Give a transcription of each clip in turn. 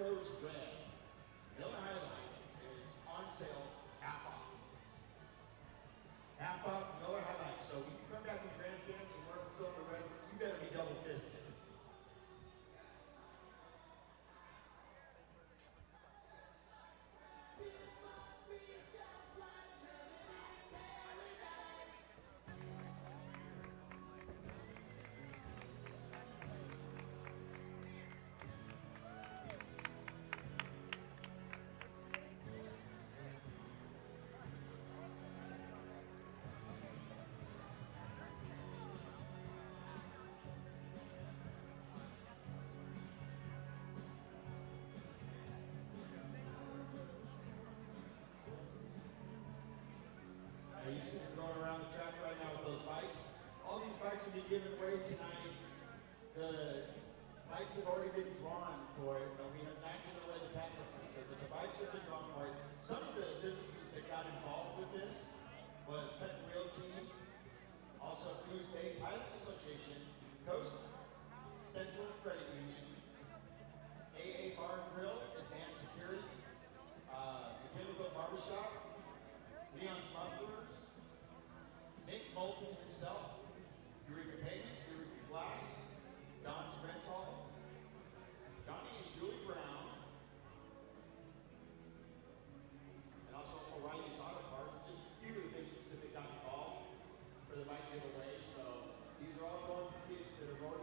goes red. Miller High Life is on sale half off. Half off Miller High Life. So when you come back in grandstands and we're still in the red, you better be double fisted. You see them going around the track right now with those bikes. All these bikes will be given away tonight. The bikes have already been drawn for it, but we have not given away the pack so the bikes have been drawn for it. Some of the businesses that got involved with this was Pet and Wheel Team, also Coos Bay Pilot Association, Coast Central Credit Union, AA Bar and Grill, Advanced Security, Mechanical Barbershop, Leon's Mufflers, Nick Moulton himself, Eureka Payments, Eureka Glass, Don's Rental, Donnie and Julie Brown, and also O'Reilly's Auto Parts, just a few of the businesses that got involved for the bike giveaway. So these are all going for kids that have already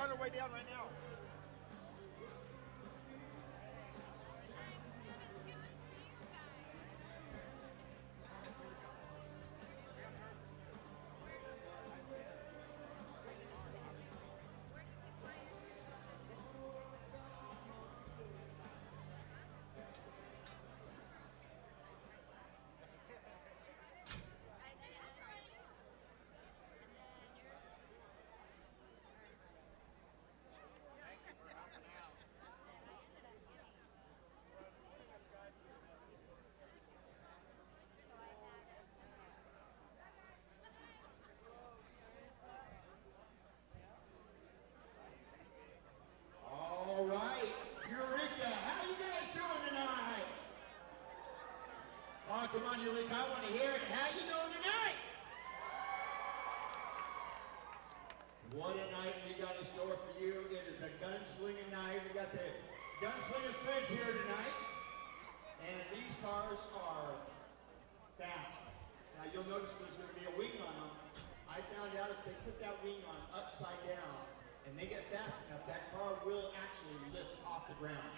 on her way down right now. Come on, Eureka, I want to hear it. How you doing tonight? What a night we got in store for you. It is a gunslinging night. We got the Gunslinger Sprints here tonight. And these cars are fast. Now you'll notice there's going to be a wing on them. I found out if they put that wing on upside down and they get fast enough, that car will actually lift off the ground.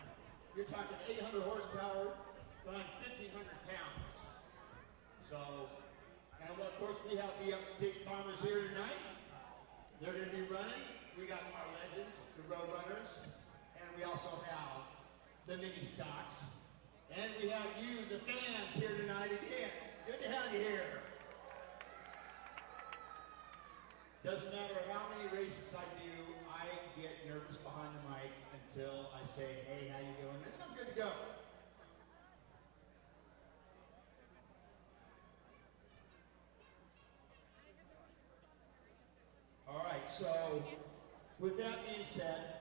You're talking 800 horsepower, going 1,500 pounds. So, and of course we have the Upstate Farmers here tonight. They're going to be running. We got our legends, the road runners, and we also have the mini stocks. And we have you, the fans, here tonight again. Good to have you here. Doesn't matter how many races I do, I get nervous behind the mic until I say, hey, how you doing? And then I'm good to go. All right, so with that being said,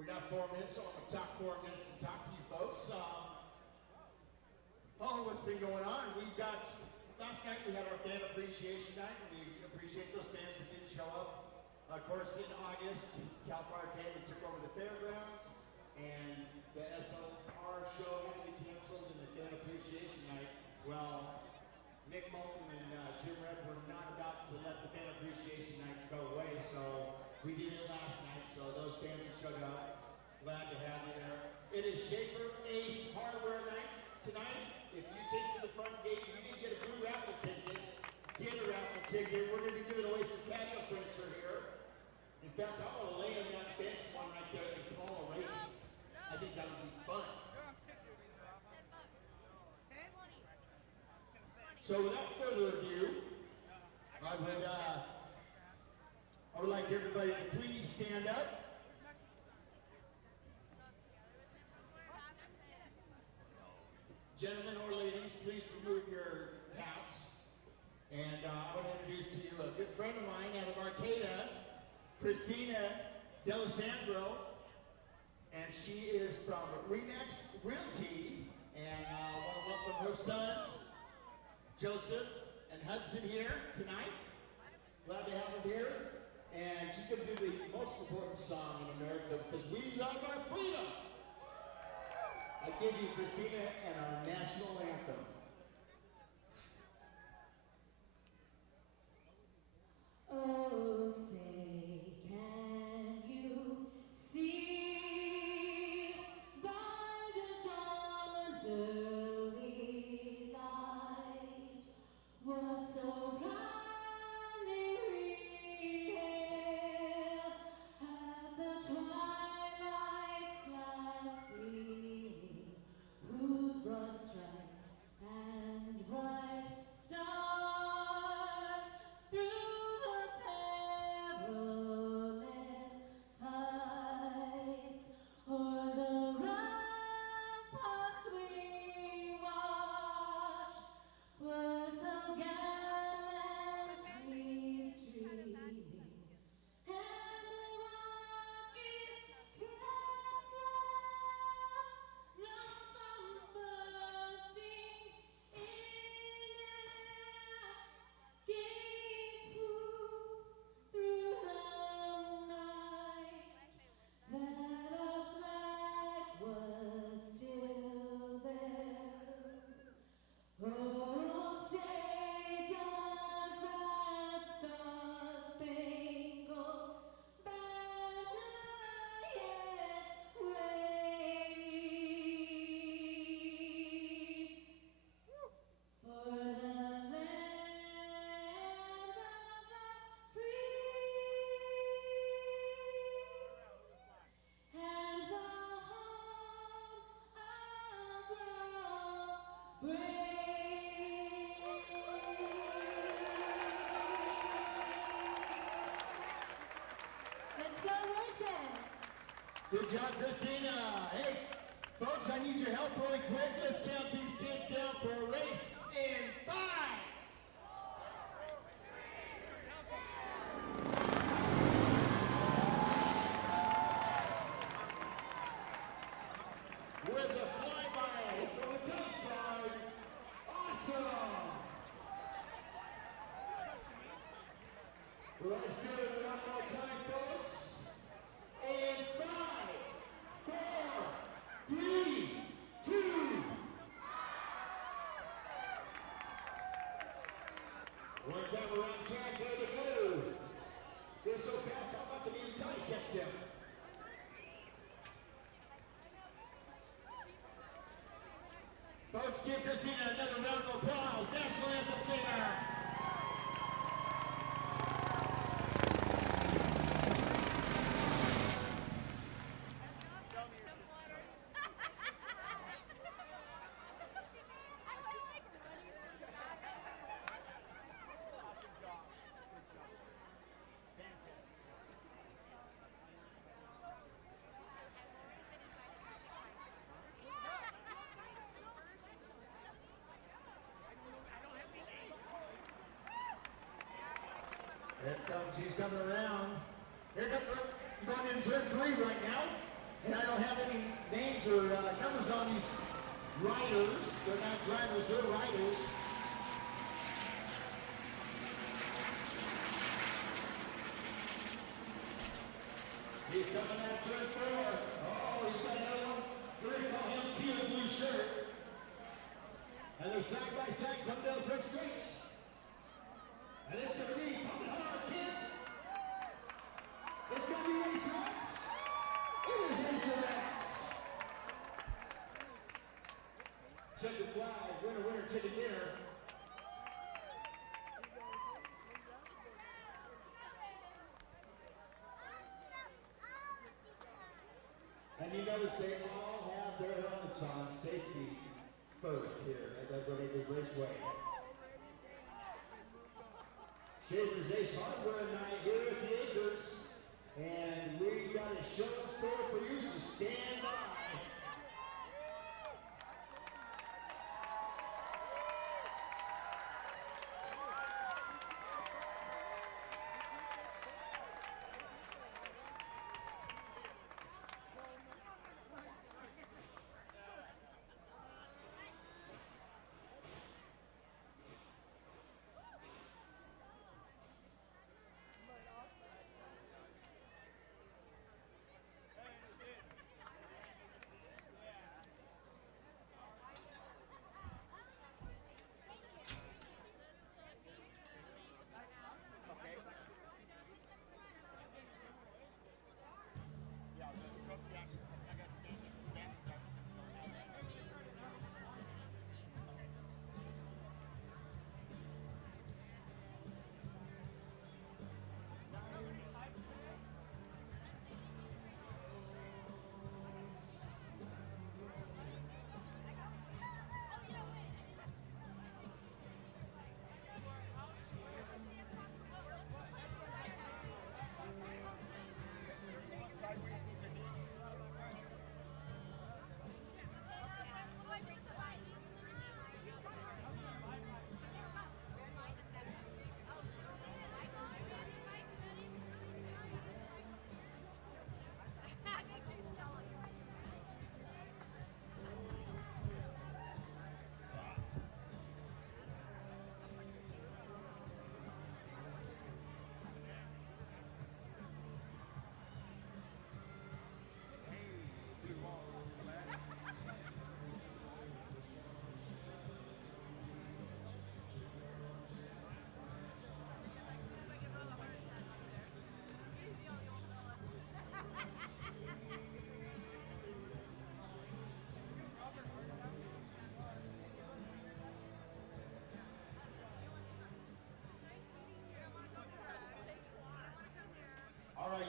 we got 4 minutes, so I'm going to talk 4 minutes and talk to you folks. What's been going on? We've got, last night we had our fan appreciation night, and we appreciate those fans who did show up. Of course, in August, Cal Fire came and took over the fairgrounds, and the SLR show had to be canceled in the fan appreciation night. Well, Nick Moulton and Jim Red were not about to let the fan appreciation night go away, so we did it last night, so those fans who showed up, glad to have you there. It is Schaefer Ace Hardware night tonight. If you came to the front gate, you didn't get a blue raffle ticket, get a raffle ticket. We're going to be giving away some patio furniture here. In fact, I'm going to lay on that bench one right there and call a race. I think that would be fun. So without further ado, I would like everybody to please stand up. Gentlemen or ladies, please remove your hats. And I want to introduce to you a good friend of mine out of Arcata, Christina D'Alessandro. And she is from Remax Realty. And I want to welcome her sons, Joseph and Hudson, here tonight. Glad to have them here. And she's going to do the most important song in America because we love our freedom. I give you Christina and our national anthem. Oh, say, can you see by the dawn's early light what so blindly we hailed at the twilight's last gleaming, whose broad stripes job, Christina. Hey, folks, I need your help really quick. Let's count these kids down for a race in 5. With the flyby from the Gunslinger. Awesome! Let's do it one more time, folks. In 5, 4, 3, 2. One time around the track, there they go. They're so fast, I'm about to be trying to catch them. Folks, give Christina another round of applause. National Anthem singer. Here comes, he's coming around. Here comes, he's going into turn 3 right now. And I don't have any names or numbers on these riders. They're not drivers, they're riders. He's coming out turn 4. Oh, he's got another one. We're going to call him teal blue shirt. And they're side by side coming down the front straight. And it's going to be coming hard, kid. It's going to be Race Rex. It is Race Rex. Check the flag. Winner, winner, chicken dinner. And you notice they all have their helmets on, safety first here at Redwood Raceway. Shavers Ace Hardware night here at the Acres, and we got a show in store for you, so stand by.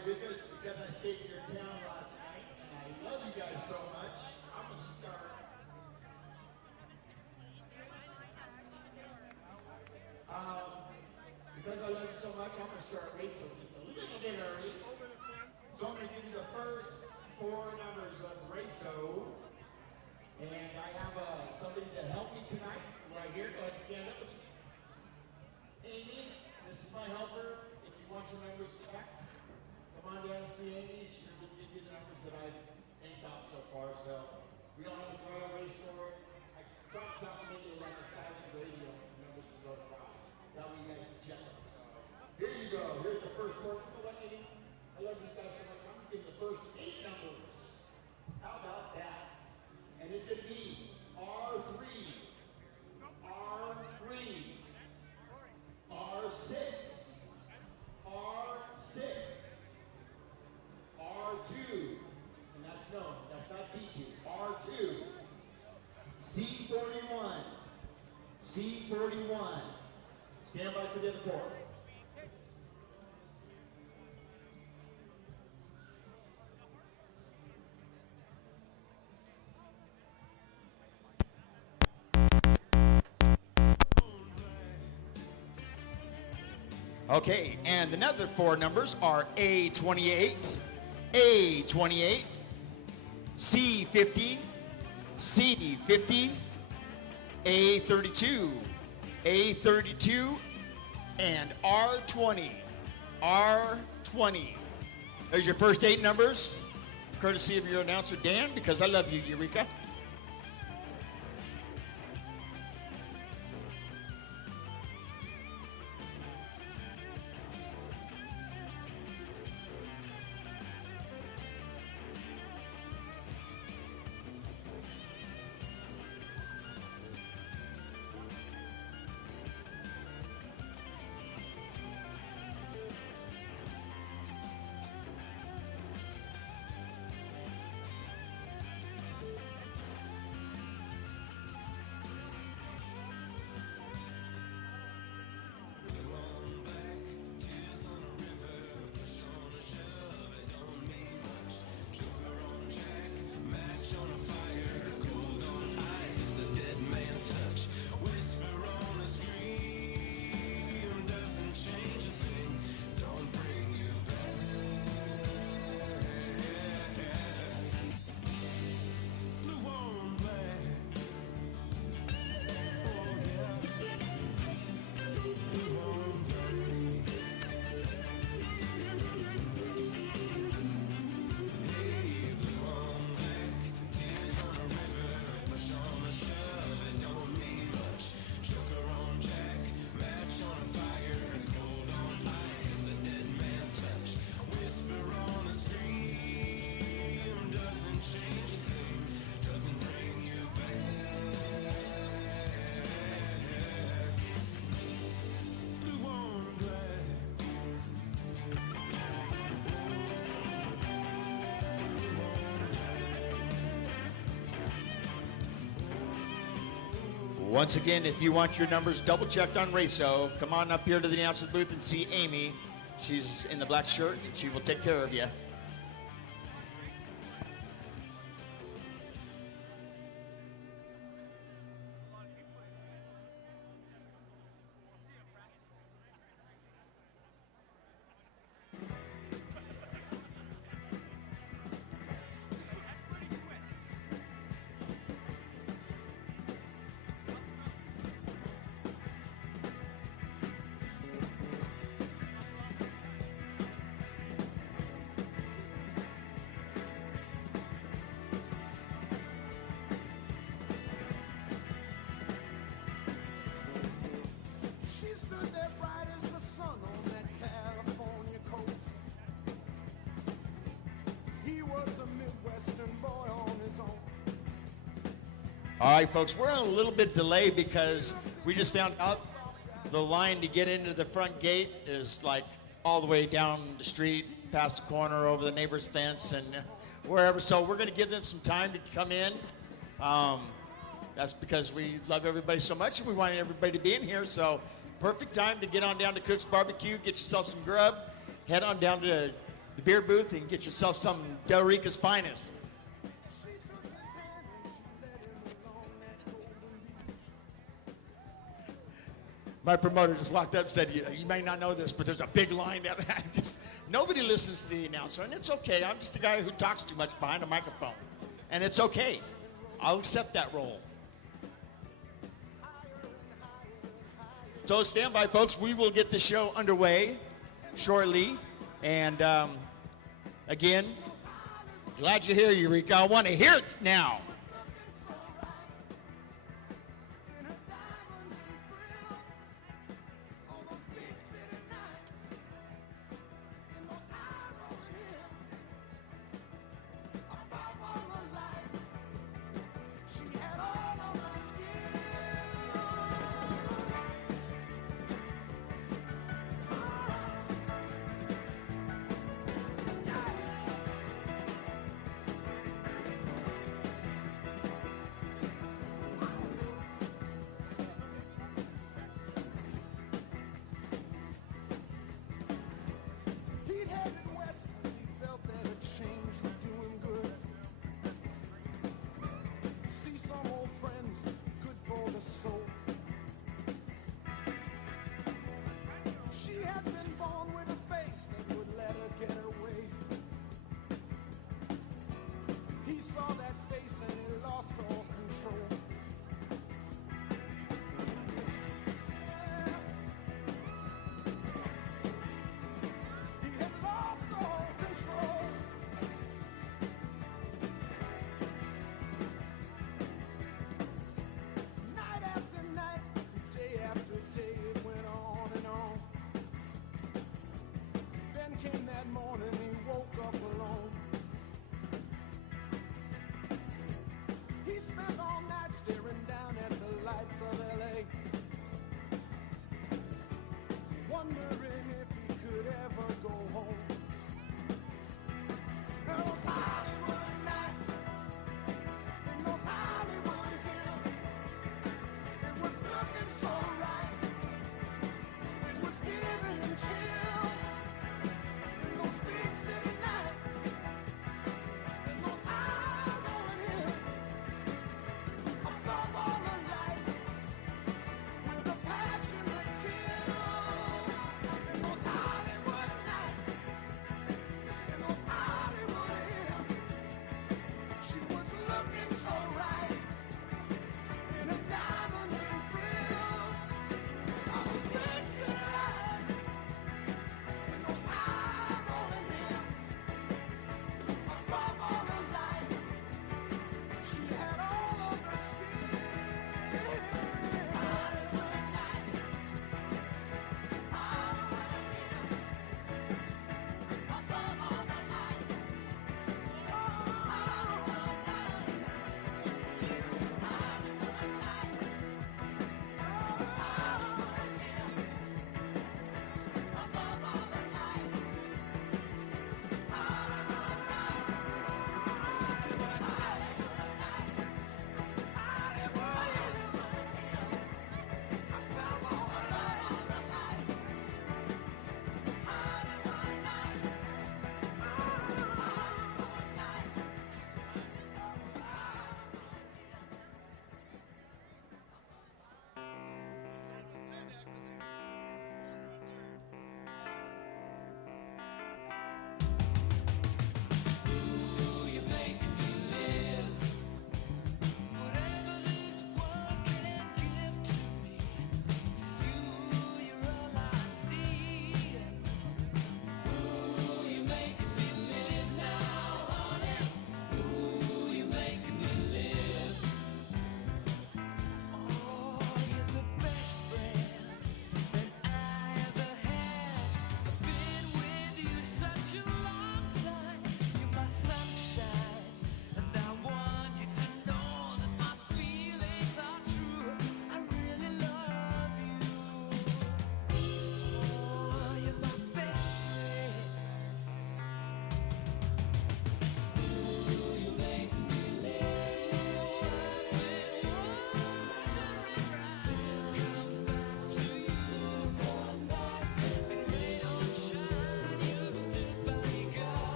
Because I stayed in your town last night, and I love you guys so much, I'm going to start. Because I love you so much, I'm going to start racing just a little bit early. So I'm going to give you the first four numbers of Raceway. And I have somebody to help me tonight right here. Go ahead and stand up. Amy, this is my helper. If you want your numbers checked, come on down and see Amy. She will give you the numbers that I've aimed out so far. So we don't have a throw race for it. I tried to talk maybe like a silent radio numbers to go across. That way you guys can check them. So here you go. Here's the first one. You know what, Amy? I love these guys so much. I'm going to give the first 8 numbers. How about that? And it's going to be R3, R3, R6, R6, R2, and that's not D2, R2, C41, C41. Stand by for the other four. Okay, and the other 4 numbers are A28, A28, C50, C50, A32, A32, and R20, R20. There's your first 8 numbers, courtesy of your announcer, Dan, because I love you, Eureka. Once again, if you want your numbers double checked on Raceway, come on up here to the announcer's booth and see Amy. She's in the black shirt and she will take care of you. All right, folks, we're on a little bit delay because we just found out the line to get into the front gate is like all the way down the street, past the corner, over the neighbor's fence, and wherever. So we're going to give them some time to come in. That's because we love everybody so much and we want everybody to be in here. So perfect time to get on down to Cook's Barbecue, get yourself some grub, head on down to the beer booth and get yourself some Del Rica's finest. My promoter just walked up and said, you may not know this, but there's a big line down there. Nobody listens to the announcer, and it's okay. I'm just a guy who talks too much behind a microphone, and it's okay. I'll accept that role. So stand by, folks. We will get the show underway shortly. And again, glad you're here, Eureka. I want to hear it now.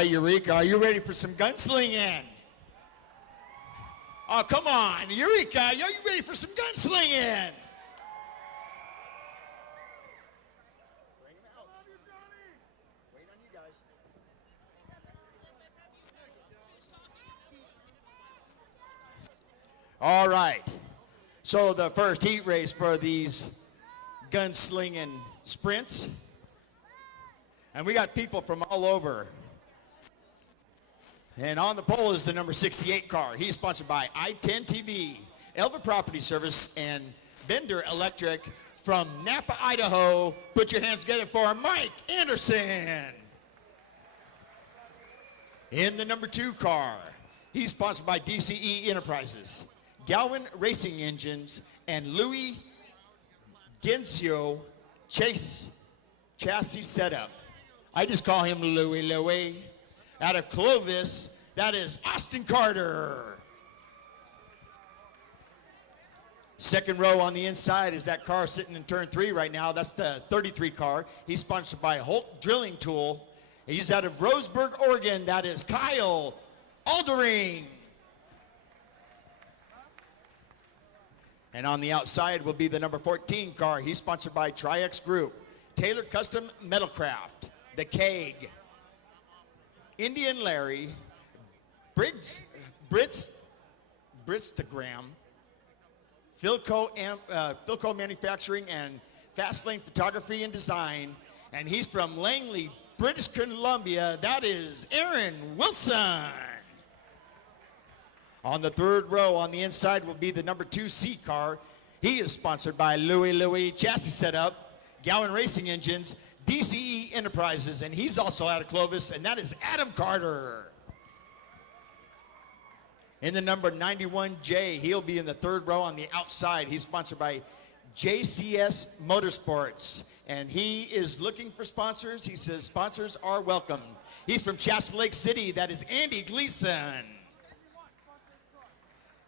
right, Eureka. Are you ready for some gunslinging? Oh, come on. Eureka, are you ready for some gunslinging? All right. So the first heat race for these gunslinging sprints. And we got people from all over. And on the pole is the number 68 car. He's sponsored by I-10 TV, Elva Property Service, and Bender Electric from Napa, Idaho. Put your hands together for Mike Anderson. In the number 2 car, he's sponsored by DCE Enterprises, Galvin Racing Engines, and Louis Genzio Chassis Setup. I just call him Louie. Out of Clovis, that is Austin Carter. Second row on the inside is that car sitting in turn 3 right now. That's the 33 car. He's sponsored by Holt Drilling Tool. He's out of Roseburg, Oregon. That is Kyle Aldering. And on the outside will be the number 14 car. He's sponsored by Tri-X Group, Taylor Custom Metalcraft, The Keg, Indian Larry, Britztagram, Philco Manufacturing, and Fastlane Photography and Design. And he's from Langley, British Columbia. That is Aaron Wilson. On the third row on the inside will be the number 2 C car. He is sponsored by Louie Chassis Setup, Gowan Racing Engines, DCE Enterprises, and he's also out of Clovis, and that is Adam Carter. In the number 91J, he'll be in the third row on the outside. He's sponsored by JCS Motorsports, and he is looking for sponsors. He says sponsors are welcome. He's from Shasta Lake City. That is Andy Gleason.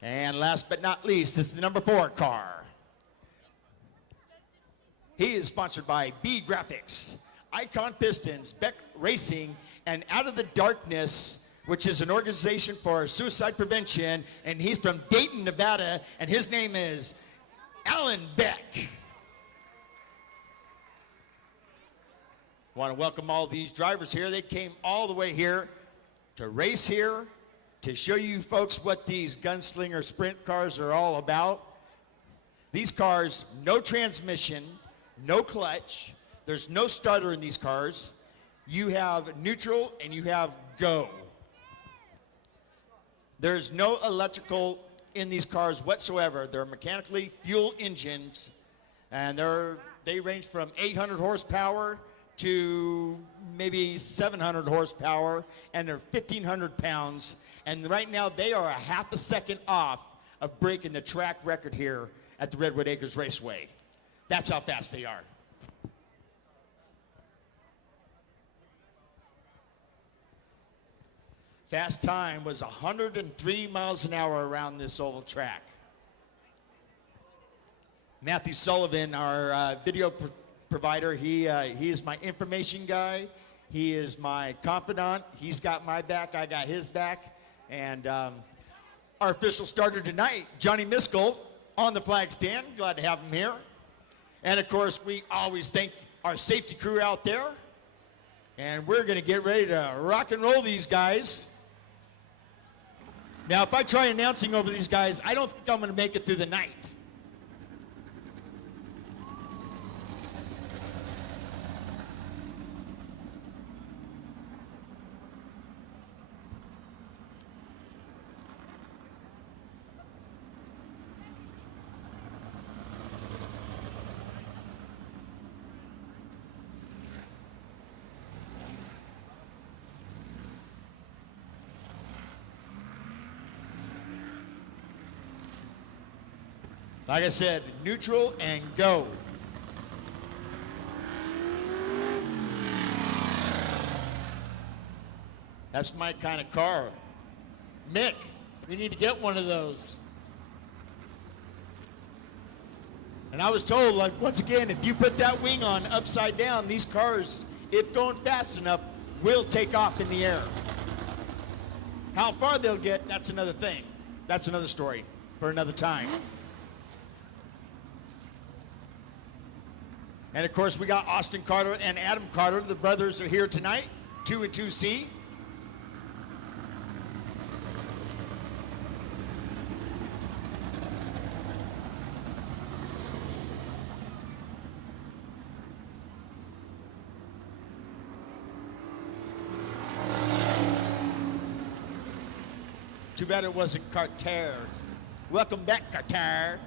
And last but not least, this is the number 4 car. He is sponsored by B Graphics, Icon Pistons, Beck Racing, and Out of the Darkness, which is an organization for suicide prevention, and he's from Dayton, Nevada, and his name is Alan Beck. I want to welcome all these drivers here. They came all the way here to race here, to show you folks what these Gunslinger sprint cars are all about. These cars, no transmission, no clutch, there's no starter in these cars. You have neutral and you have go. There's no electrical in these cars whatsoever. They're mechanically fuel engines, and they range from 800 horsepower to maybe 700 horsepower, and they're 1,500 pounds. And right now they are a half a second off of breaking the track record here at the Redwood Acres Raceway. That's how fast they are. Fast time was 103 miles an hour around this oval track. Matthew Sullivan, our video provider, he is my information guy. He is my confidant. He's got my back, I got his back. And our official starter tonight, Johnny Miskell, on the flag stand. Glad to have him here. And of course, we always thank our safety crew out there. And we're gonna get ready to rock and roll these guys. Now, if I try announcing over these guys, I don't think I'm gonna make it through the night. Like I said, neutral and go. That's my kind of car. Mick, we need to get one of those. And I was told, like, once again, if you put that wing on upside down, these cars, if going fast enough, will take off in the air. How far they'll get, that's another thing. That's another story for another time. And of course, we got Austin Carter and Adam Carter. The brothers are here tonight, 2 and 2C. Too bad it wasn't Carter. Welcome back, Carter.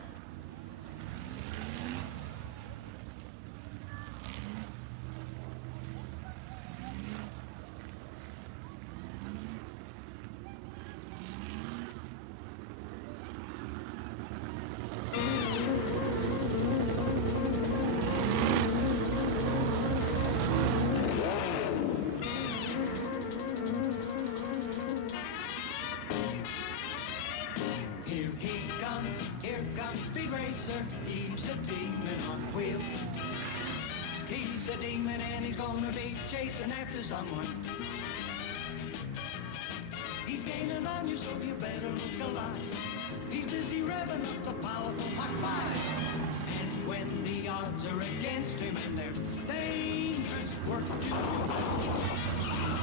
Chasing after someone. He's gaining on you, so you better look alive. He's busy revving up the powerful Mach 5. And when the odds are against him and they're dangerous work to do,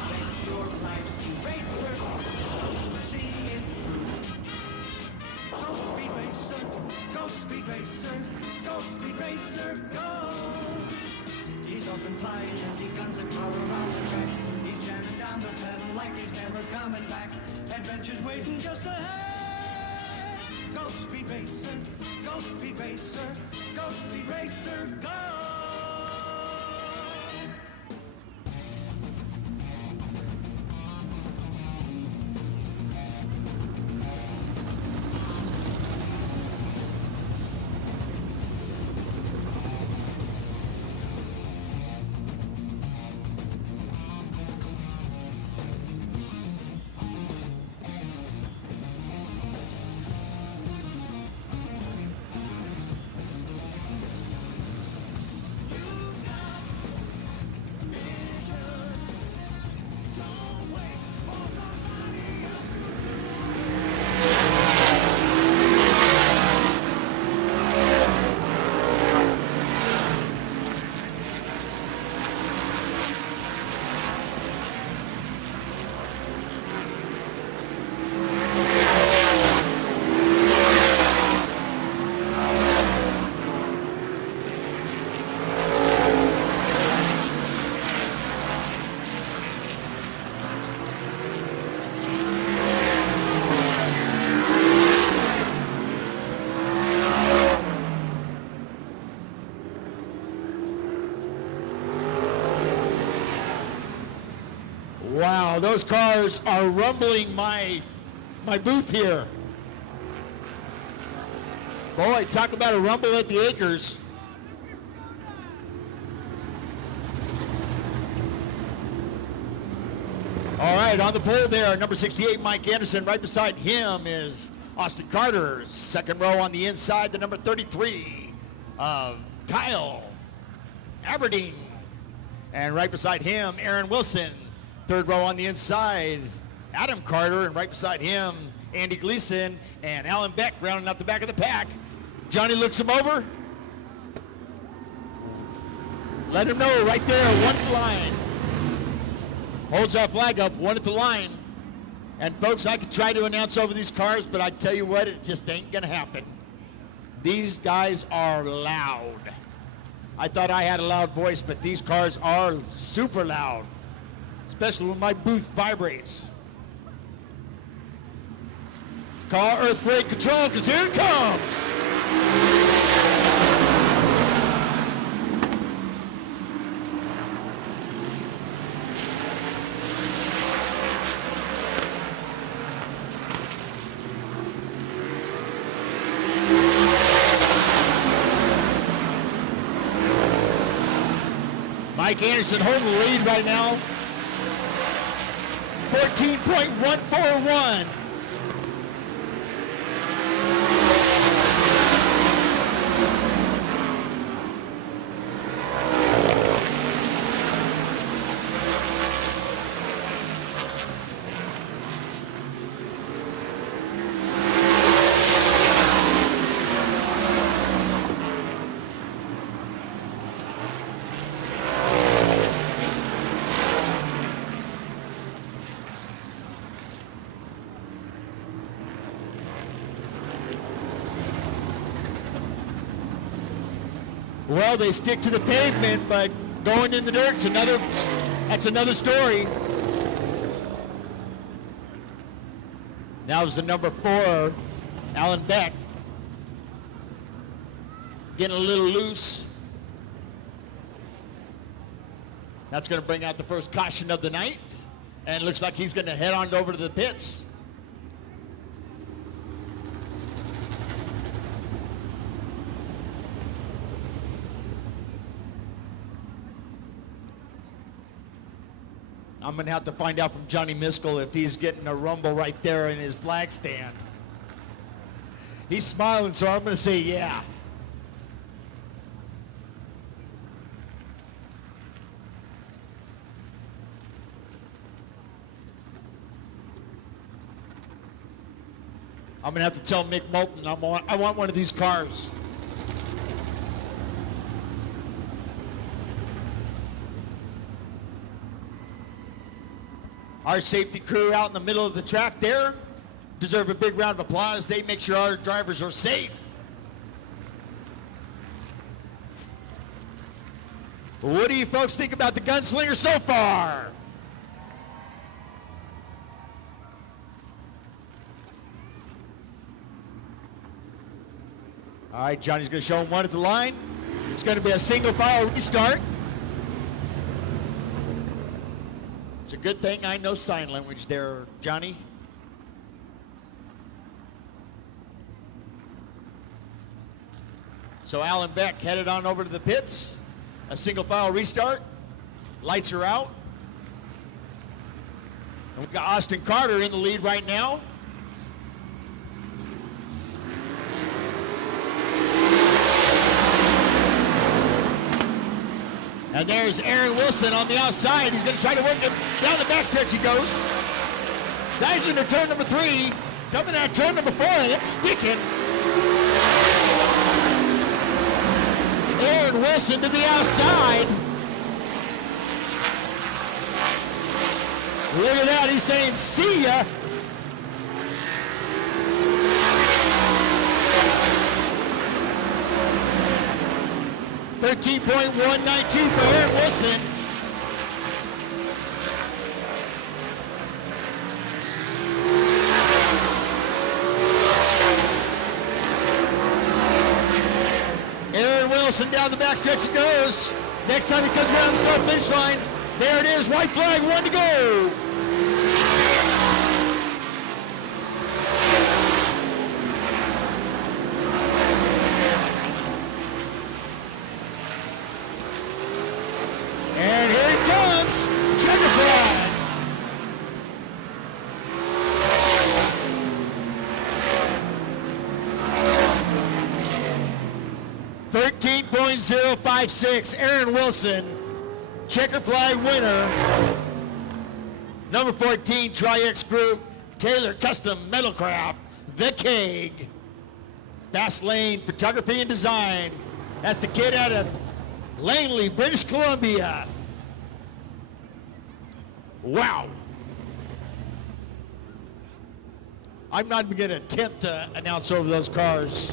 bet your life's eraser, see it through. Go Speed Racer, go Speed Racer, go Speed Racer, go! He's up and flying as he guns a car around the track. He's jamming down the pedal like he's never coming back. Adventure's waiting just ahead. Go Speed Racer, go Speed Racer, go Speed Racer, go! Wow, those cars are rumbling my booth here. Boy, talk about a rumble at the acres. All right, on the pole there, number 68, Mike Anderson. Right beside him is Austin Carter. Second row on the inside, the number 33 of Kyle Aberdeen. And right beside him, Aaron Wilson. Third row on the inside, Adam Carter, and right beside him, Andy Gleason and Alan Beck rounding out the back of the pack. Johnny looks him over. Let him know right there, one at the line. Holds our flag up, one at the line. And folks, I could try to announce over these cars, but I tell you what, it just ain't gonna happen. These guys are loud. I thought I had a loud voice, but these cars are super loud. Especially when my booth vibrates. Call earthquake control, because here it comes. Mike Anderson holding the lead right now. 14.141. Well, they stick to the pavement, but going in the dirt's that's another story. Now is the number 4, Alan Beck. Getting a little loose. That's going to bring out the first caution of the night. And it looks like he's going to head on over to the pits. I'm going to have to find out from Johnny Miskell if he's getting a rumble right there in his flag stand. He's smiling, so I'm going to say yeah. I'm going to have to tell Mick Moulton I want one of these cars. Our safety crew out in the middle of the track there deserve a big round of applause. They make sure our drivers are safe. What do you folks think about the Gunslinger so far? All right, Johnny's going to show him one at the line. It's going to be a single file restart. It's a good thing I know sign language there, Johnny. So Alan Beck headed on over to the pits. A single file restart. Lights are out. And we've got Austin Carter in the lead right now. And there's Aaron Wilson on the outside. He's going to try to work it down the backstretch. He goes. Dives into turn number 3. Coming out turn number 4, and it's sticking. Aaron Wilson to the outside. Look at that. He's saying, see ya. $13.192 for Aaron Wilson. Aaron Wilson down the backstretch he goes. Next time he comes around the start finish line, there it is, white flag, 1 to go. And here he comes, checker flag. $13.056, Aaron Wilson, checker flag winner. Number 14, Tri-X Group, Taylor Custom Metalcraft, The Keg. Fast Lane Photography and Design. That's the kid out of Langley, British Columbia. Wow. I'm not even going to attempt to announce over those cars.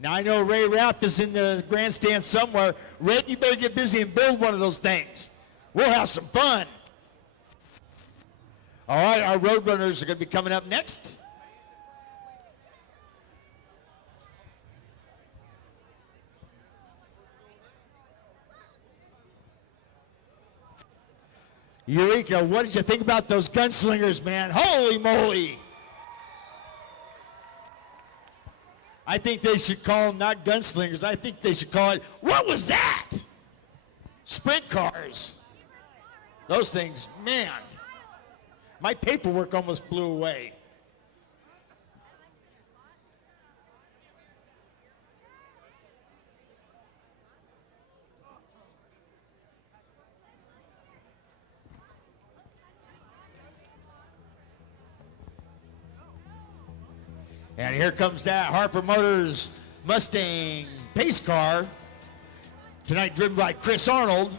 Now I know Ray Raft is in the grandstand somewhere. Red, you better get busy and build one of those things. We'll have some fun. All right, our Roadrunners are going to be coming up next. Eureka, what did you think about those Gunslingers, man? Holy moly! I think they should call them not Gunslingers. I think they should call it, what was that? Sprint cars. Those things, man. My paperwork almost blew away. And here comes that Harper Motors Mustang pace car, tonight driven by Chris Arnold.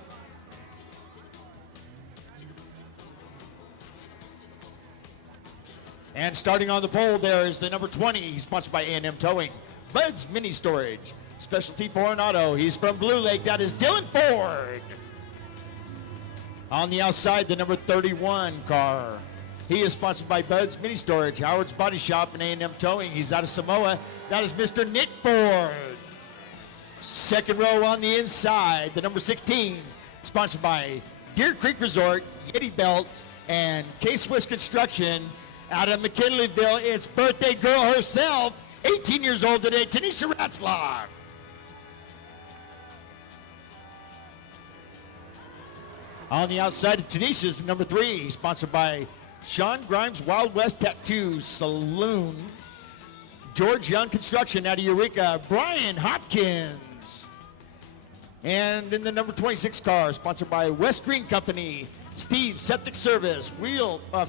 And starting on the pole there is the number 20, sponsored by A&M Towing. Bud's Mini Storage, Specialty Foreign Auto. He's from Blue Lake. That is Dylan Ford. On the outside, the number 31 car. He is sponsored by Bud's Mini Storage, Howard's Body Shop, and A&M Towing. He's out of Samoa. That is Mr. Nick Ford. Second row on the inside, the number 16, sponsored by Deer Creek Resort, Yeti Belt, and K-Swiss Construction. Out of McKinleyville, it's birthday girl herself, 18 years old today, Tanisha Ratzlaff. On the outside of Tanisha's number 3, sponsored by Sean Grimes Wild West Tattoo Saloon, George Young Construction out of Eureka, Brian Hopkins. And in the number 26 car, sponsored by West Green Company, Steve Septic Service,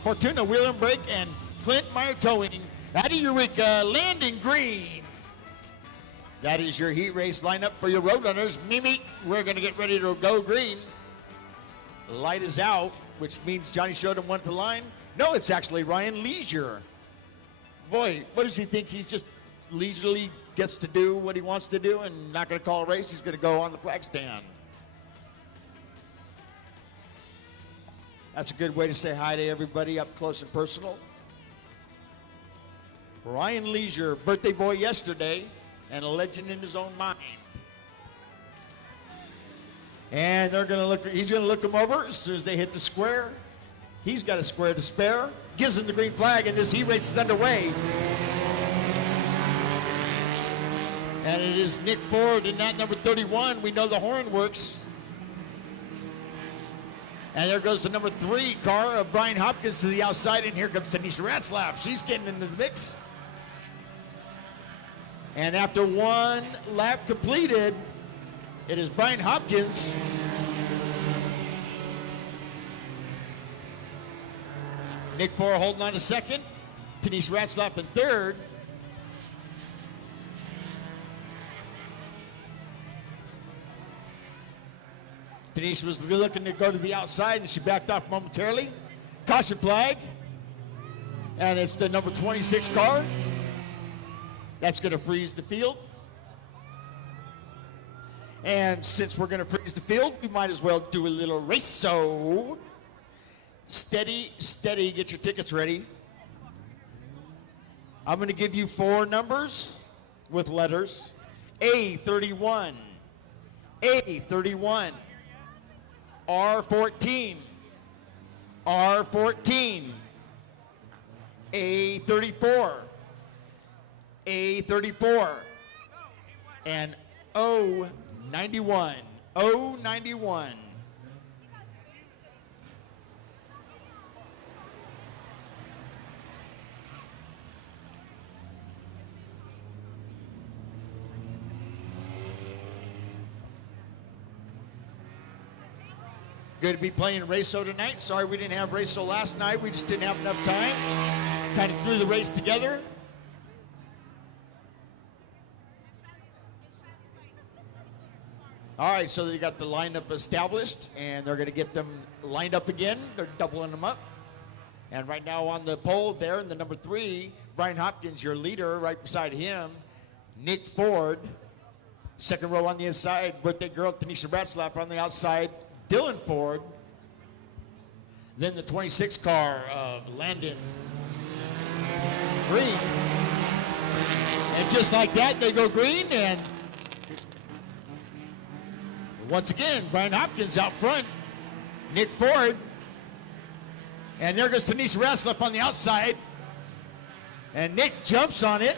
Fortuna Wheel and Brake, and Clint Meyer Towing out of Eureka, Landon Green. That is your heat race lineup for your Roadrunners. Mimi, we're going to get ready to go green. Light is out, which means Johnny Shodem went to line. No, it's actually Ryan Leisure. Boy, what does he think? He's just leisurely gets to do what he wants to do and not going to call a race. He's going to go on the flag stand. That's a good way to say hi to everybody up close and personal. Ryan Leisure, birthday boy yesterday, and a legend in his own mind. And they're going to look. He's going to look them over as soon as they hit the square. He's got a square to spare. Gives him the green flag, and this heat race is underway. And it is Nick Ford in that number 31. We know the horn works. And there goes the number 3 car of Brian Hopkins to the outside, and here comes Tanisha Ratzlaff. She's getting into the mix. And after one lap completed, it is Brian Hopkins. Nick Ford holding on to second. Tanisha Ratzlaff in third. Tanisha was looking to go to the outside, and she backed off momentarily. Caution flag. And it's the number 26 car. That's going to freeze the field. And since we're going to freeze the field, we might as well do a little race. So steady, steady, get your tickets ready. I'm going to give you 4 numbers with letters. A31, A31, R14, R14, A34, A34, and O91, O91. Good to be playing Raceway tonight. Sorry we didn't have Raceway last night. We just didn't have enough time. Kind of threw the race together. All right, so they got the lineup established, and they're going to get them lined up again. They're doubling them up. And right now on the pole there in the number 3, Brian Hopkins, your leader, right beside him, Nick Ford. Second row on the inside, birthday girl Tanisha Ratzlaff on the outside, Dylan Ford. Then the 26 car of Landon Green. And just like that, they go green, and once again, Brian Hopkins out front, Nick Ford. And there goes Tanisha Ratzlaff on the outside. And Nick jumps on it.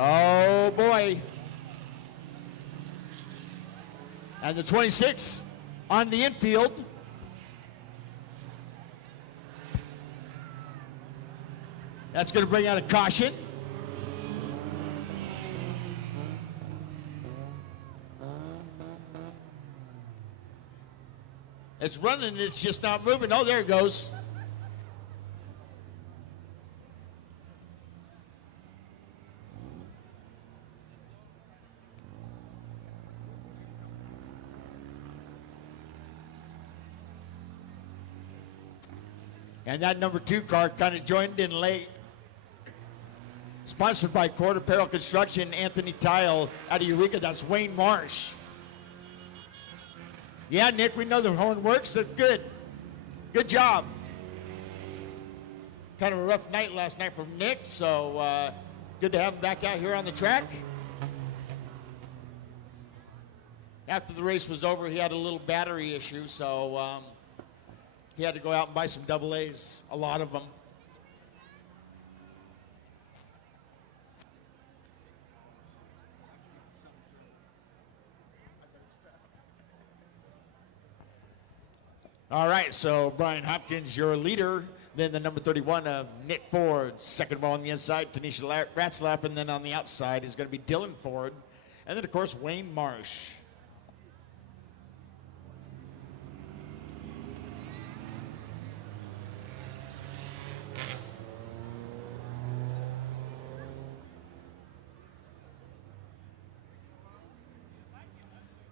Oh boy. And the 26 on the infield. That's going to bring out a caution. It's running, it's just not moving. Oh, there it goes. And that number 2 car kind of joined in late. Sponsored by Court Apparel Construction, Anthony Tile out of Eureka. That's Wayne Marsh. Yeah, Nick, we know the horn works. That's good. Good job. Kind of a rough night last night from Nick, so good to have him back out here on the track. After the race was over, he had a little battery issue, so he had to go out and buy some double A's, a lot of them. All right, so Brian Hopkins, your leader. Then the number 31 of Nick Ford. Second row on the inside, Tanisha Ratzlaff. And then on the outside is going to be Dylan Ford. And then, of course, Wayne Marsh.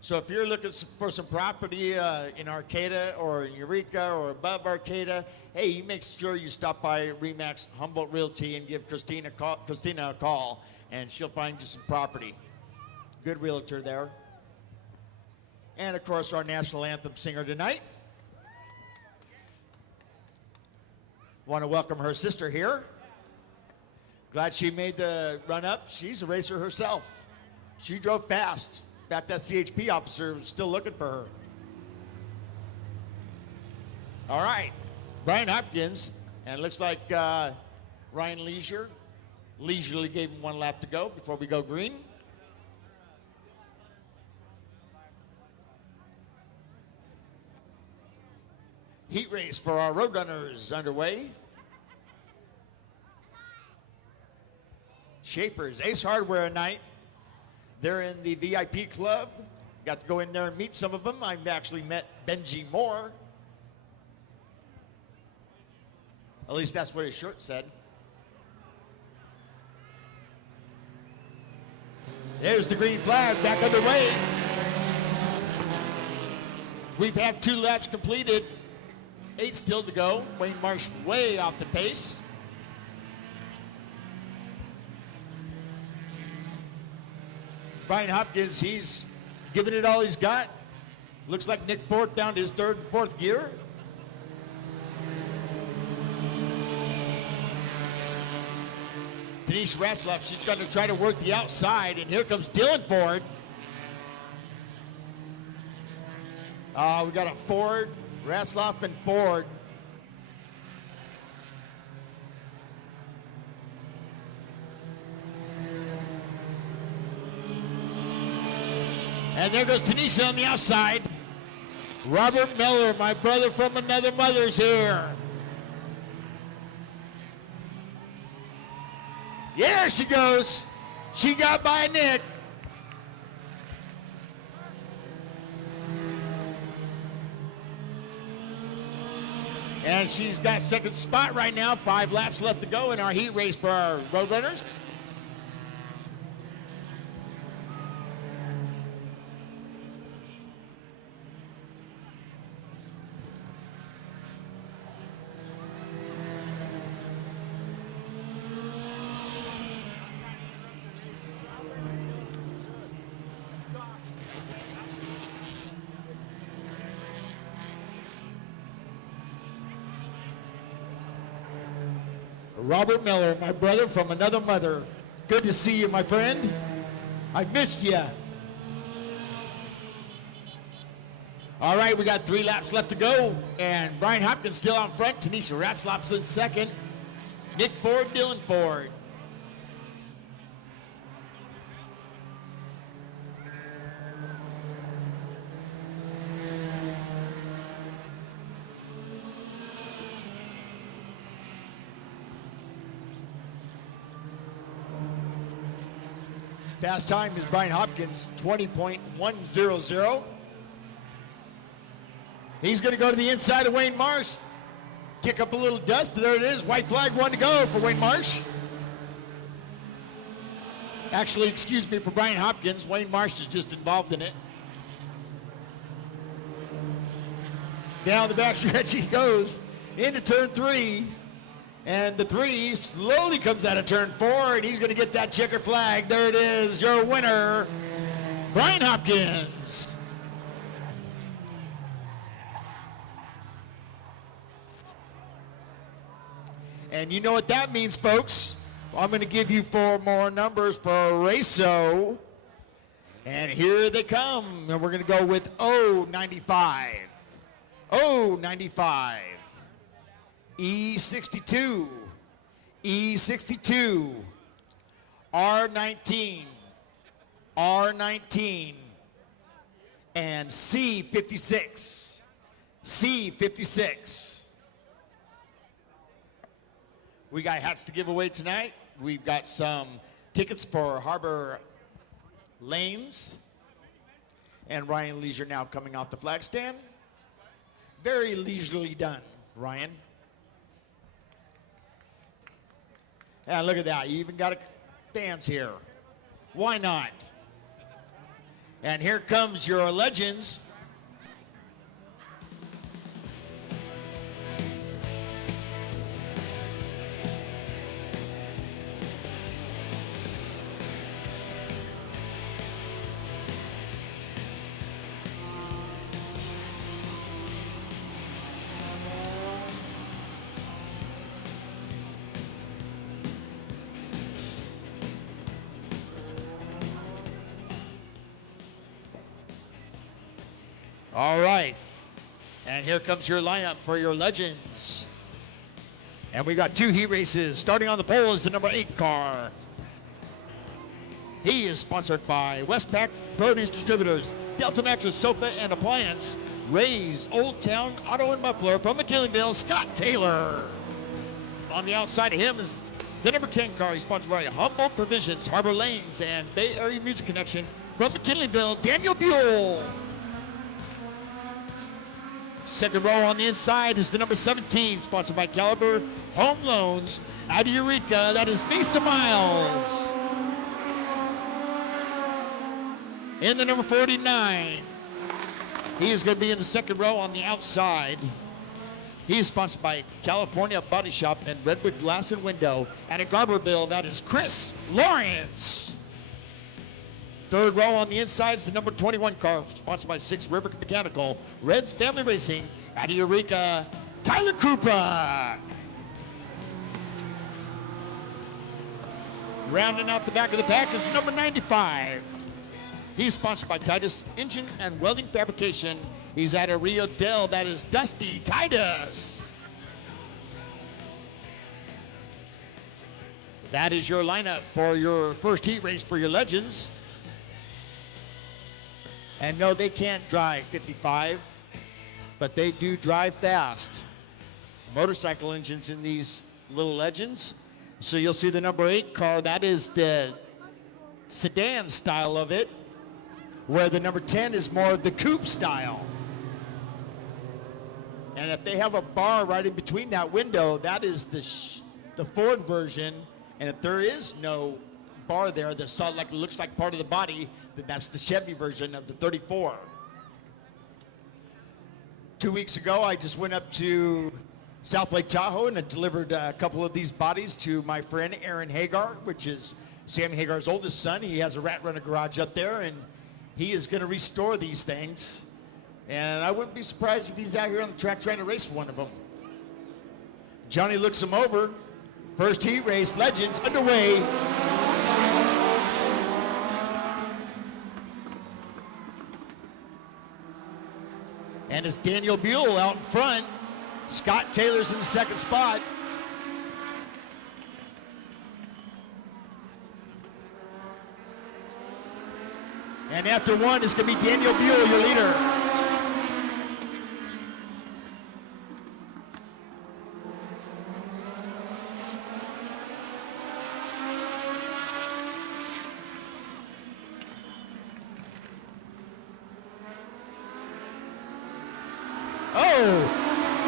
So if you're looking for some property in Arcata or Eureka or above Arcata, hey, you make sure you stop by Remax Humboldt Realty and give Christina a call, and she'll find you some property. Good realtor there. And, of course, our national anthem singer tonight. Want to welcome her sister here. Glad she made the run-up. She's a racer herself. She drove fast. In fact, that CHP officer was still looking for her. All right, Brian Hopkins, and it looks like Ryan leisurely gave him 1 lap to go before we go green. Heat race for our Roadrunners underway. Shapers, Ace Hardware night. They're in the VIP club. Got to go in there and meet some of them. I've actually met Benji Moore. At least that's what his shirt said. There's the green flag back underway. We've had 2 laps completed. 8 still to go. Wayne Marsh way off the pace. Brian Hopkins, he's giving it all he's got. Looks like Nick Ford found his 3rd and 4th gear. Tanisha Ratzlaff, she's going to try to work the outside, and here comes Dylan Ford. We got a Ford, Ratzlaff, and Ford. And there goes Tanisha on the outside. Robert Miller, my brother from another mother's here. Yeah, she goes. She got by Nick. And she's got 2nd spot right now. 5 laps left to go in our heat race for our Roadrunners. Robert Miller, my brother from another mother. Good to see you, my friend. I missed you. All right, we got 3 laps left to go, and Brian Hopkins still out front. Tanisha Ratzlaff's in 2nd. Nick Ford, Dylan Ford. Fast time is Brian Hopkins, 20.100. He's going to go to the inside of Wayne Marsh. Kick up a little dust. There it is. White flag, 1 to go for Wayne Marsh. Actually, excuse me, for Brian Hopkins. Wayne Marsh is just involved in it. Down the back stretch he goes. into turn 3. And the 3 slowly comes out of turn 4, and he's going to get that checker flag. There it is, your winner, Brian Hopkins. And you know what that means, folks. I'm going to give you 4 more numbers for Raceway. And here they come. And we're going to go with 095. 095. E62. E62. R19. R19. And C56. C56. We got hats to give away tonight. We've got some tickets for Harbor Lanes. And Ryan Leisure now coming off the flag stand. Very leisurely done, Ryan. And look at that. You even got a fans here. Why not? And here comes your legends. All right, and here comes your lineup for your legends. And we got 2 heat races. Starting on the pole is the number 8 car. He is sponsored by Westpac Produce Distributors, Delta Mattress Sofa and Appliance, Ray's Old Town Auto and Muffler from McKinleyville, Scott Taylor. On the outside of him is the number 10 car. He's sponsored by Humboldt Provisions, Harbor Lanes, and Bay Area Music Connection from McKinleyville, Daniel Buell. Second row on the inside is the number 17, sponsored by Caliber Home Loans. Out of Eureka, that is Lisa Miles. In the number 49, he is going to be in the second row on the outside. He is sponsored by California Body Shop and Redwood Glass and Window. And in Garberville, that is Chris Lawrence. Third row on the inside is the number 21 car, sponsored by 6 River Mechanical, Reds Family Racing, out of Eureka, Tyler Cooper. Rounding out the back of the pack is number 95. He's sponsored by Titus Engine and Welding Fabrication. He's out of Rio Del, that is Dusty Titus. That is your lineup for your first heat race for your legends. And no, they can't drive 55, but they do drive fast. Motorcycle engines in these little legends. So you'll see the number 8 car, that is the sedan style of it, where the number 10 is more of the coupe style. And if they have a bar right in between that window, that is the Ford version. And if there is no bar there that looks like part of the body, then that's the Chevy version of the 34. 2 weeks ago, I just went up to South Lake Tahoe and I delivered a couple of these bodies to my friend Aaron Hagar, which is Sammy Hagar's oldest son. He has a Rat Runner garage up there, and he is going to restore these things. And I wouldn't be surprised if he's out here on the track trying to race one of them. Johnny looks him over. First heat race, Legends, underway. And it's Daniel Buell out in front. Scott Taylor's in the second spot. And after one, it's going to be Daniel Buell, your leader.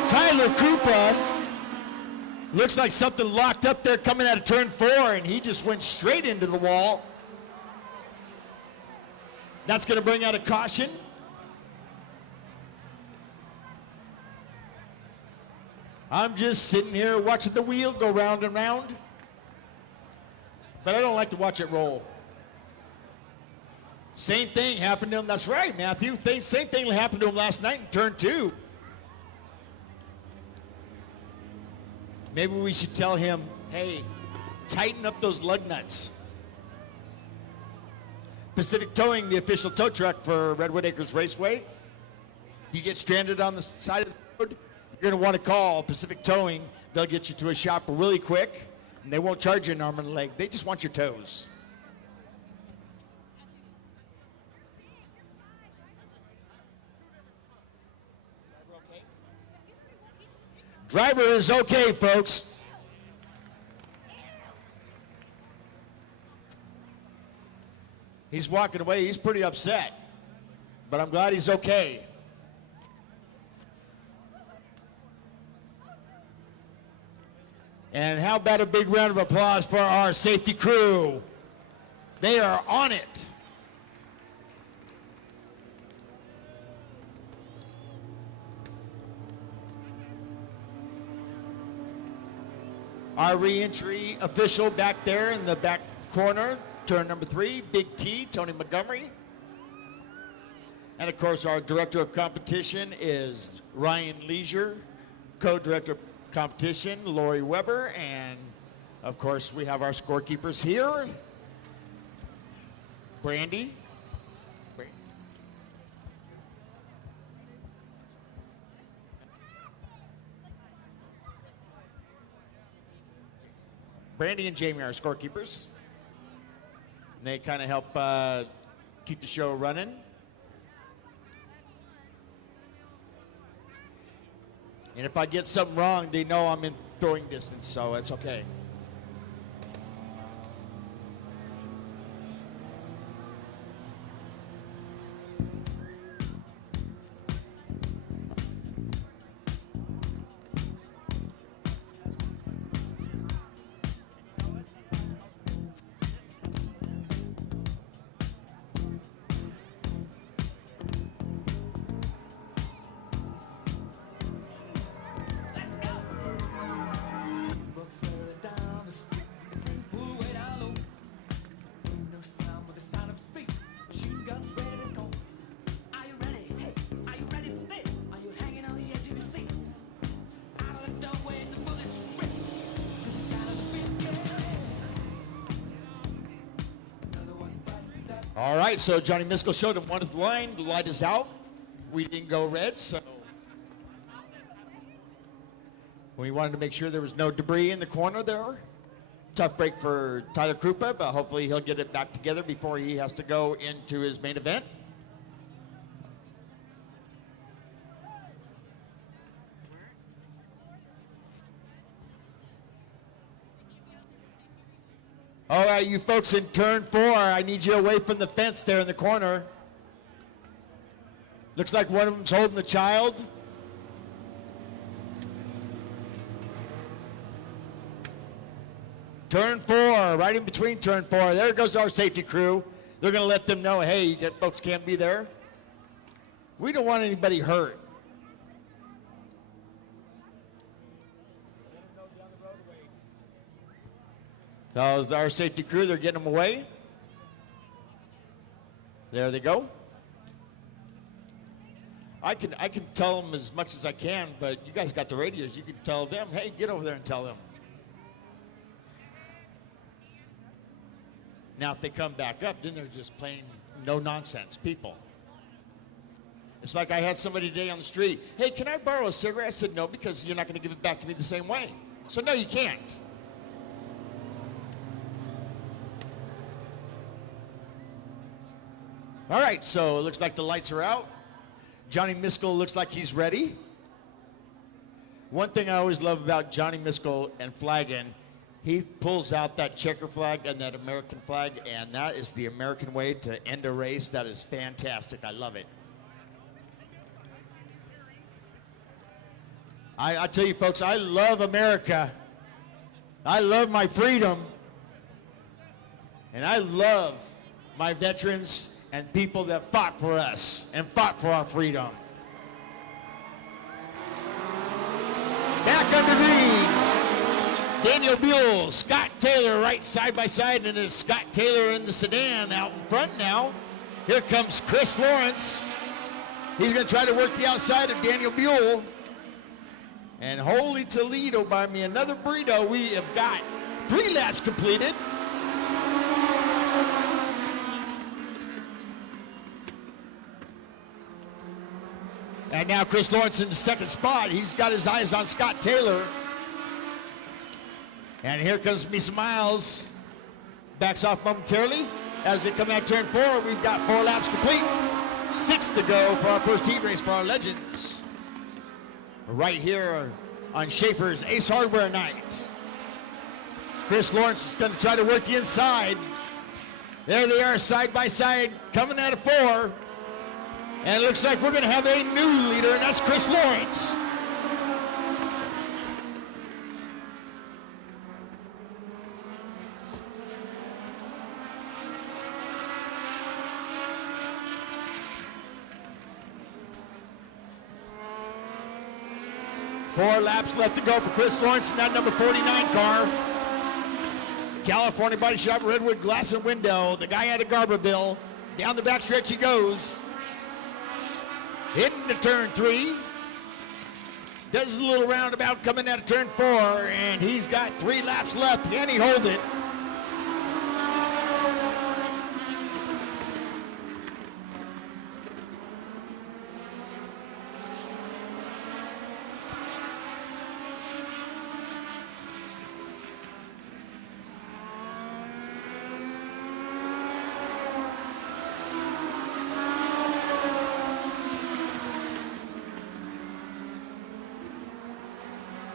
Tyler Krupa looks like something locked up there coming out of turn 4, and he just went straight into the wall. That's going to bring out a caution. I'm just sitting here watching the wheel go round and round. But I don't like to watch it roll. Same thing happened to him. That's right, Matthew. Same thing happened to him last night in turn 2. Maybe we should tell him, hey, tighten up those lug nuts. Pacific Towing, the official tow truck for Redwood Acres Raceway. If you get stranded on the side of the road, you're going to want to call Pacific Towing. They'll get you to a shop really quick, and they won't charge you an arm and a leg. They just want your toes. Driver is okay, folks. He's walking away. He's pretty upset, but I'm glad he's okay. And how about a big round of applause for our safety crew? They are on it. Our re-entry official back there in the back corner, turn number 3, Big T, Tony Montgomery. And of course, our director of competition is Ryan Leisure, co-director of competition, Lori Weber, and of course, we have our scorekeepers here. Brandy. Brandy and Jamie are scorekeepers. And they kind of help keep the show running. And if I get something wrong, they know I'm in throwing distance, so it's okay. All right, so Johnny Miskell showed him one of the line. The light is out. We didn't go red, so we wanted to make sure there was no debris in the corner there. Tough break for Tyler Krupa, but hopefully he'll get it back together before he has to go into his main event. All right, you folks in turn 4, I need you away from the fence there in the corner. Looks like one of them's holding the child. Turn 4, right in between turn 4. There goes our safety crew. They're going to let them know, hey, you folks can't be there. We don't want anybody hurt. Those our safety crew, they're getting them away. There they go. I can tell them as much as I can, but you guys got the radios. You can tell them, hey, get over there and tell them. Now, if they come back up, then they're just plain no-nonsense people. It's like I had somebody today on the street, hey, can I borrow a cigarette? I said, no, because you're not going to give it back to me the same way. So, no, you can't. All right, so it looks like the lights are out. Johnny Miskell looks like he's ready. One thing I always love about Johnny Miskell and flagging, he pulls out that checker flag and that American flag, and that is the American way to end a race. That is fantastic. I love it. I tell you, folks, I love America. I love my freedom. And I love my veterans and people that fought for us and fought for our freedom. Back under green. Daniel Buell, Scott Taylor right side by side, and it's Scott Taylor in the sedan out in front now. Here comes Chris Lawrence. He's going to try to work the outside of Daniel Buell. And holy Toledo, buy me another burrito. We have got 3 laps completed. And now Chris Lawrence in the second spot. He's got his eyes on Scott Taylor. And here comes Misa Miles. Backs off momentarily. As they come out turn 4, we've got 4 laps complete. 6 to go for our first heat race for our legends. Right here on Schaefer's Ace Hardware night. Chris Lawrence is going to try to work the inside. There they are side by side coming out of 4. And it looks like we're going to have a new leader, and that's Chris Lawrence. Four laps left to go for Chris Lawrence in that number 49 car. California Body Shop, Redwood, glass and window. The guy had a Garberville. Down the backstretch he goes. Into turn 3. Does a little roundabout coming out of turn 4, and he's got 3 laps left. Can he hold it?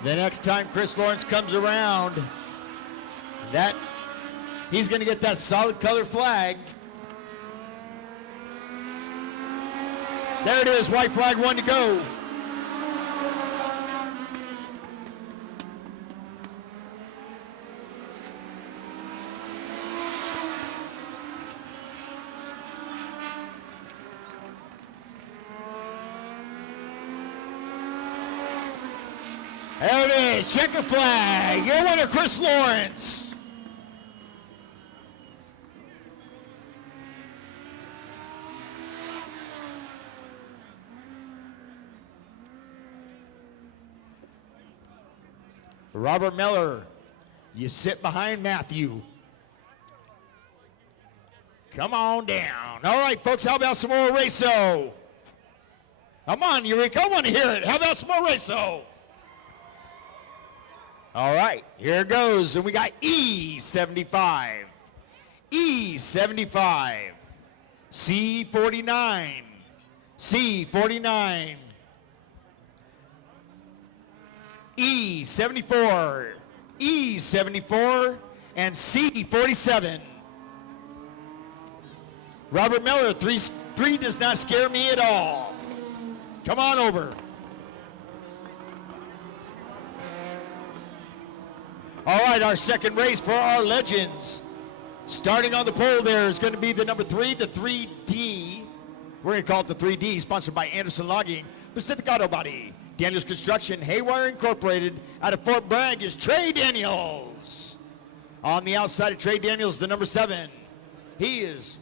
The next time Chris Lawrence comes around, he's going to get that solid color flag. There it is, white flag, 1 to go. There it is, checker flag. Your winner, Chris Lawrence. Robert Miller, you sit behind Matthew. Come on down. All right, folks, how about some more Raco? Come on, Eureka, I want to hear it. How about some more Raco? All right, here it goes, and we got E75, E75, C49, C49, E74, E74, and C47. Robert Miller, 3 does not scare me at all. Come on over. All right, our second race for our legends. Starting on the pole there is going to be the number 3, the 3D. We're going to call it the 3D, sponsored by Anderson Logging, Pacific Auto Body, Daniels Construction, Haywire Incorporated. Out of Fort Bragg is Trey Daniels. On the outside of Trey Daniels, the number 7. He is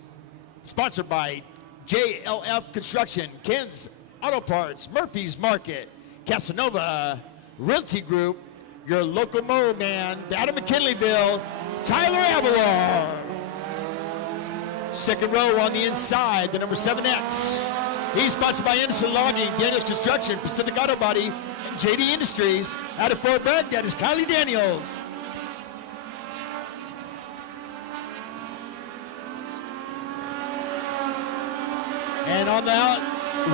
sponsored by JLF Construction, Ken's Auto Parts, Murphy's Market, Casanova Realty Group, your local mower man, out of McKinleyville, Tyler Avalon. Second row on the inside, the number 7X. He's sponsored by Anderson Logging, Daniels Construction, Pacific Auto Body, and JD Industries. Out of Fort Bragg, that is Kylie Daniels. And on the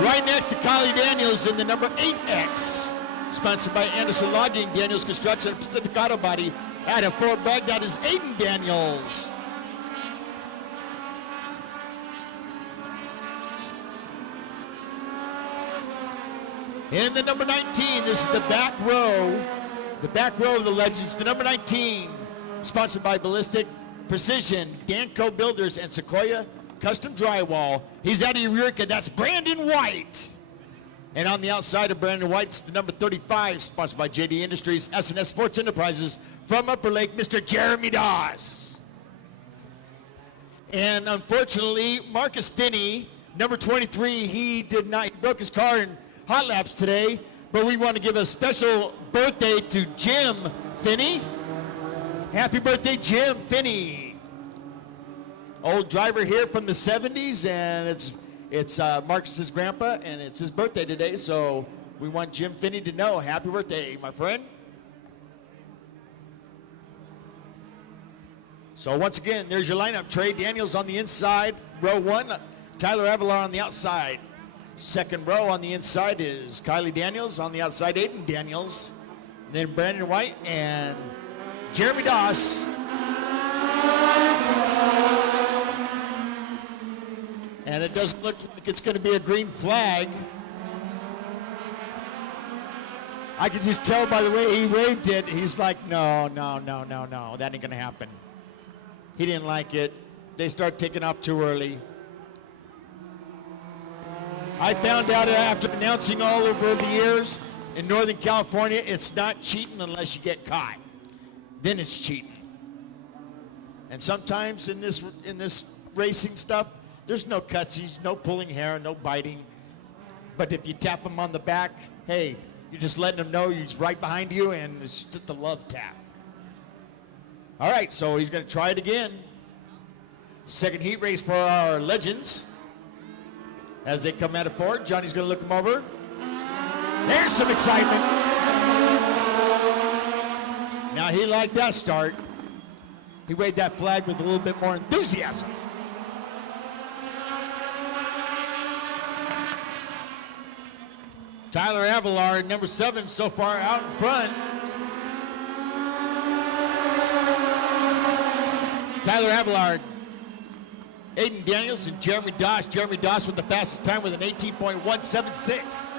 right next to Kylie Daniels in the number 8X. Sponsored by Anderson Logging, Daniels Construction, Pacific Auto Body. Out of Fort Bragg, that is Aiden Daniels. In the number 19, this is the back row of the legends. The number 19, sponsored by Ballistic Precision, Danco Builders, and Sequoia Custom Drywall. He's out of Eureka, that's Brandon White. And on the outside of Brandon White's the number 35, sponsored by JD Industries, S&S Sports Enterprises, from Upper Lake, Mr. Jeremy Doss. And unfortunately, Marcus Finney, number 23, he broke his car in hot laps today, but we want to give a special birthday to Jim Finney. Happy birthday, Jim Finney. Old driver here from the 70s, and it's Marcus's grandpa, and it's his birthday today, so we want Jim Finney to know, happy birthday, my friend. So once again, there's your lineup. Trey Daniels on the inside, row 1. Tyler Avalar on the outside. Second row on the inside is Kylie Daniels. On the outside, Aiden Daniels. Then Brandon White and Jeremy Doss. And it doesn't look like it's going to be a green flag. I could just tell by the way he waved it. He's like, no, that ain't going to happen. He didn't like it. They start taking off too early. I found out after announcing all over the years in Northern California, it's not cheating unless you get caught. Then it's cheating. And sometimes in this racing stuff, there's no cutsies, no pulling hair, no biting. But if you tap him on the back, hey, you're just letting him know he's right behind you, and it's just a love tap. All right, so he's going to try it again. Second heat race for our legends. As they come out of Ford, Johnny's going to look him over. There's some excitement. Now he liked that start. He waved that flag with a little bit more enthusiasm. Tyler Avalar, number 7, so far out in front. Tyler Avalar, Aiden Daniels, and Jeremy Doss. Jeremy Doss with the fastest time with an 18.176.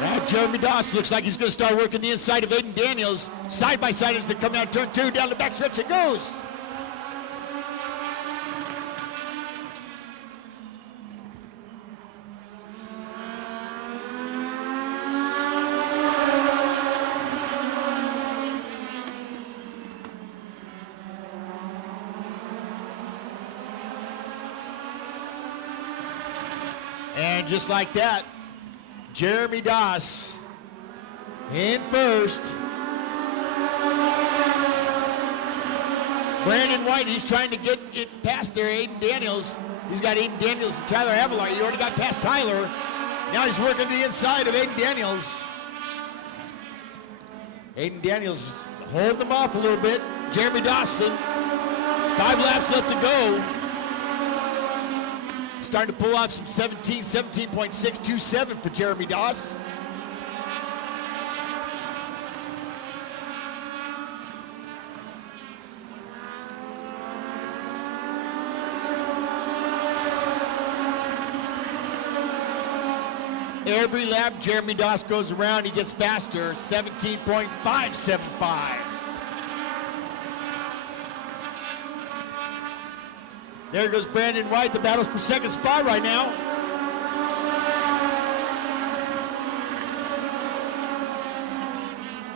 Now Jeremy Doss looks like he's going to start working the inside of Aiden Daniels. Side by side as they come out turn 2, down the back stretch it goes. And just like that, Jeremy Doss in first. Brandon White, he's trying to get it past there, Aiden Daniels. He's got Aiden Daniels and Tyler Avalar. He already got past Tyler. Now he's working the inside of Aiden Daniels. Aiden Daniels hold them off a little bit. Jeremy Dawson, 5 laps left to go. Starting to pull off some 17.627 for Jeremy Doss. Every lap Jeremy Doss goes around, he gets faster, 17.575. There goes Brandon White. The battle's for second spot right now.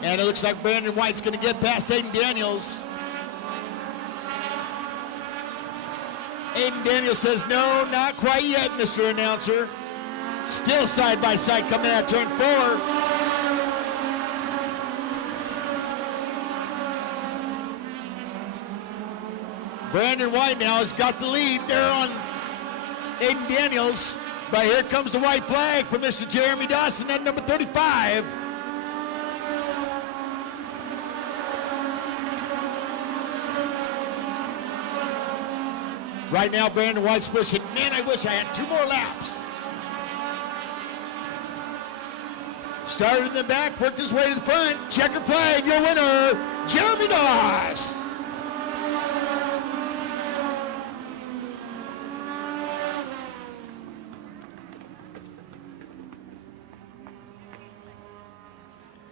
And it looks like Brandon White's going to get past Aiden Daniels. Aiden Daniels says, no, not quite yet, Mr. Announcer. Still side by side coming out turn 4. Brandon White now has got the lead there on Aiden Daniels. But here comes the white flag for Mr. Jeremy Dawson at number 35. Right now, Brandon White's wishing, man, I wish I had 2 more laps. Started in the back, worked his way to the front. Checker flag, your winner, Jeremy Doss.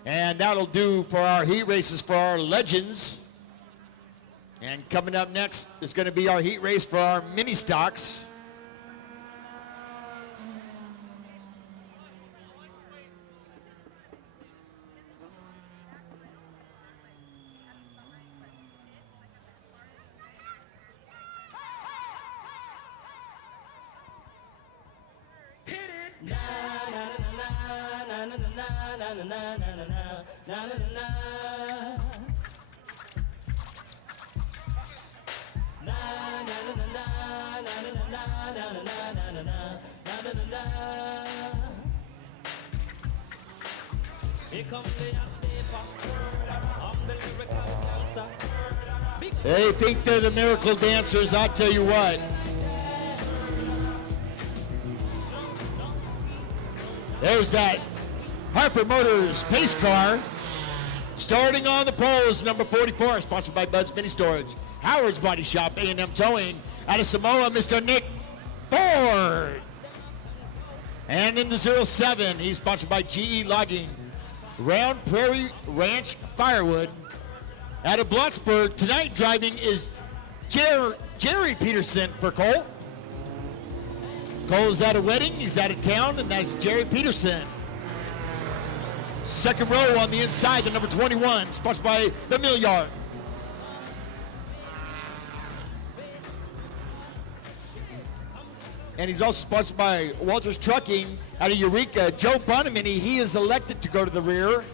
And that'll do for our heat races for our legends. And coming up next is going to be our heat race for our mini stocks. They think they're the miracle dancers, I'll tell you what. There's that Harper Motors pace car. Starting on the poles, number 44, sponsored by Bud's Mini Storage. Howard's Body Shop, A&M Towing. Out of Samoa, Mr. Nick Ford. And in the 07, he's sponsored by GE Logging. Round Prairie Ranch Firewood. Out of Bloxburg, tonight driving is Jerry Peterson for Cole. Cole's at a wedding, he's out of town, and that's Jerry Peterson. Second row on the inside, the number 21, sponsored by the Mill Yard. And he's also sponsored by Walters Trucking out of Eureka. Joe Bonamini, he is elected to go to the rear.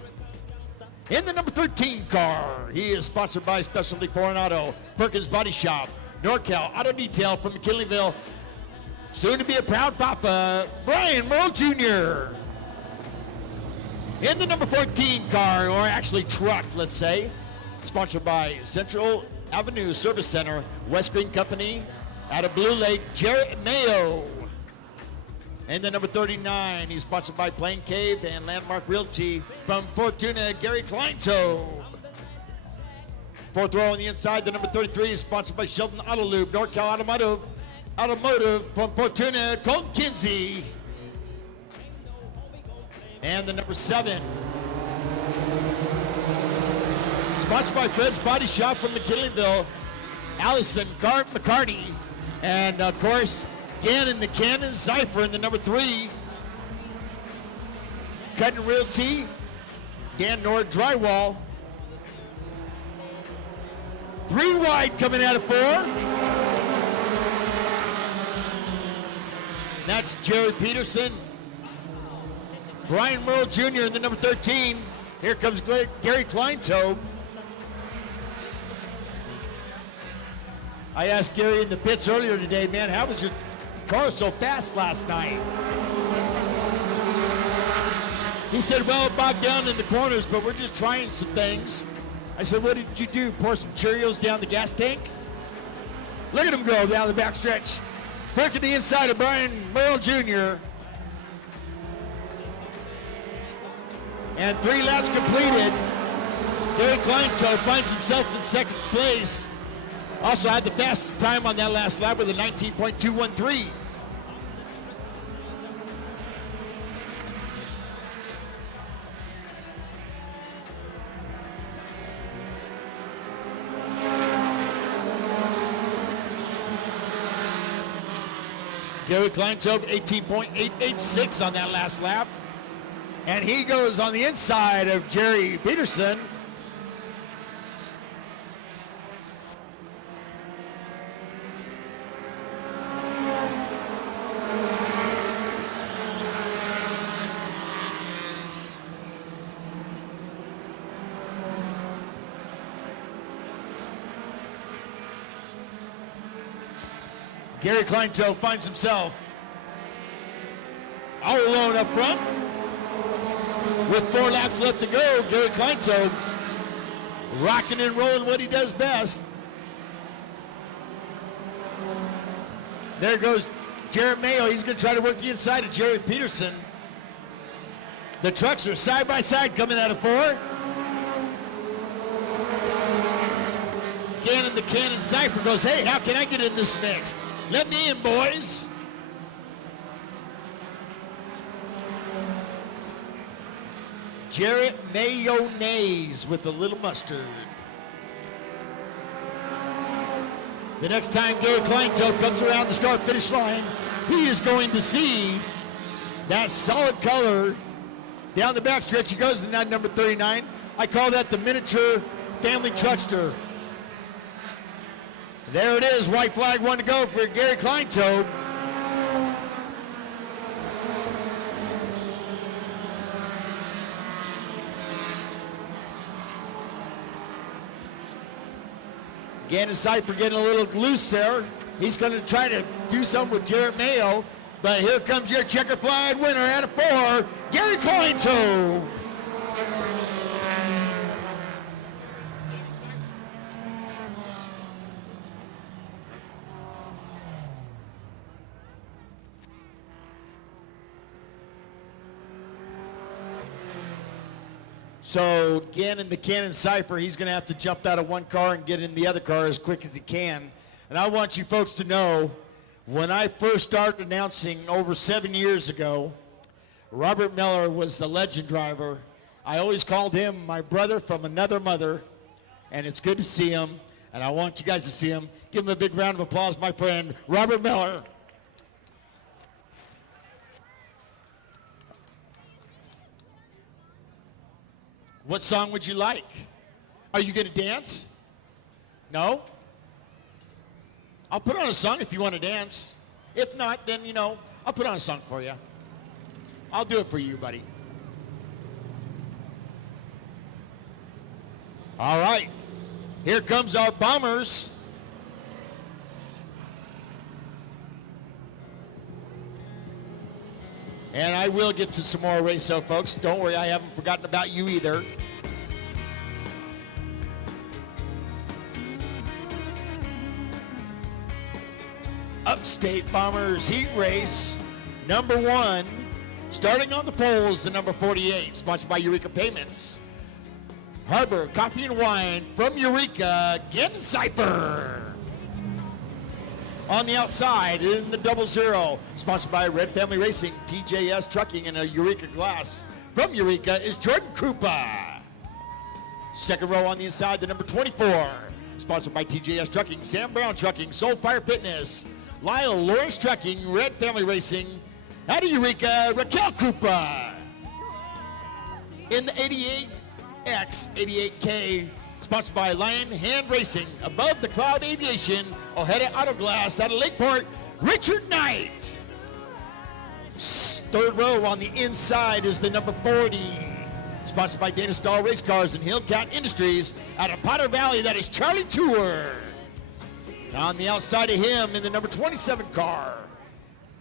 In the number 13 car, he is sponsored by Specialty Foreign Auto, Perkins Body Shop, NorCal Auto Detail from McKinleyville. Soon to be a proud papa, Brian Merle Jr. In the number 14 car, or actually truck, let's say, sponsored by Central Avenue Service Center, West Green Company, out of Blue Lake, Jarrett Mayo. In the number 39, he's sponsored by Plain Cave and Landmark Realty from Fortuna, Gary Kleintoe. Fourth row on the inside, the number 33 is sponsored by Sheldon Auto Lube, NorCal Automotive from Fortuna, Colton Kinsey. And the number 7, sponsored by Fred's Body Shop from McKinleyville, Allison McCarty. And of course, Gannon the Cannon Zypher in the number 3. Cutting Realty, Dan Nord Drywall. 3 wide coming out of 4. That's Jerry Peterson. Brian Merle Jr. in the number 13. Here comes Gary Kleintoe. I asked Gary in the pits earlier today, man, how was your car so fast last night? He said, well, it bogged down in the corners, but we're just trying some things. I said, what did you do? Pour some Cheerios down the gas tank? Look at him go down the backstretch. Breaking the inside of Brian Merle Jr. And 3 laps completed. Gary Kleintoe finds himself in second place. Also had the fastest time on that last lap with a 19.213. Gary Kleintoe 18.886 on that last lap. And he goes on the inside of Jerry Peterson. Gary Kleintoe finds himself all alone up front. With 4 laps left to go, Gary Kleintoe rocking and rolling what he does best. There goes Jarrett Mayo. He's going to try to work the inside of Jerry Peterson. The trucks are side by side coming out of 4. Gannon the Cannon Cypher goes, hey, how can I get in this mix? Let me in, boys. Jarrett Mayonnaise with a little mustard. The next time Gary Kleintoe comes around the start-finish line, he is going to see that solid color down the backstretch. He goes in that number 39. I call that the miniature family truckster. There it is, white flag, one to go for Gary Kleintoe. Gannon Cypher getting a little loose there. He's going to try to do something with Jarrett Mayo, but here comes your checker flag winner out of 4, Gary Kleintoe. So Gannon, the Cannon Cypher, he's going to have to jump out of one car and get in the other car as quick as he can. And I want you folks to know, when I first started announcing over 7 years ago, Robert Miller was the legend driver. I always called him my brother from another mother, and it's good to see him, and I want you guys to see him. Give him a big round of applause, my friend, Robert Miller. What song would you like? Are you going to dance? No? I'll put on a song if you want to dance. If not, then, you know, I'll put on a song for you. I'll do it for you, buddy. All right. Here comes our Bombers. And I will get to some more race-o, folks. Don't worry, I haven't forgotten about you either. Upstate Bombers Heat Race, number 1. Starting on the poles, the number 48, sponsored by Eureka Payments. Harbor Coffee and Wine from Eureka, Gannon Cypher. On the outside, in the 00, sponsored by Red Family Racing, TJS Trucking, and a Eureka Glass. From Eureka is Jordan Krupa. Second row on the inside, the number 24, sponsored by TJS Trucking, Sam Brown Trucking, Soulfire Fitness, Lyle Lawrence Trucking, Red Family Racing. Out of Eureka, Raquel Krupa. In the 88X, 88K, sponsored by Lion Hand Racing, above the Cloud Aviation, Ojeda Auto Glass, out of Lakeport, Richard Knight. Third row on the inside is the number 40, sponsored by Dana Stahl Race Cars and Hillcat Industries, out of Potter Valley, that is Charlie Tour. On the outside of him in the number 27 car,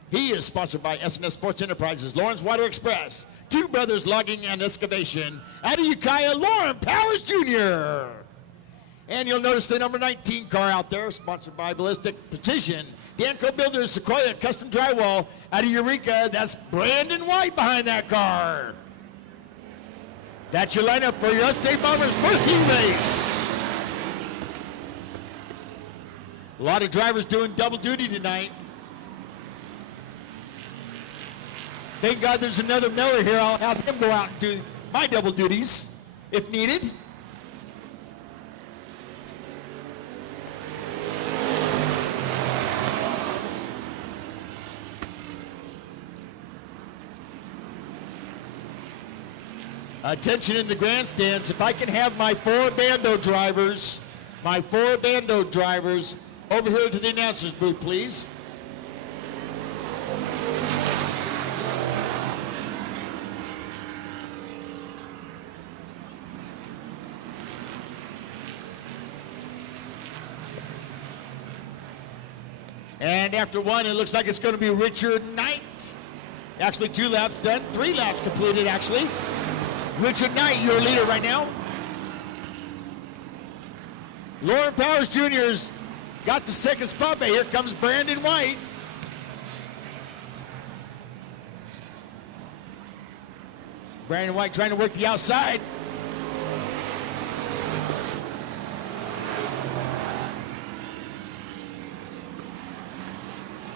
he is sponsored by S&S Sports Enterprises, Lawrence Water Express, Two Brothers Logging and Excavation, out of Ukiah, Lauren Powers Jr. And you'll notice the number 19 car out there, sponsored by Ballistic Precision, Danco Builders, Sequoia Custom Drywall, out of Eureka. That's Brandon White behind that car. That's your lineup for your Upstate Bombers first heat race. A lot of drivers doing double duty tonight. Thank God there's another Miller here. I'll have him go out and do my double duties if needed. Attention in the grandstands. If I can have my four bando drivers over here to the announcer's booth, please. And after one, it looks like it's going to be Richard Knight. Actually, 2 laps done, 3 laps completed, actually. Richard Knight, your leader right now. Lauren Powers Jr.'s got the second spot, but here comes Brandon White. Brandon White trying to work the outside.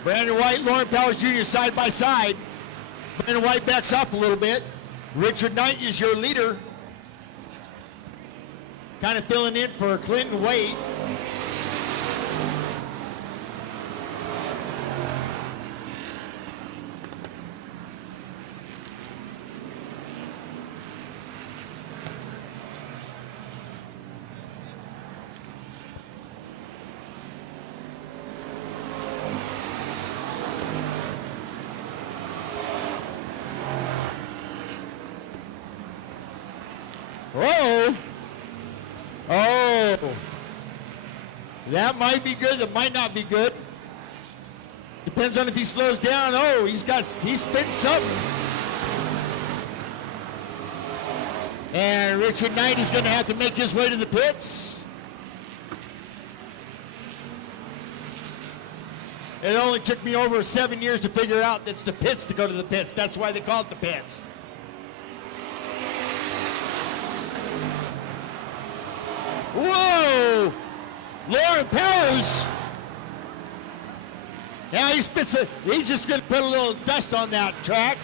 Brandon White, Lauren Powers Jr. side by side. Brandon White backs up a little bit. Richard Knight is your leader. Kind of filling in for Clinton Wade. Whoa. Oh. That might be good. That might not be good. Depends on if he slows down. Oh, he's spit something. And Richard Knight is going to have to make his way to the pits. It only took me over 7 years to figure out it's the pits to go to the pits. That's why they call it the pits. Whoa! Lauren Powers. Now he's just going to put a little dust on that track,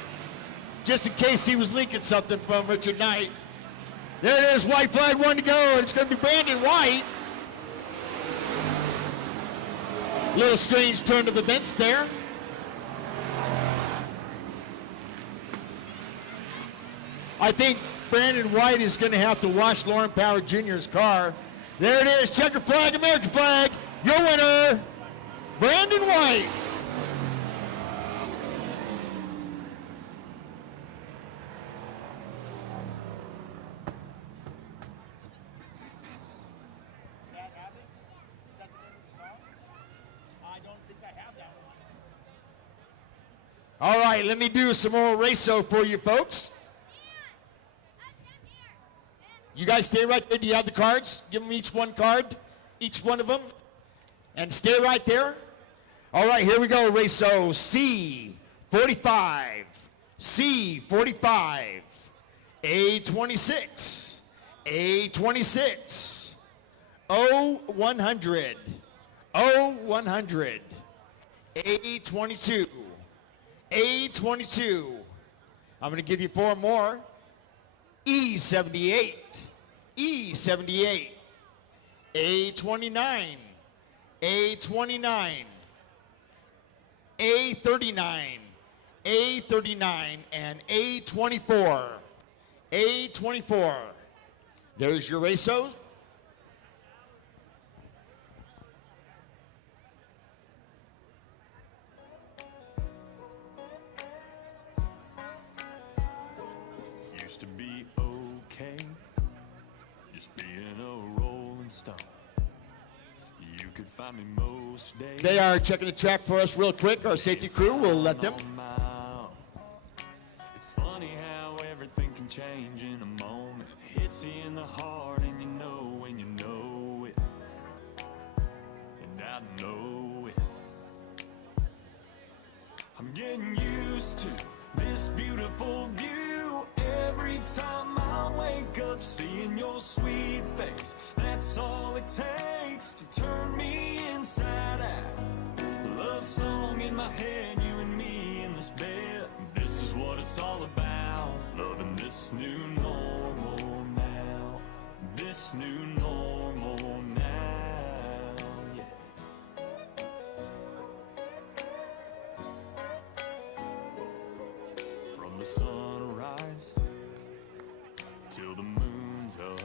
just in case he was leaking something from Richard Knight. There it is, white flag, one to go. It's going to be Brandon White. Little strange turn of events there. I think Brandon White is going to have to wash Lauren Power Jr.'s car. There it is, checker flag, American flag. Your winner, Brandon White. All right, let me do some more race-o for you folks. You guys stay right there. Do you have the cards? Give them each one card, each one of them, and stay right there. All right, here we go, race-o. C45, C45, A26, A26, O100, O100, A22, A22. I'm going to give you four more. E78, E78, A29, A29, A39, A39, and A24, A24. There's your race-os. Used to be okay, just being a rolling stone. You could find me most days. They are checking the track for us real quick. Our safety crew will let them. It's funny how everything can change in a moment. Hits you in the heart and you know when you know it. And I know it. I'm getting used to this beautiful view. Every time I wake up seeing your sweet face, that's all it takes to turn me inside out. Love song in my head, you and me in this bed. This is what it's all about. Loving this new normal now. This new normal now. Yeah. From the sunrise till the moon's up,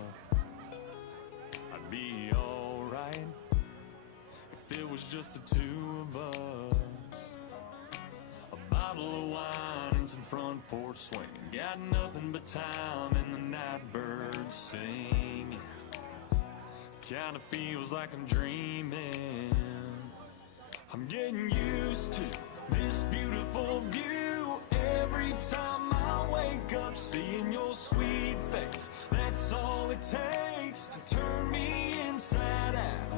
I'd be alright if it was just the two of us. A bottle of wine and some front porch swing. Got nothing but time and the night birds singing. Kinda feels like I'm dreaming. I'm getting used to this beautiful view. Every time I wake up seeing your sweet face, that's all it takes to turn me inside out.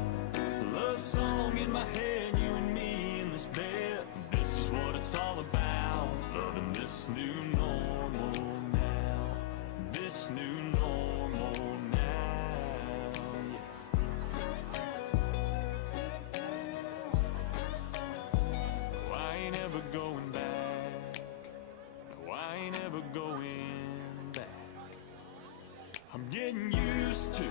Love song in my head, you and me in this bed. This is what it's all about. Loving this new normal now. This new normal now. No, I ain't ever going back. No, I ain't ever going getting used to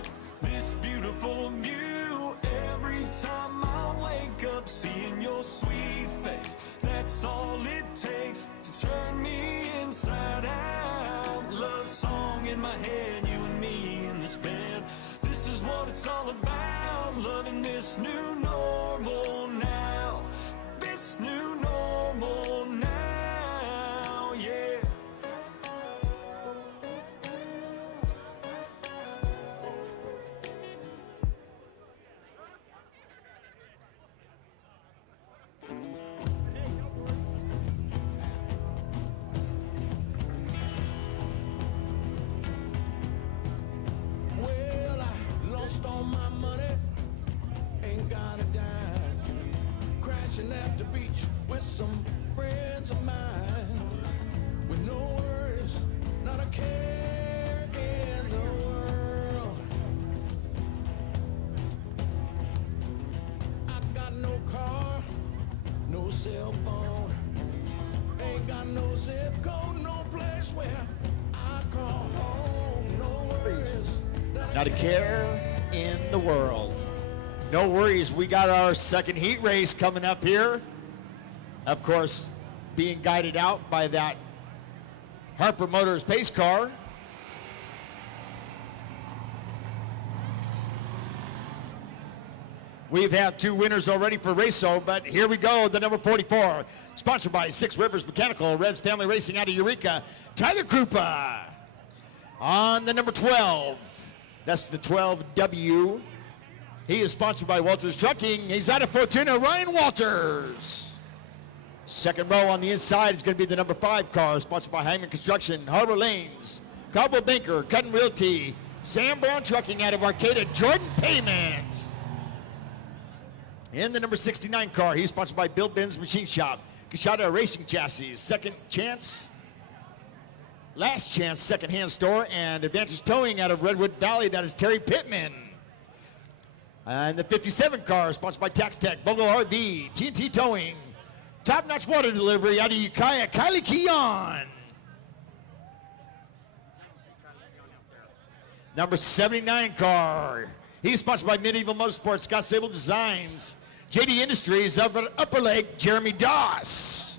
this beautiful view. Every time I wake up, seeing your sweet face, that's all it takes to turn me inside out. Love song in my head, you and me in this bed. This is what it's all about, loving this new normal now. This new normal now, yeah. Well, I lost all my money, ain't got a dime. Crashing at the beach with some friends of mine. With no worries, not a care in the world. I got no car, no cell phone. Ain't got no zip code, no place where I call home. No worries. Not a care in the world. No worries, we got our second heat race coming up here. Of course, being guided out by that Harper Motors pace car. We've had two winners already for Raceway, but here we go, the number 44, sponsored by Six Rivers Mechanical, Reds Family Racing out of Eureka, Tyler Krupa. On the number 12, that's the 12W. He is sponsored by Walters Trucking. He's out of Fortuna, Ryan Walters. Second row on the inside is going to be the number 5 car, sponsored by Hyman Construction, Harbor Lanes, Cobble Banker, Cutting Realty, Sam Brown Trucking out of Arcata, Jordan Payment. In the number 69 car, he's sponsored by Bill Ben's Machine Shop, Kashada Racing Chassis, Second Chance, Last Chance Secondhand Store, and Advantage Towing out of Redwood Valley. That is Terry Pittman. And the 57 car, sponsored by Tax Tech, Bogle RV, TNT Towing, Top Notch Water Delivery out of Ukiah, Kylie Keon. Number 79 car, he's sponsored by Medieval Motorsports, Scott Sable Designs, JD Industries, Upper Lake, Jeremy Doss.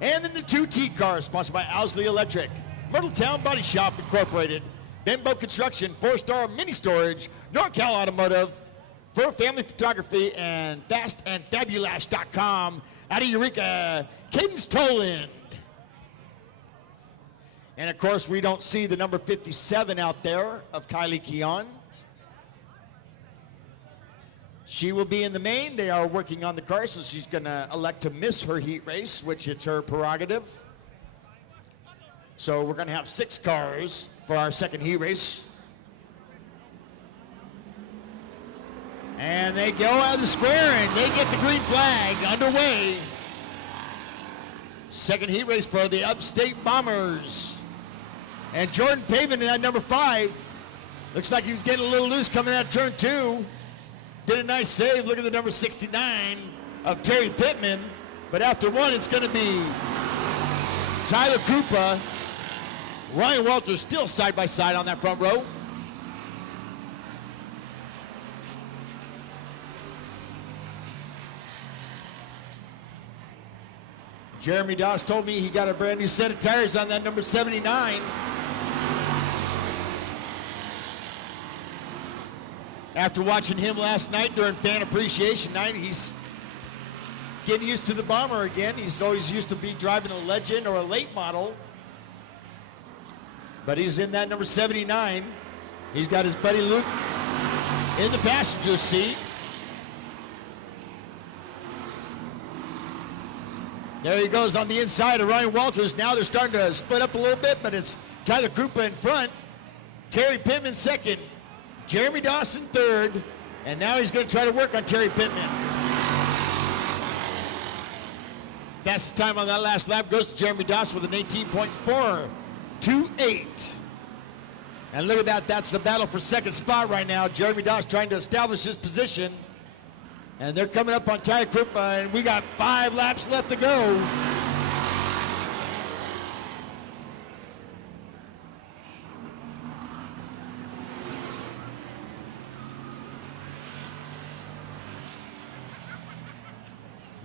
And in the 2T car, sponsored by Owsley Electric, Myrtletown Body Shop Incorporated, Benbow Construction, 4-Star Mini Storage, NorCal Automotive, Fur Family Photography, and FastandFabulash.com out of Eureka, Cadence Toland. And of course, we don't see the number 57 out there of Kylie Keon. She will be in the main. They are working on the car, so she's going to elect to miss her heat race, which it's her prerogative. So we're going to have 6 cars for our second heat race. And they go out of the square, and they get the green flag underway. Second heat race for the Upstate Bombers. And Jordan Pavement in that number 5. Looks like he was getting a little loose coming out of turn 2. Did a nice save. Look at the number 69 of Terry Pittman. But after 1, it's going to be Tyler Krupa. Ryan Walters still side by side on that front row. Jeremy Doss told me he got a brand new set of tires on that number 79. After watching him last night during Fan Appreciation Night, he's getting used to the Bomber again. He's always used to be driving a Legend or a late model. But he's in that number 79. He's got his buddy Luke in the passenger seat. There he goes on the inside of Ryan Walters. Now they're starting to split up a little bit, but it's Tyler Krupa in front, Terry Pittman second, Jeremy Dawson third, and now he's going to try to work on Terry Pittman. Fastest time on that last lap goes to Jeremy Dawson with an 18.428. And look at that, that's the battle for second spot right now. Jeremy Dawson trying to establish his position. And they're coming up on Tyler Krupa, and we got 5 laps left to go.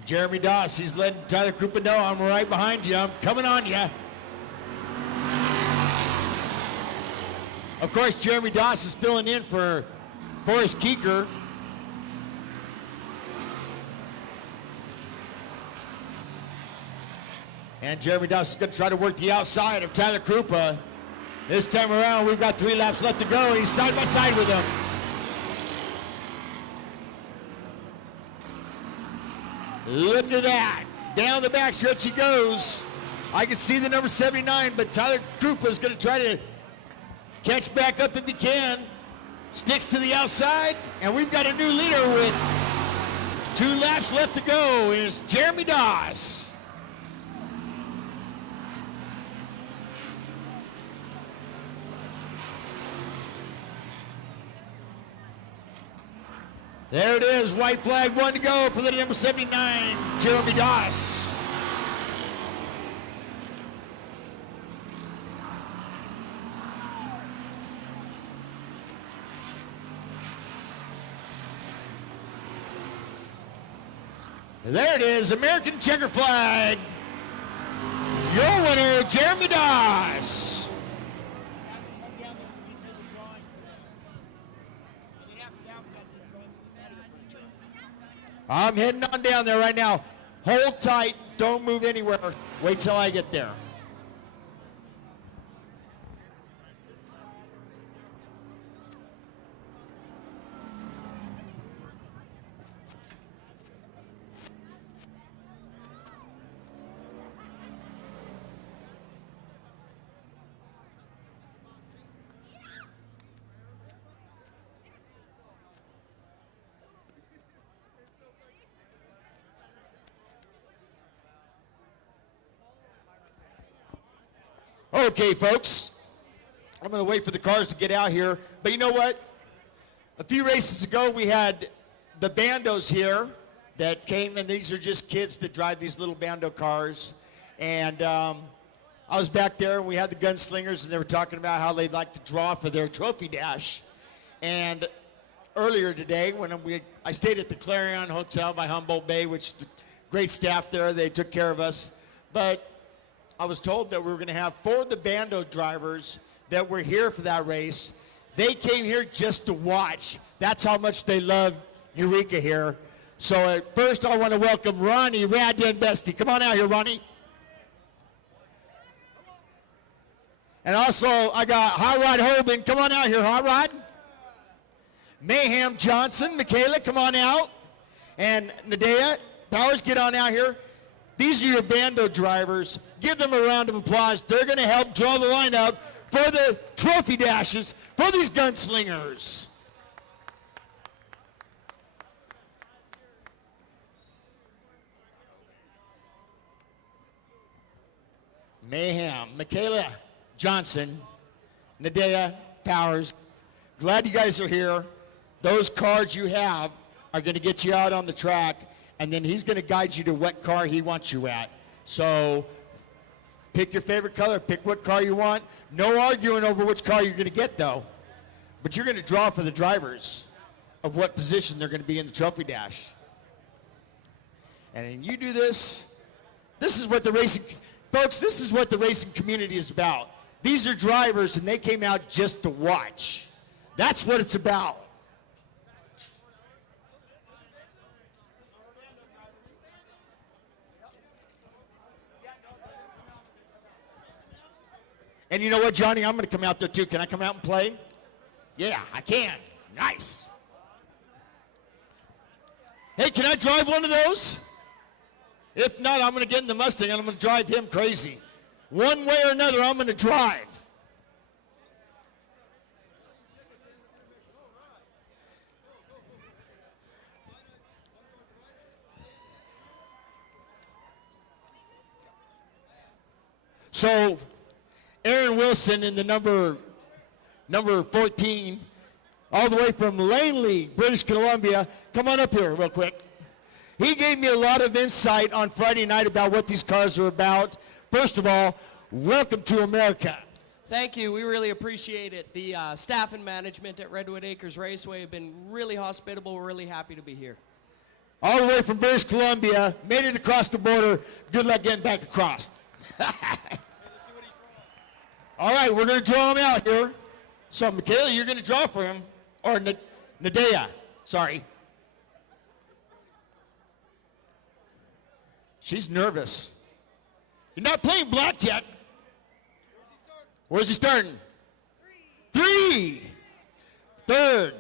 Jeremy Doss, he's letting Tyler Krupa know, I'm right behind you. I'm coming on you. Of course, Jeremy Doss is filling in for Forrest Keeker. And Jeremy Doss is going to try to work the outside of Tyler Krupa. This time around, we've got 3 laps left to go. He's side by side with him. Look at that. Down the backstretch he goes. I can see the number 79, but Tyler Krupa is going to try to catch back up if he can. Sticks to the outside, and we've got a new leader with 2 laps left to go. It's Jeremy Doss. There it is, white flag, 1 to go for the number 79, Jeremy Doss. There it is, American checker flag. Your winner, Jeremy Doss. I'm heading on down there right now. Hold tight, don't move anywhere. Wait till I get there. Okay, folks, I'm going to wait for the cars to get out here. But you know what? A few races ago, we had the bandos here that came, and these are just kids that drive these little bando cars. And I was back there, and we had the Gunslingers, and they were talking about how they'd like to draw for their trophy dash. And earlier today, when I stayed at the Clarion Hotel by Humboldt Bay, which the great staff there, they took care of us. But I was told that we were going to have 4 of the bando drivers that were here for that race. They came here just to watch. That's how much they love Eureka here. So at first, I want to welcome Ronnie Rad Den Bestie. Come on out here, Ronnie. And also, I got Hot Rod Hoban. Come on out here, Hot Rod. Mayhem Johnson, Michaela, come on out. And Nadea Powers, get on out here. These are your bando drivers. Give them a round of applause. They're going to help draw the lineup for the trophy dashes for these Gunslingers. Mayhem, Michaela Johnson, Nadea Powers. Glad you guys are here. Those cards you have are going to get you out on the track, and then he's going to guide you to what car he wants you at. So pick your favorite color, pick what car you want. No arguing over which car you're going to get, though. But you're going to draw for the drivers of what position they're going to be in the trophy dash. And then you do this. This is what the racing, folks, this is what the racing community is about. These are drivers, and they came out just to watch. That's what it's about. And you know what, Johnny? I'm going to come out there, too. Can I come out and play? Yeah, I can. Nice. Hey, can I drive one of those? If not, I'm going to get in the Mustang, and I'm going to drive him crazy. One way or another, I'm going to drive. So Aaron Wilson in the number 14, all the way from Langley, British Columbia. Come on up here real quick. He gave me a lot of insight on Friday night about what these cars are about. First of all, welcome to America. Thank you. We really appreciate it. The staff and management at Redwood Acres Raceway have been really hospitable. We're really happy to be here. All the way from British Columbia, made it across the border. Good luck getting back across. All right, we're going to draw him out here. So, Michaela, you're going to draw for him. Or Nadea, sorry. She's nervous. You're not playing blackjack. Where's he starting? Three. Third.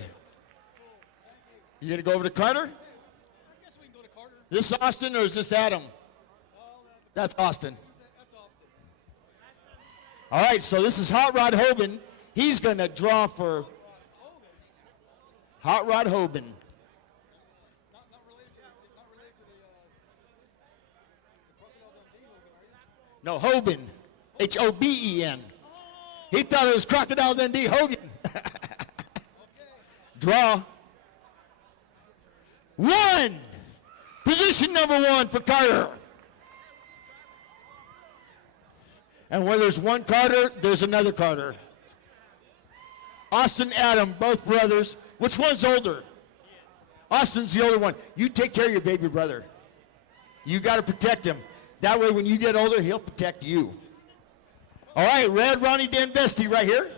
You going to go over to Carter? I guess we can go to Carter. This Austin or is this Adam? That's Austin. That's Austin. All right, so this is Hot Rod Hoban. He's going to draw for Hot Rod Hoban. Not related to the Crocodile Dundee Hogan, are you? No, Hoban. H-O-B-E-N. He thought it was Crocodile Dundee Hogan. Draw. One. Position number one for Carter. And where there's one Carter, there's another Carter. Austin, Adam, both brothers. Which one's older? Austin's the older one. You take care of your baby brother. You got to protect him. That way when you get older, he'll protect you. All right, red Ronnie Dan Bestie right here.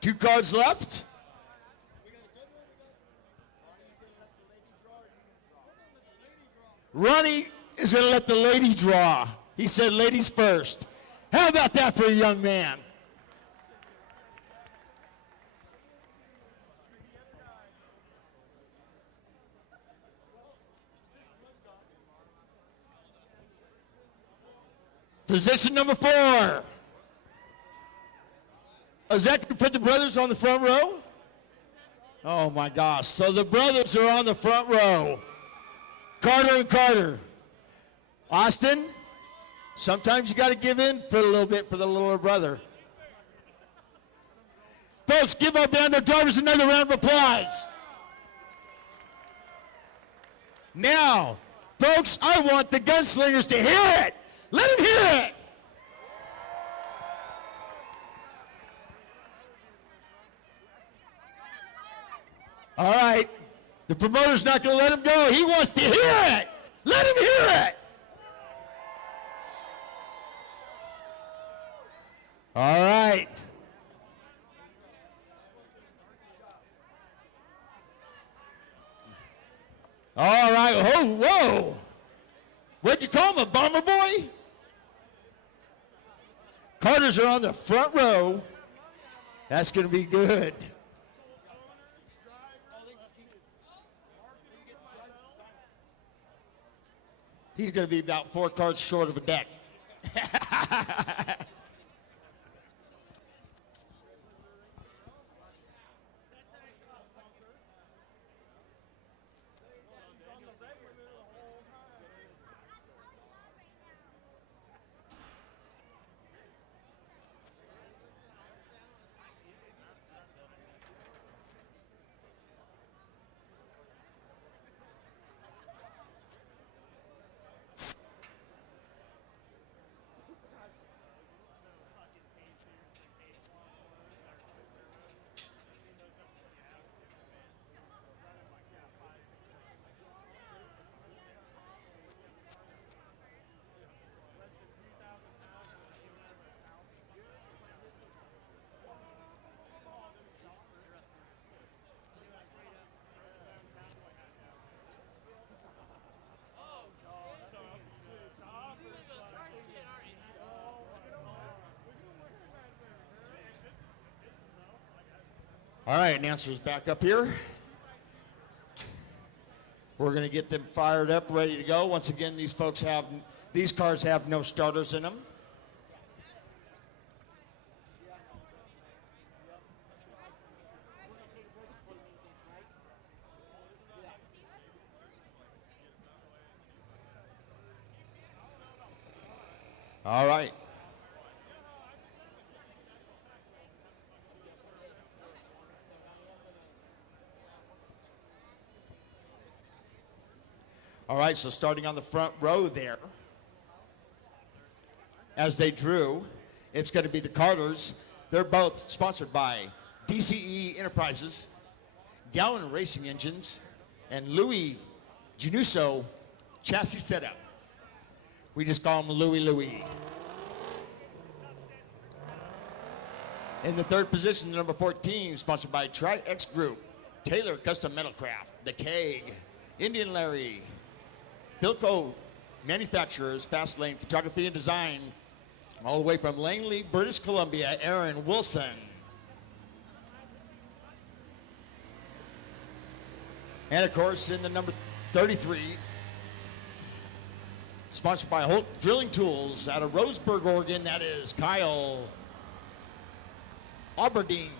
2 cards left. Ronnie is going to let the lady draw. He said ladies first. How about that for a young man? Position number 4. Is that to put the brothers on the front row? Oh my gosh. So the brothers are on the front row. Carter and Carter. Austin, sometimes you got to give in for a little bit for the littler brother. Folks, give our band of drivers another round of applause. Now, folks, I want the Gunslingers to hear it. Let them hear it. All right. The promoter's not going to let him go. He wants to hear it. Let him hear it. All right. All right. Oh, whoa. What'd you call him, a bomber boy? Carters are on the front row. That's going to be good. He's going to be about 4 cards short of a deck. All right, announcers back up here. We're going to get them fired up, ready to go. Once again, these cars have no starters in them. All right. All right, so starting on the front row there, as they drew, it's going to be the Carters. They're both sponsored by DCE Enterprises, Gallon Racing Engines, and Louis Januso chassis setup. We just call him Louie. In the third position, number 14, sponsored by Tri-X Group, Taylor Custom Metalcraft, The Keg, Indian Larry, Philco Manufacturers, Fast Lane Photography and Design, all the way from Langley, British Columbia, Aaron Wilson. And of course, in the number 33, sponsored by Holt Drilling Tools out of Roseburg, Oregon, that is Kyle Aberdeen.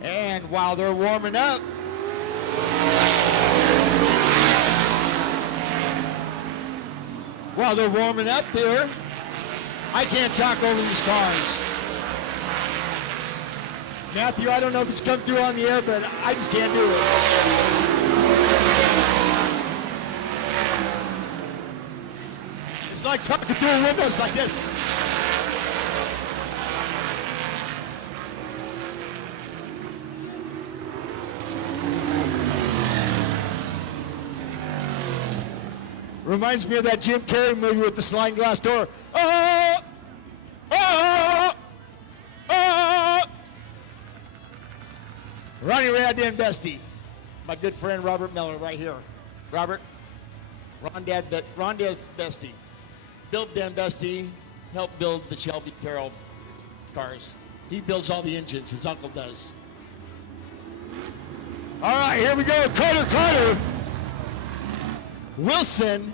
And while they're warming up, here, I can't talk over these cars. Matthew, I don't know if it's come through on the air, but I just can't do it. It's like talking through windows like this. Reminds me of that Jim Carrey movie with the sliding glass door. Oh! Oh! Oh! Ronnie Ray Dan Bestie. My good friend Robert Miller right here. Robert, Ron Dad Bestie. Bill Dan Bestie helped build the Shelby Carroll cars. He builds all the engines, his uncle does. All right, here we go. Carter. Wilson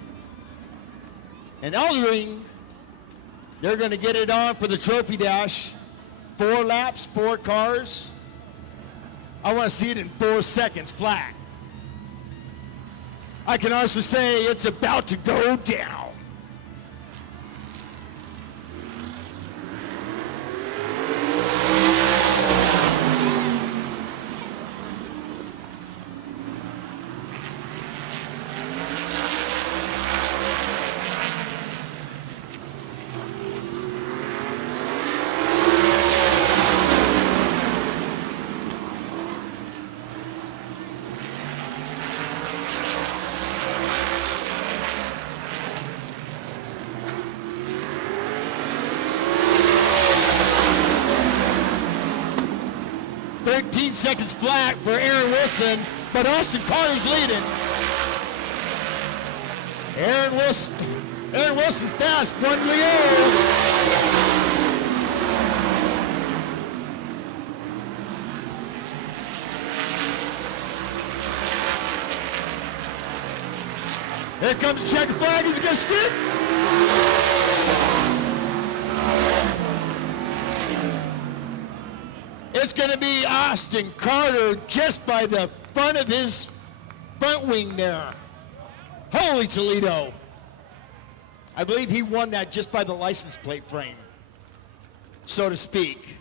and Eldering, they're going to get it on for the trophy dash. 4 laps, 4 cars. I want to see it in 4 seconds flat. I can honestly say it's about to go down. Seconds flat for Aaron Wilson, but Austin Carter's leading. Aaron Wilson's fast, 1 Leo. Here comes the checker flag. Is he going to stick? It's going to be Austin Carter just by the front of his front wing there. Holy Toledo. I believe he won that just by the license plate frame, so to speak.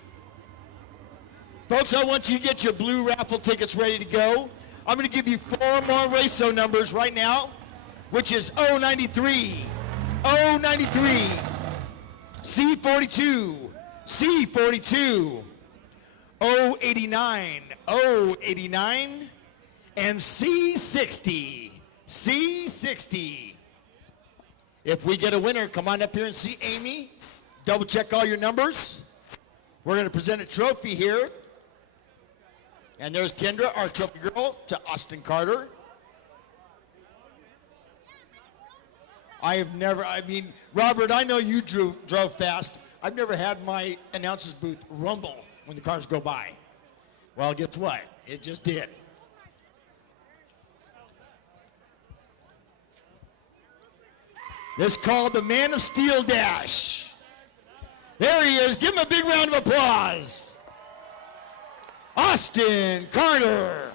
Folks, I want you to get your blue raffle tickets ready to go. I'm going to give you 4 more race numbers right now, which is 093, 093, C42, C42, 089, 089, and C60, C60. If we get a winner, come on up here and see Amy. Double check all your numbers. We're going to present a trophy here. And there's Kendra, our trophy girl, to Austin Carter. Robert, I know you drove fast. I've never had my announcer's booth rumble when the cars go by. Well, guess what? It just did. This is called the Man of Steel Dash. There he is. Give him a big round of applause. Austin Carter.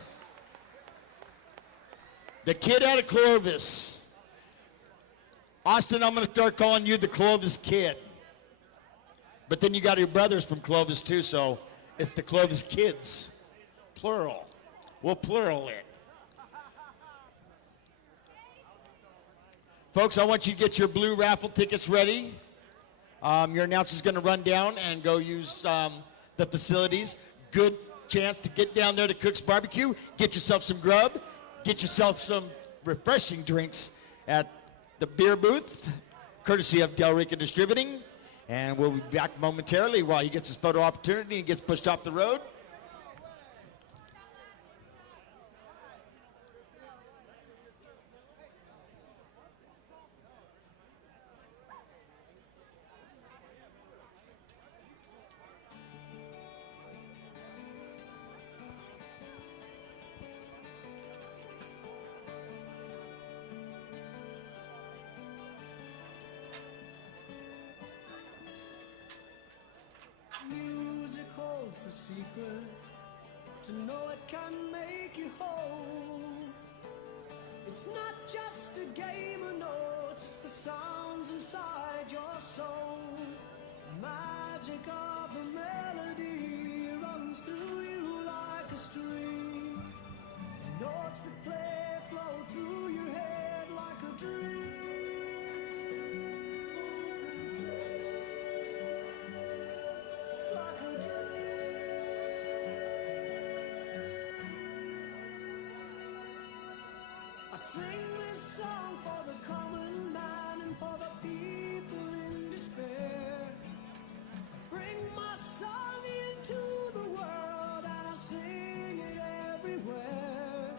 The kid out of Clovis. Austin, I'm going to start calling you the Clovis Kid. But then you got your brothers from Clovis too, so it's the Clovis Kids. Plural. We'll plural it. Folks, I want you to get your blue raffle tickets ready. Your announcer's going to run down and go use the facilities. Good chance to get down there to Cook's Barbecue, get yourself some grub, get yourself some refreshing drinks at the beer booth, courtesy of Del Rica Distributing. And we'll be back momentarily while he gets his photo opportunity and gets pushed off the road. Music holds the secret to know it can make you whole. It's not just a game of notes, it's the sounds inside your soul. Magic of the melody runs through you like a stream. Notes that play flow through your head like a dream. I sing this song for the common man and for the people in despair. Bring my song into the world and I sing it everywhere.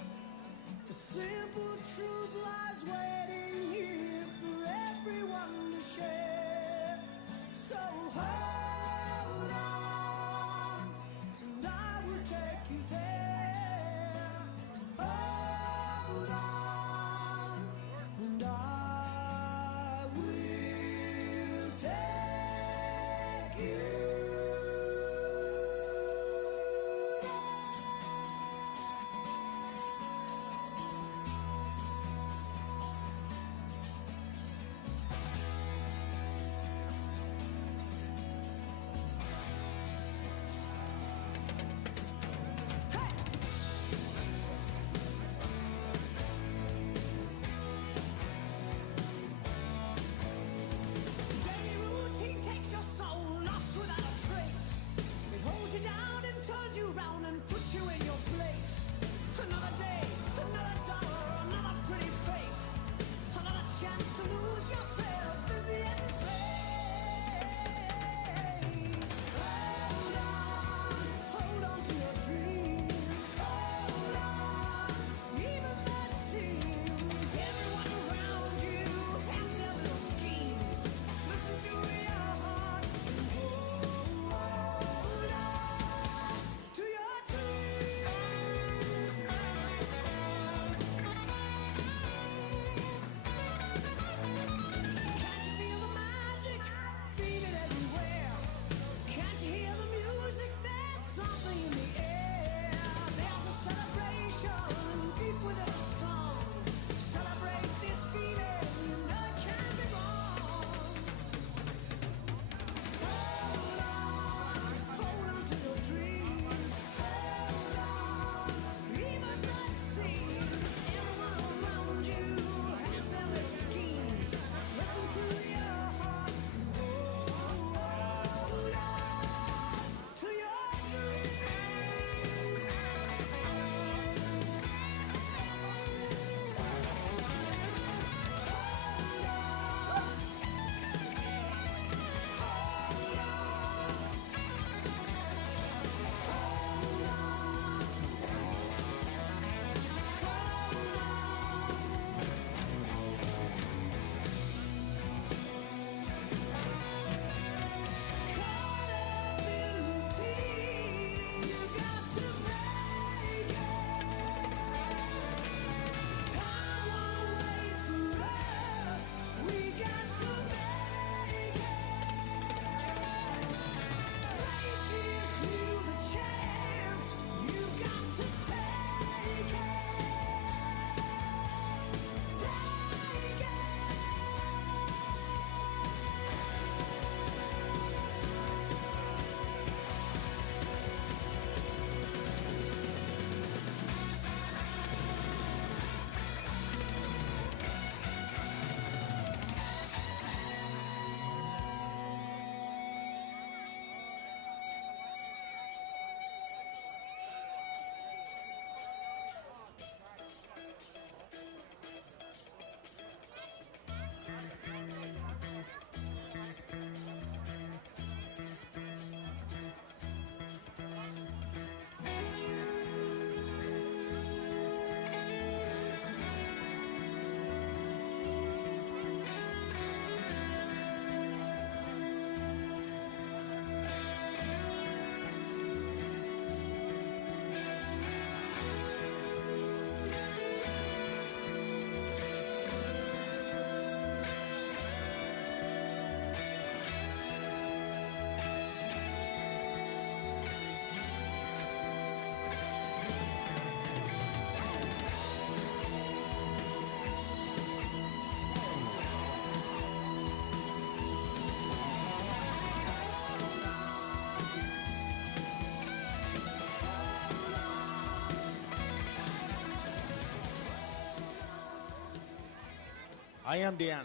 I am Dan.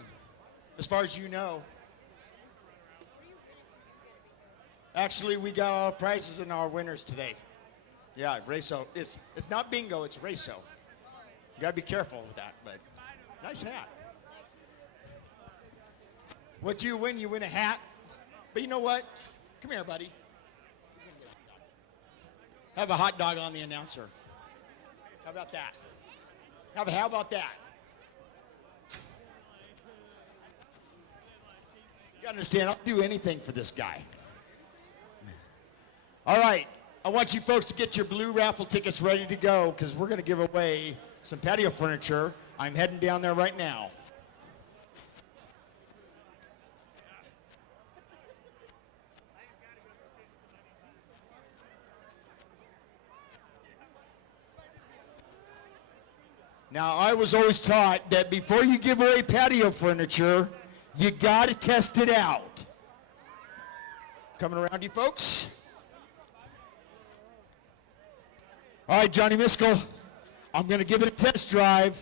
As far as you know. Actually, we got all prizes and our winners today. Yeah, Racew. It's not bingo, it's Racew. You gotta be careful with that, but nice hat. What do you win? You win a hat. But you know what? Come here, buddy. Have a hot dog on the announcer. How about that? How about that? You understand, I'll do anything for this guy. All right, I want you folks to get your blue raffle tickets ready to go because we're going to give away some patio furniture. I'm heading down there right now. Now, I was always taught that before you give away patio furniture, you got to test it out. Coming around, you folks. All right, Johnny Miskell, I'm going to give it a test drive.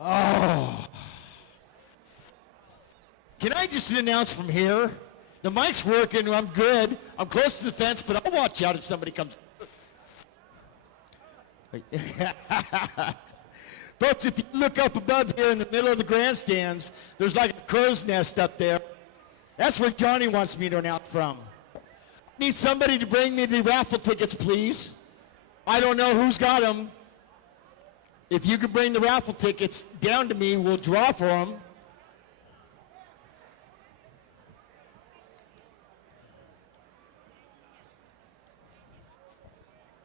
Oh. Can I just announce from here? The mic's working, I'm good. I'm close to the fence, but I'll watch out if somebody comes. Folks, if you look up above here in the middle of the grandstands, there's like a crow's nest up there. That's where Johnny wants me to announce from. I need somebody to bring me the raffle tickets, please. I don't know who's got them. If you could bring the raffle tickets down to me, we'll draw for them.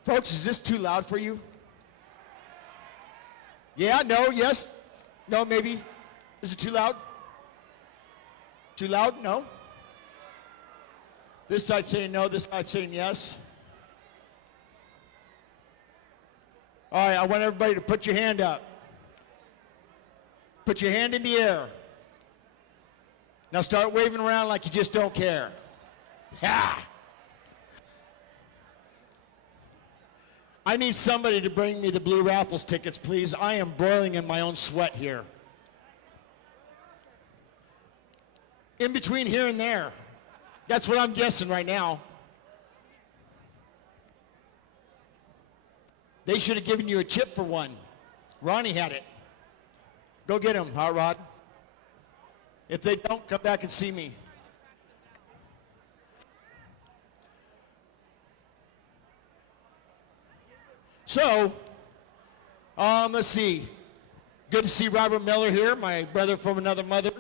Folks, is this too loud for you? Yeah, no, yes, no, maybe. Is it too loud? Too loud? No? This side saying no, this side saying yes. All right, I want everybody to put your hand up. Put your hand in the air. Now start waving around like you just don't care. Ha! I need somebody to bring me the blue raffles tickets, please. I am boiling in my own sweat here. In between here and there. That's what I'm guessing right now. They should have given you a chip for one. Ronnie had it. Go get him, Hot Rod. If they don't, come back and see me. So, let's see. Good to see Robert Miller here, my brother from another mother.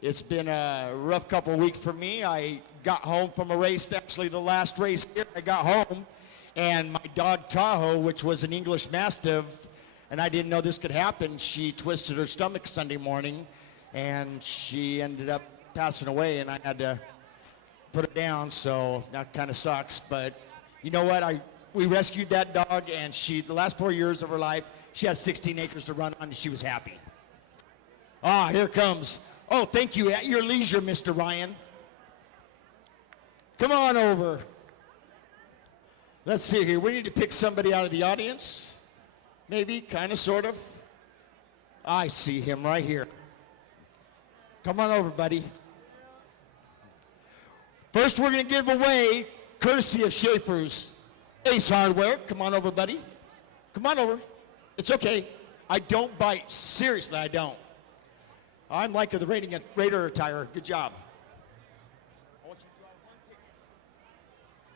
It's been a rough couple of weeks for me. I got home from a race, actually the last race here. I got home, and my dog Tahoe, which was an English Mastiff, and I didn't know this could happen, she twisted her stomach Sunday morning, and she ended up passing away, and I had to put her down, so that kind of sucks, but you know what? We rescued that dog, and the last 4 years of her life, she had 16 acres to run on, and she was happy. Ah, here comes. Oh, thank you. At your leisure, Mr. Ryan. Come on over. Let's see here. We need to pick somebody out of the audience. Maybe, kind of, sort of. I see him right here. Come on over, buddy. First, we're going to give away, courtesy of Schaefer's Ace Hardware. Come on over, buddy. Come on over. It's okay. I don't bite. Seriously, I don't. I'm like the Raider attire. Good job.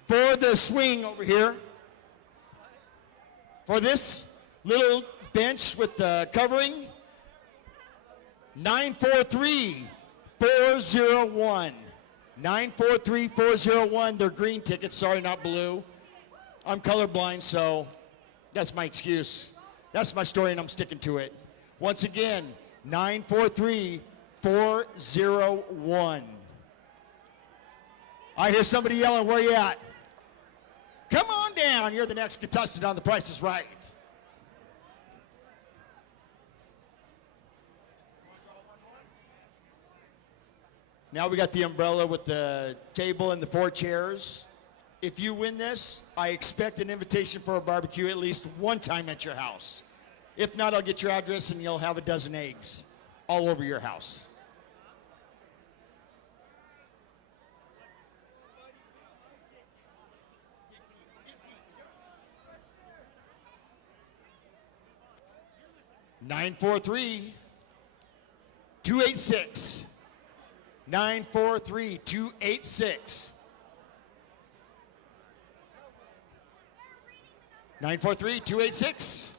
For the swing over here, for this little bench with the covering, 943-401. 943-401. They're green tickets. Sorry, not blue. I'm colorblind, so that's my excuse. That's my story, and I'm sticking to it. Once again, 943-401. I hear somebody yelling, where you at? Come on down. You're the next contestant on The Price is Right. Now we got the umbrella with the table and the 4 chairs. If you win this, I expect an invitation for a barbecue at least one time at your house. If not, I'll get your address and you'll have a dozen eggs all over your house. (943) 286. 943 286. 943 286.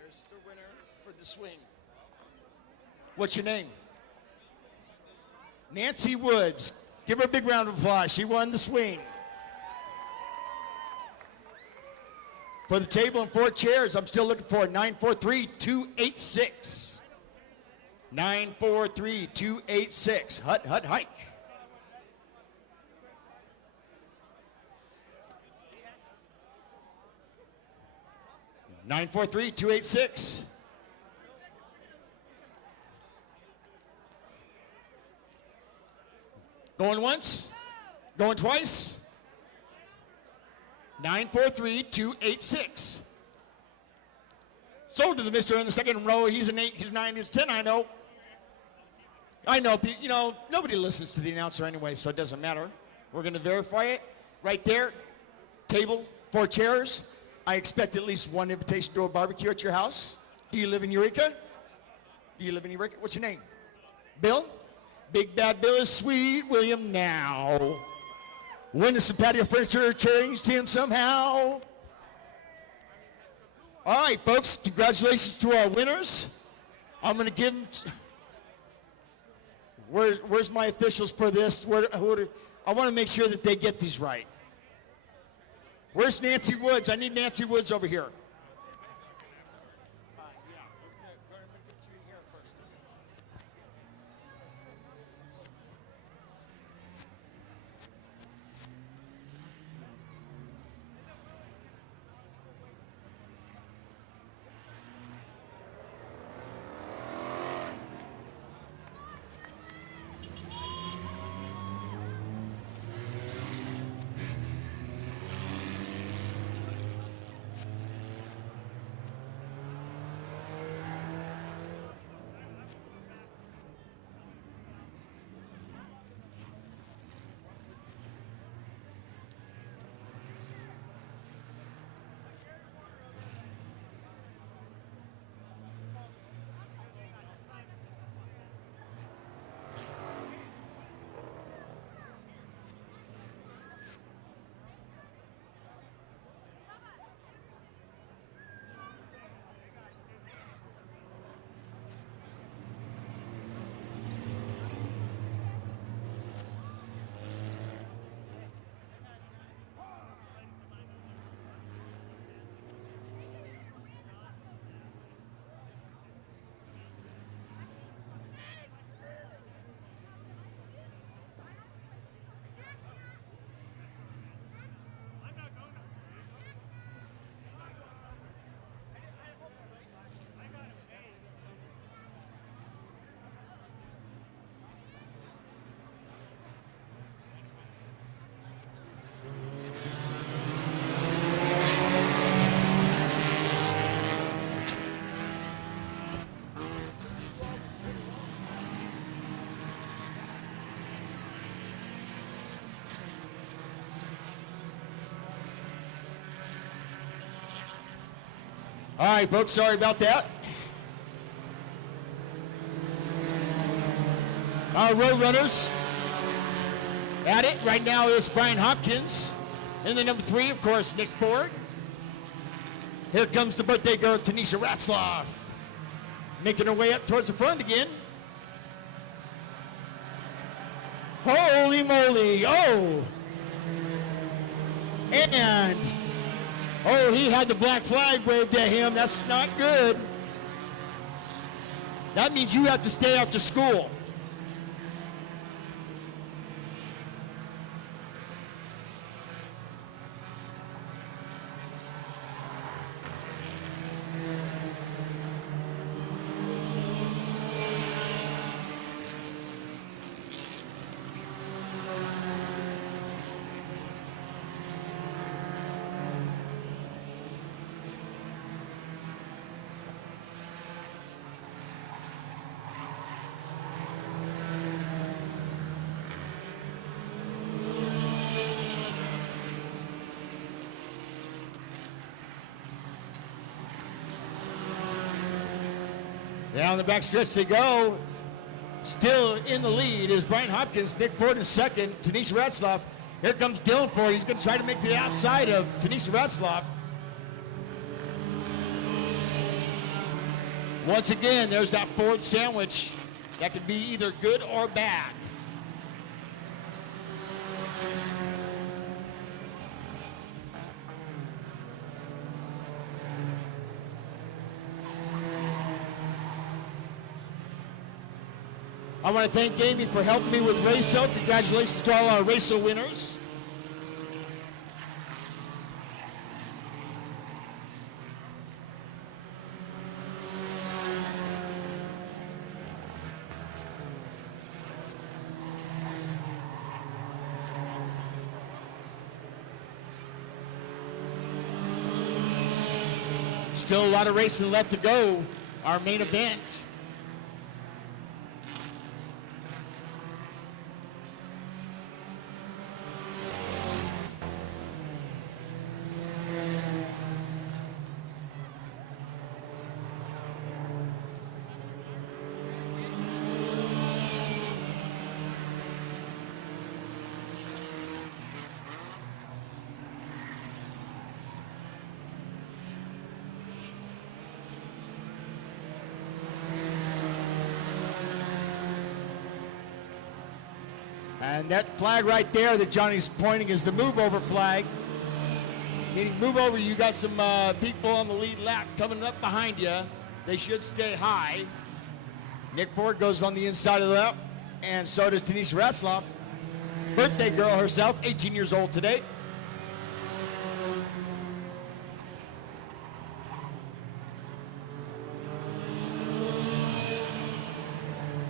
There's the winner for the swing. What's your name? Nancy Woods. Give her a big round of applause. She won the swing. For the table and 4 chairs, I'm still looking for 943 286. 943 286. Hut, hut, hike. (943-286). Going once? Going twice? 943-286. Sold to the mister in the second row. He's an 8, he's 9, he's 10, I know. You know, nobody listens to the announcer anyway, so it doesn't matter. We're going to verify it. Right there, table, 4 chairs. I expect at least one invitation to a barbecue at your house. Do you live in Eureka? Do you live in Eureka? What's your name? Bill? Big Bad Bill is Sweet William now. When some patio furniture changed him somehow. All right, folks, congratulations to our winners. I'm going to give them... Where's my officials for this? I want to make sure that they get these right. Where's Nancy Woods? I need Nancy Woods over here. All right, folks, sorry about that. Our road runners at it right now is Brian Hopkins. And the number 3, of course, Nick Ford. Here comes the birthday girl, Tanisha Ratzloff, making her way up towards the front again. Holy moly, oh. And, oh, he had the black flag waved at him. That's not good. That means you have to stay after school. Down the back stretch they go. Still in the lead is Brian Hopkins. Nick Ford in second. Tanisha Ratzloff. Here comes Dylan Ford. He's going to try to make the outside of Tanisha Ratzloff. Once again, there's that Ford sandwich that could be either good or bad. I want to thank Amy for helping me with Raceway. Congratulations to all our Raceway winners. Still a lot of racing left to go. Our main event. And that flag right there that Johnny's pointing is the move over flag. Meaning move over, you got some people on the lead lap coming up behind you. They should stay high. Nick Ford goes on the inside of the lap, and so does Tanisha Ratzloff. Birthday girl herself, 18 years old today.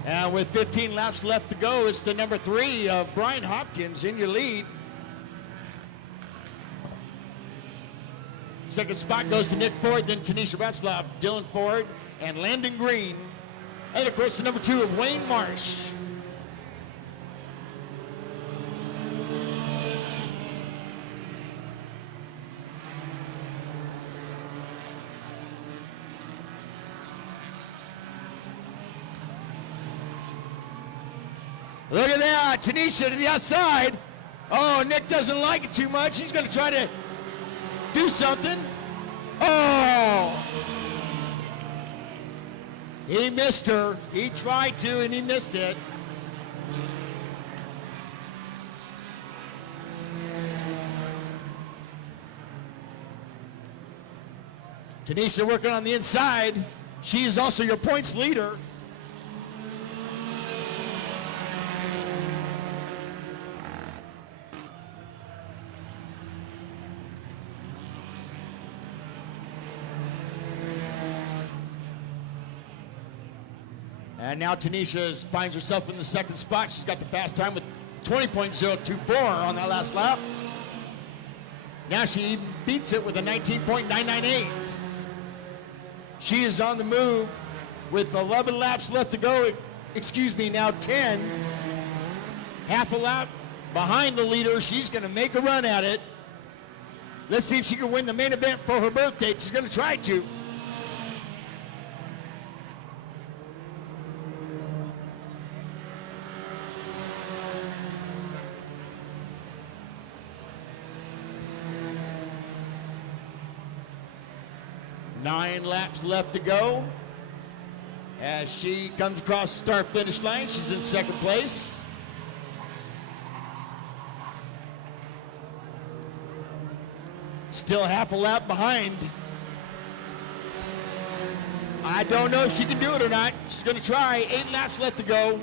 And with 15 laps left to go, it's the number 3, Brian Hopkins in your lead. Second spot goes to Nick Ford, then Tanisha Ratzloff, Dylan Ford, and Landon Green. And of course, the number 2 of Wayne Marsh. Look at that, Tanisha to the outside. Oh, Nick doesn't like it too much. He's going to try to do something. Oh! He missed her. He tried to, and he missed it. Tanisha working on the inside. She is also your points leader. And now Tanisha finds herself in the second spot. She's got the fast time with 20.024 on that last lap. Now she even beats it with a 19.998. She is on the move with 11 laps left to go. Excuse me, now 10. Half a lap behind the leader. She's going to make a run at it. Let's see if she can win the main event for her birthday. She's going to try to. Nine laps left to go. As she comes across the start-finish line, she's in second place. Still half a lap behind. I don't know if she can do it or not. She's going to try. 8 laps left to go.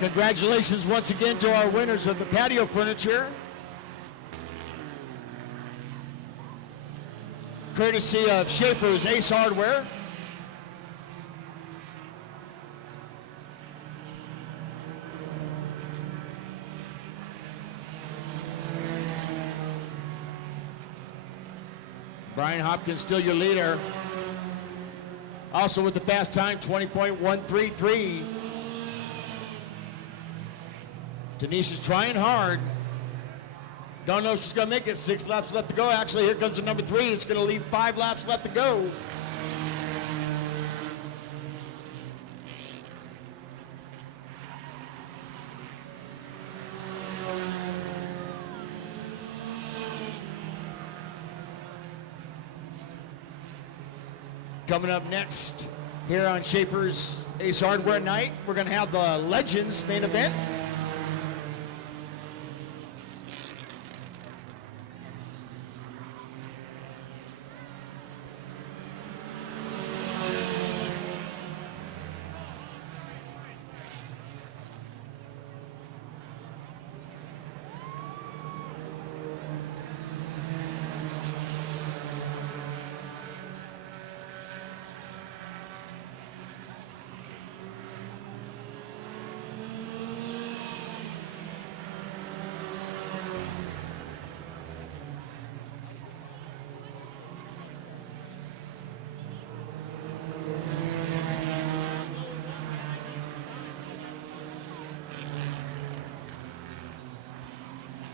Congratulations once again to our winners of the patio furniture. Courtesy of Schaefer's Ace Hardware. Brian Hopkins still your leader. Also with the fast time, 20.133. Tanisha's trying hard. Don't know if she's gonna make it. 6 laps left to go. Actually, here comes the number 3. It's gonna leave 5 laps left to go. Coming up next here on Schaefer's Ace Hardware Night, we're going to have the Legends main event.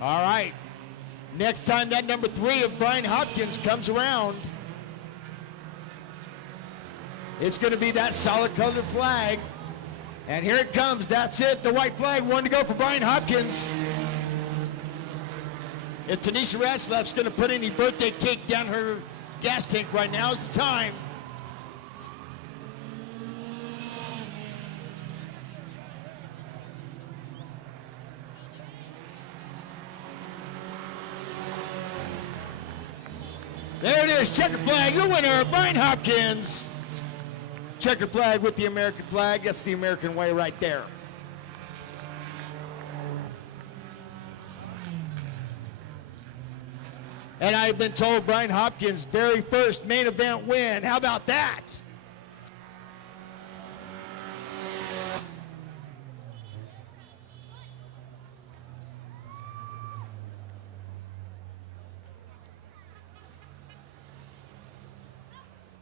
All right. Next time that number 3 of Brian Hopkins comes around, it's going to be that solid colored flag. And here it comes. That's it. The white flag. 1 to go for Brian Hopkins. If Tanisha Ratzlaff's going to put any birthday cake down her gas tank right now is the time. There it is, checker flag, the winner, Brian Hopkins. Checker flag with the American flag, that's the American way right there. And I've been told Brian Hopkins' very first main event win. How about that?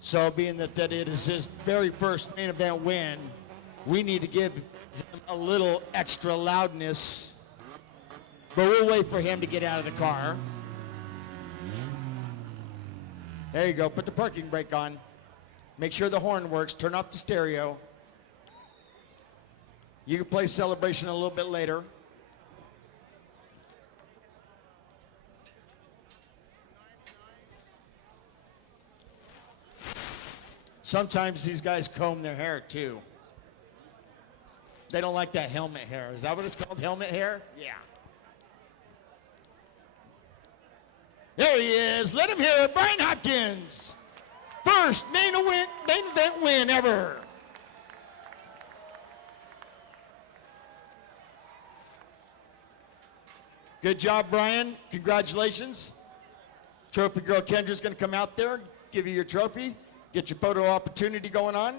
So being that it is his very first main event win, we need to give him a little extra loudness. But we'll wait for him to get out of the car. There you go, put the parking brake on. Make sure the horn works, turn off the stereo. You can play Celebration a little bit later. Sometimes these guys comb their hair too. They don't like that helmet hair. Is that what it's called, helmet hair? Yeah. There he is. Let him hear it. Brian Hopkins. First main event win ever. Good job, Brian. Congratulations. Trophy girl Kendra's going to come out there, give you your trophy. Get your photo opportunity going on.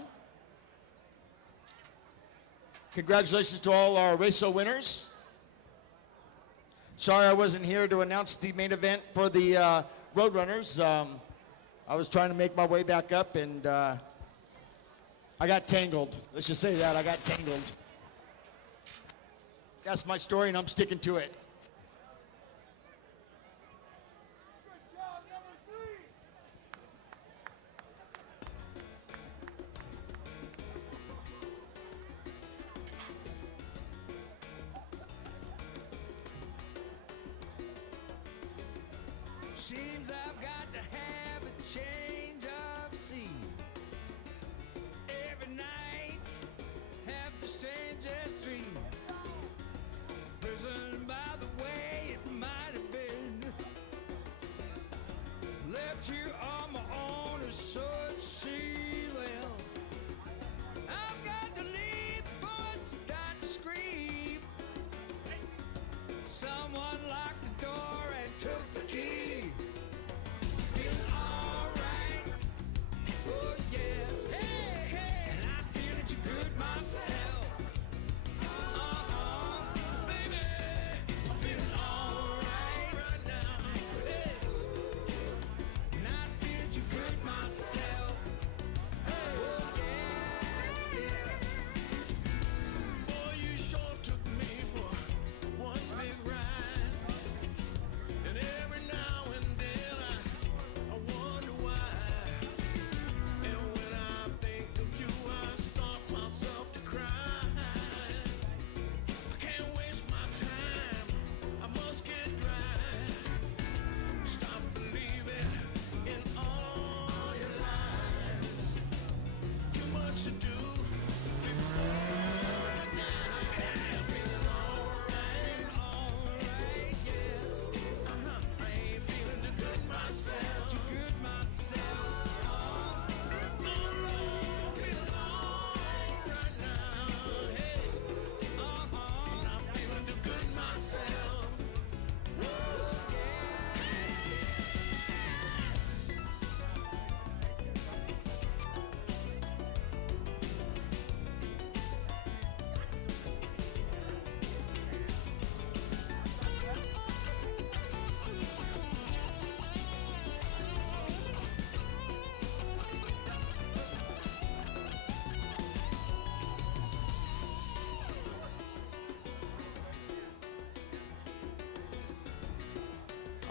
Congratulations to all our Raceway winners. Sorry I wasn't here to announce the main event for the Roadrunners. I was trying to make my way back up and I got tangled. Let's just say that, I got tangled. That's my story and I'm sticking to it. Seems I've got to have a change of scene. Every night, have the strangest dream. Prison by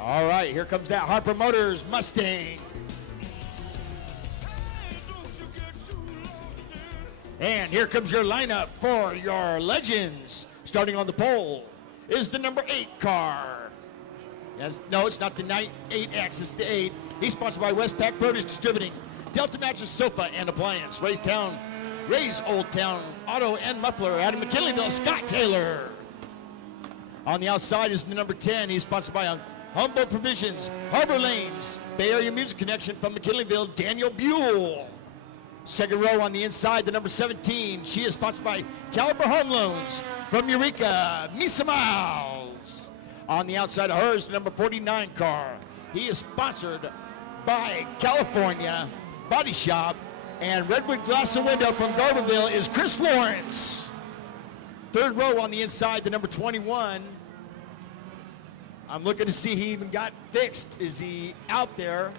All right, here comes that Harper Motors Mustang. And here comes your lineup for your legends. Starting on the pole is the number 8 car. Yes, no, it's not the 8X, it's the 8. He's sponsored by Westpac Produce Distributing, Delta Mattress Sofa and Appliance, Ray's Old Town Auto and Muffler out of McKinleyville, Scott Taylor. On the outside is the number 10. He's sponsored by Humboldt Provisions, Harbor Lanes, Bay Area Music Connection from McKinleyville, Daniel Buell. Second row on the inside, the number 17. She is sponsored by Caliber Home Loans from Eureka, Misa Miles. On the outside of hers, the number 49 car. He is sponsored by California Body Shop, and Redwood Glass and Window from Garberville is Chris Lawrence. Third row on the inside, the number 21. I'm looking to see he even got fixed. Is he out there?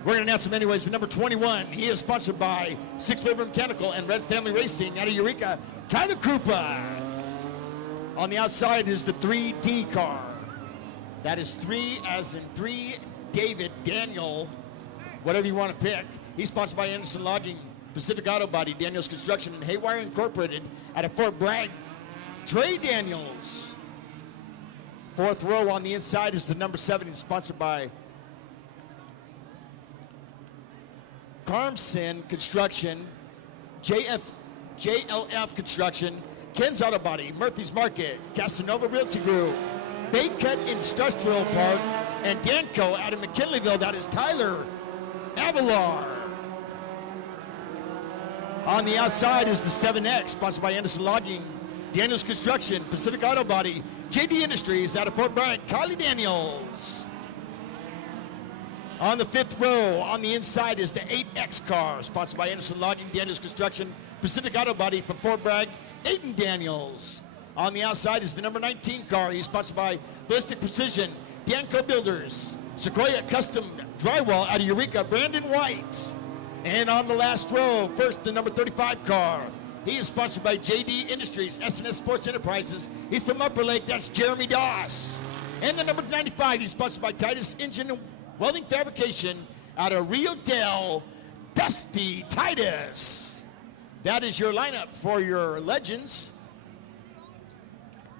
We're going to announce him anyways. The number 21, he is sponsored by Six River Mechanical and Red's Family Racing out of Eureka, Tyler Krupa. On the outside is the 3D car. That is 3 as in 3, David, Daniel, whatever you want to pick. He's sponsored by Anderson Logging, Pacific Auto Body, Daniels Construction, and Haywire Incorporated out of Fort Bragg, Trey Daniels. Fourth row on the inside is the number 7, sponsored by Carmson Construction, JLF Construction, Ken's Auto Body, Murphy's Market, Casanova Realty Group, Baycut Industrial Park, and Danco out of McKinleyville. That is Tyler Avalar. On the outside is the 7X, sponsored by Anderson Logging, Daniels Construction, Pacific Auto Body, JD Industries out of Fort Bragg, Kylie Daniels. On the 5th row, on the inside is the 8X car, sponsored by Anderson Logging, Daniels Construction, Pacific Auto Body from Fort Bragg, Aiden Daniels. On the outside is the number 19 car. He's sponsored by Ballistic Precision, Danco Builders, Sequoia Custom Drywall out of Eureka, Brandon White. And on the last row, first the number 35 car. He is sponsored by JD Industries, S&S Sports Enterprises. He's from Upper Lake, that's Jeremy Doss. And the number 95, he's sponsored by Titus Engine and Welding Fabrication out of Rio Del, Dusty Titus. That is your lineup for your legends.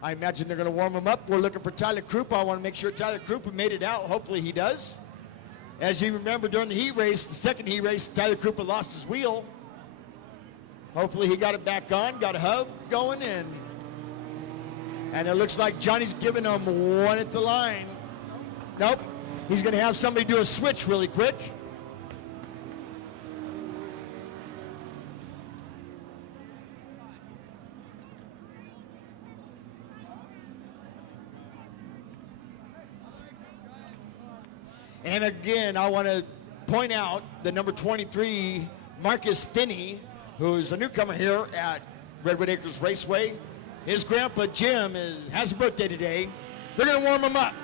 I imagine they're going to warm them up. We're looking for Tyler Krupa. I want to make sure Tyler Krupa made it out. Hopefully he does. As you remember during the heat race, the second heat race, Tyler Krupa lost his wheel. Hopefully he got it back on, got a hub going, and it looks like Johnny's giving him one at the line. Nope. He's going to have somebody do a switch really quick. And again, I want to point out the number 23, Marcus Finney, who's a newcomer here at Redwood Acres Raceway. His grandpa, Jim, has a birthday today. They're going to warm him up.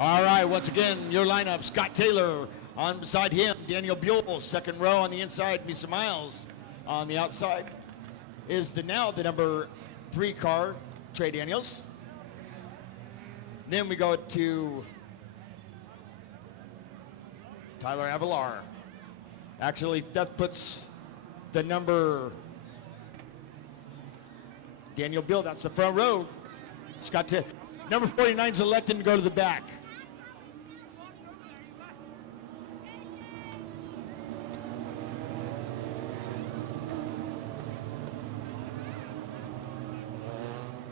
All right, once again, your lineup, Scott Taylor. On beside him, Daniel Buell. Second row on the inside, Misa Miles. On the outside is the number 3 car, Trey Daniels. Then we go to Tyler Avalar. Actually, that puts the number Daniel Buell. That's the front row. Scott Taylor. Number 49 is electing to go to the back.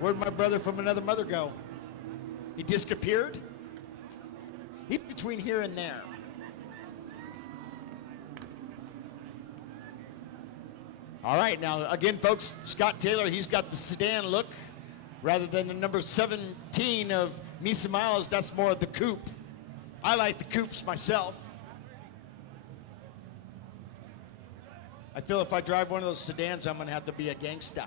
Where'd my brother from another mother go? He disappeared? He's between here and there. All right, now, again, folks, Scott Taylor, he's got the sedan look rather than the number 17 of Misa Miles. That's more of the coupe. I like the coupes myself. I feel if I drive one of those sedans, I'm going to have to be a gangsta.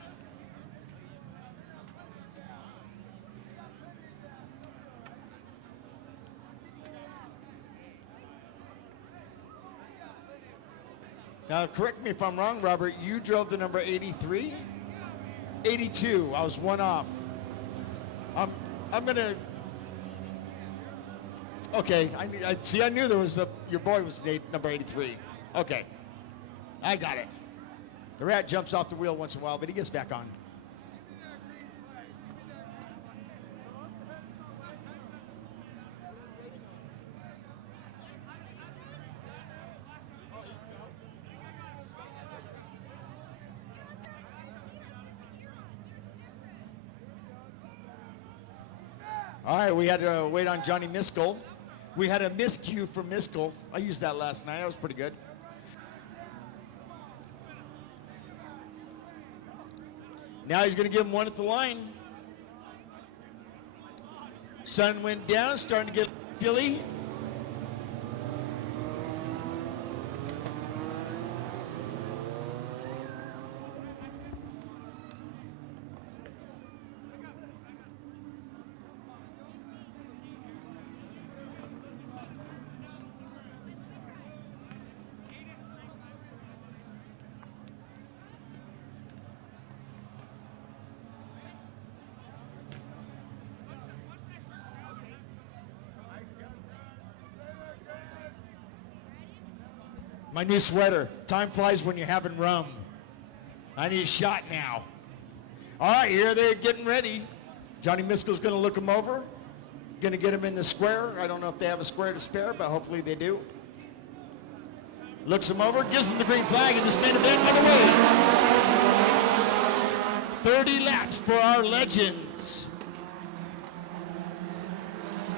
Now, correct me if I'm wrong, Robert. You drove the number 83? 82. I was one off. I'm going to... Okay. I knew there was your boy was number 83. Okay. I got it. The rat jumps off the wheel once in a while, but he gets back on. All right, we had to wait on Johnny Miskell. We had a miscue from Miskell. I used that last night. That was pretty good. Now he's going to give him one at the line. Sun went down, starting to get chilly. My new sweater. Time flies when you're having rum. I need a shot now. All right, here they're getting ready. Johnny Miskell's going to look him over. Going to get him in the square. I don't know if they have a square to spare, but hopefully they do. Looks him over, gives him the green flag, and this main event underway. 30 laps for our legends.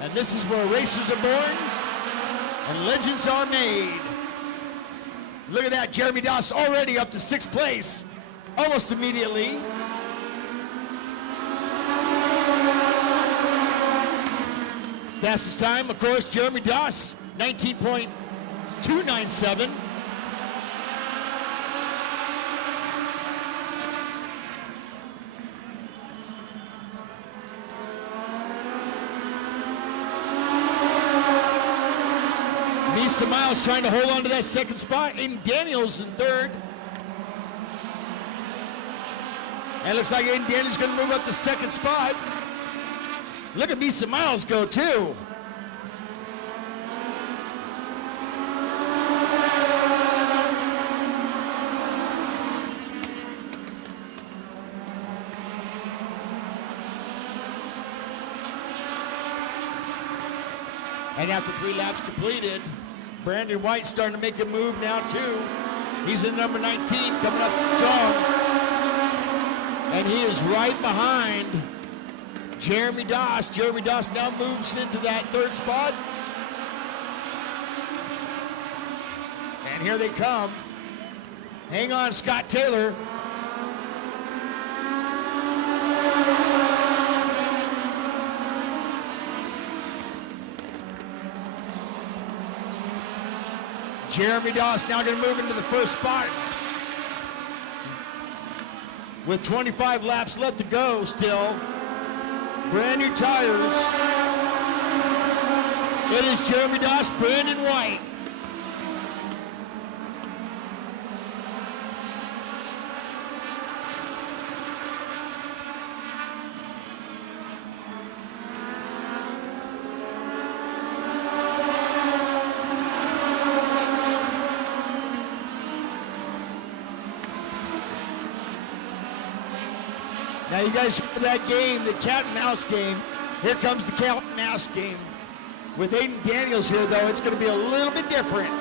And this is where racers are born and legends are made. Look at that, Jeremy Doss already up to 6th place, almost immediately. Fastest time, of course, Jeremy Doss, 19.297. Miles trying to hold on to that 2nd spot. Aiden Daniels in 3rd. And it looks like Aiden Daniels going to move up to 2nd spot. Look at Misa Miles go too. And after 3 laps completed, Brandon White starting to make a move now too. He's in number 19, coming up strong. And he is right behind Jeremy Doss. Jeremy Doss now moves into that 3rd spot. And here they come. Hang on, Scott Taylor. Jeremy Doss now going to move into the 1st spot. With 25 laps left to go still. Brand new tires. It is Jeremy Doss, Brandon White. Now you guys remember that game, the cat and mouse game. Here comes the cat and mouse game. With Aiden Daniels here, though, it's going to be a little bit different.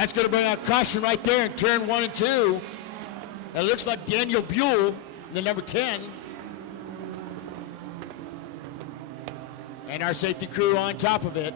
That's going to bring out caution right there in turn 1 and 2. It looks like Daniel Buell, the number 10. And our safety crew on top of it.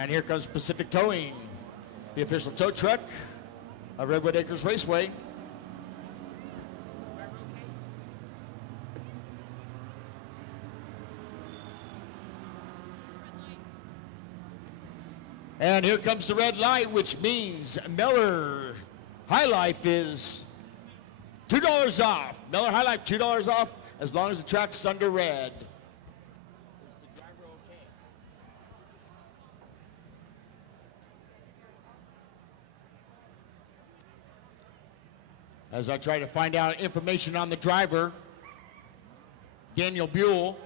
And here comes Pacific Towing, the official tow truck of Redwood Acres Raceway. And here comes the red light, which means Miller High Life is $2 off. Miller High Life, $2 off as long as the track's under red. As I try to find out information on the driver, Daniel Buell.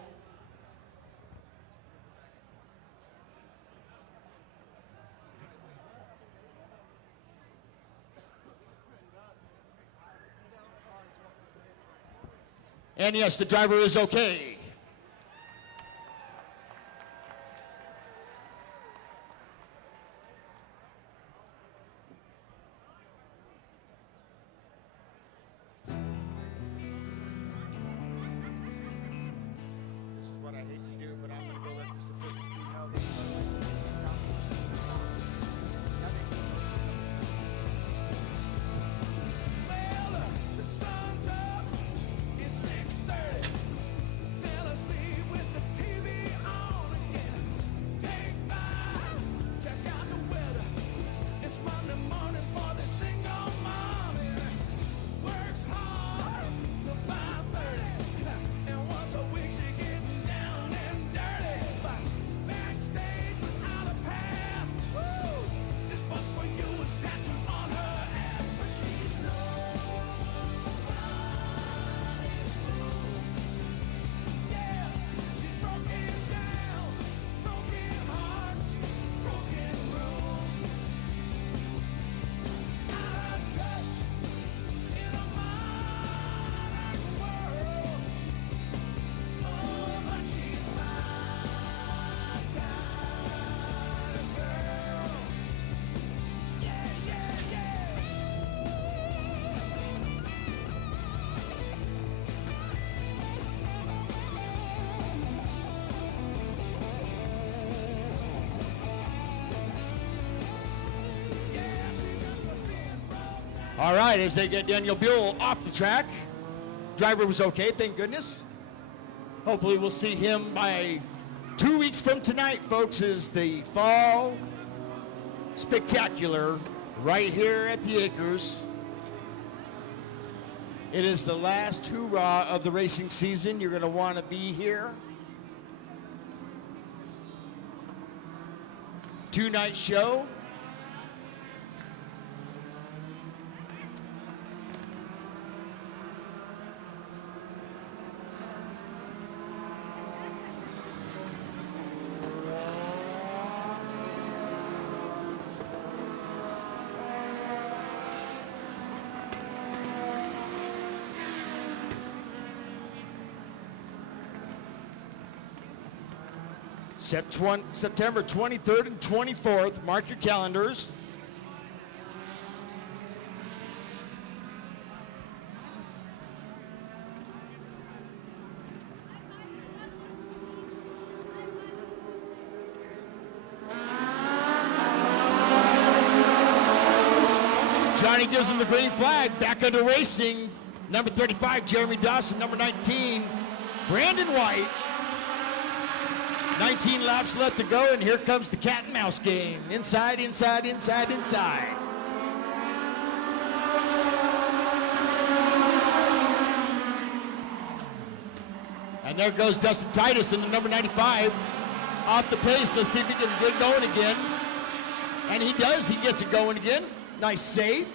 And yes, the driver is okay. All right, as they get Daniel Buell off the track. Driver was okay, thank goodness. Hopefully we'll see him by 2 weeks from tonight, folks, is the Fall Spectacular right here at the Acres. It is the last hoorah of the racing season. You're going to want to be here. 2-night show. September 23rd and 24th. Mark your calendars. Johnny gives him the green flag. Back under racing. Number 35, Jeremy Dawson. Number 19, Brandon White. 19 laps left to go, and here comes the cat and mouse game. Inside, inside, inside, inside. And there goes Dustin Titus in the number 95. Off the pace, let's see if he can get going again. And he does, he gets it going again. Nice save.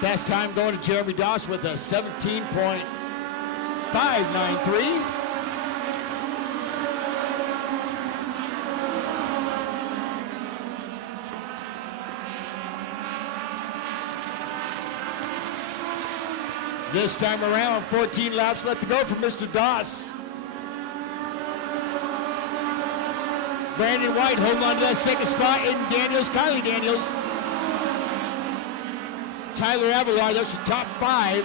Fast time going to Jeremy Doss with a 17.593. This time around, 14 laps left to go for Mr. Doss. Brandon White holding on to that second spot. Aiden Daniels, Kylie Daniels. Tyler Avalar, that's your top 5.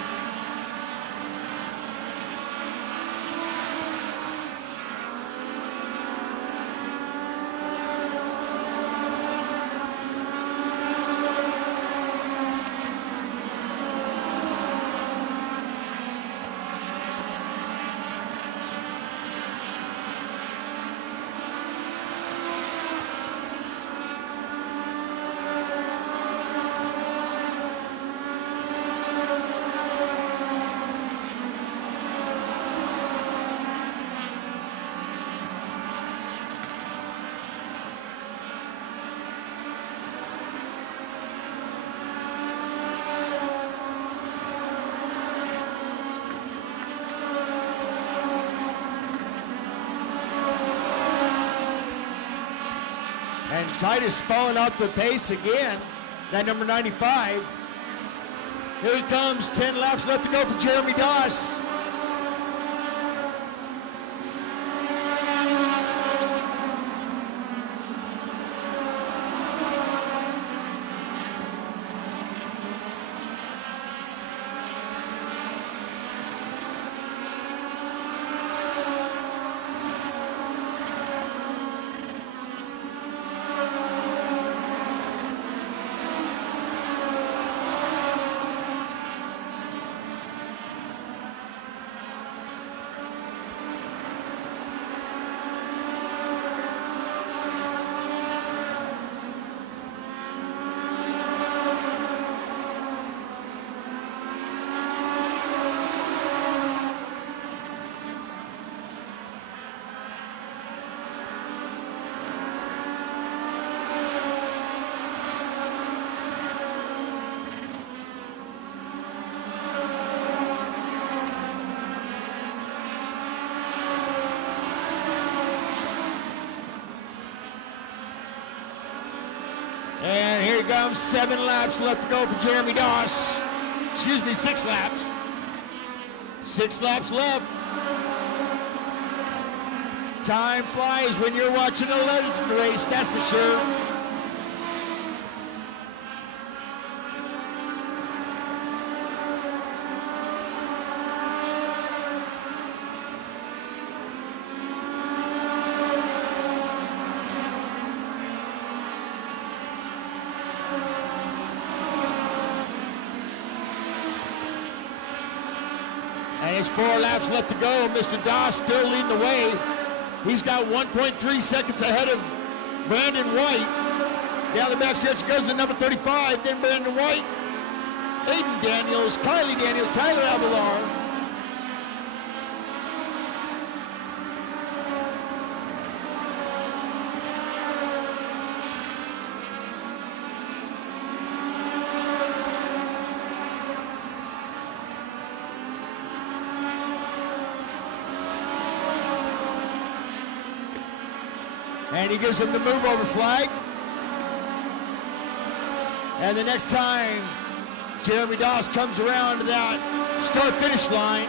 And Titus falling off the pace again. That number 95. Here he comes, 10 laps left to go for Jeremy Doss. And here he comes, 7 laps left to go for Jeremy Doss. Excuse me, 6 laps. 6 laps left. Time flies when you're watching a legend race, that's for sure. And it's 4 laps left to go. Mr. Doss still leading the way. He's got 1.3 seconds ahead of Brandon White. Down the backstretch goes to number 35, then Brandon White, Aiden Daniels, Kylie Daniels, Tyler Avalar. And he gives him the move over flag. And the next time Jeremy Doss comes around to that start-finish line,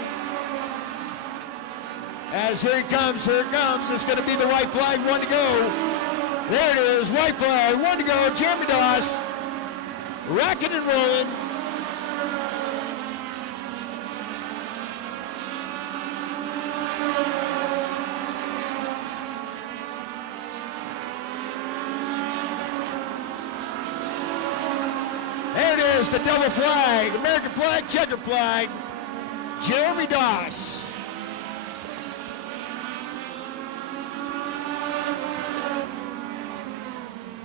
as here it comes, it's going to be the white flag, 1 to go. There it is, white flag, 1 to go, Jeremy Doss, rocking and rolling. There it is, the double flag, American flag, checker flag, Jeremy Doss.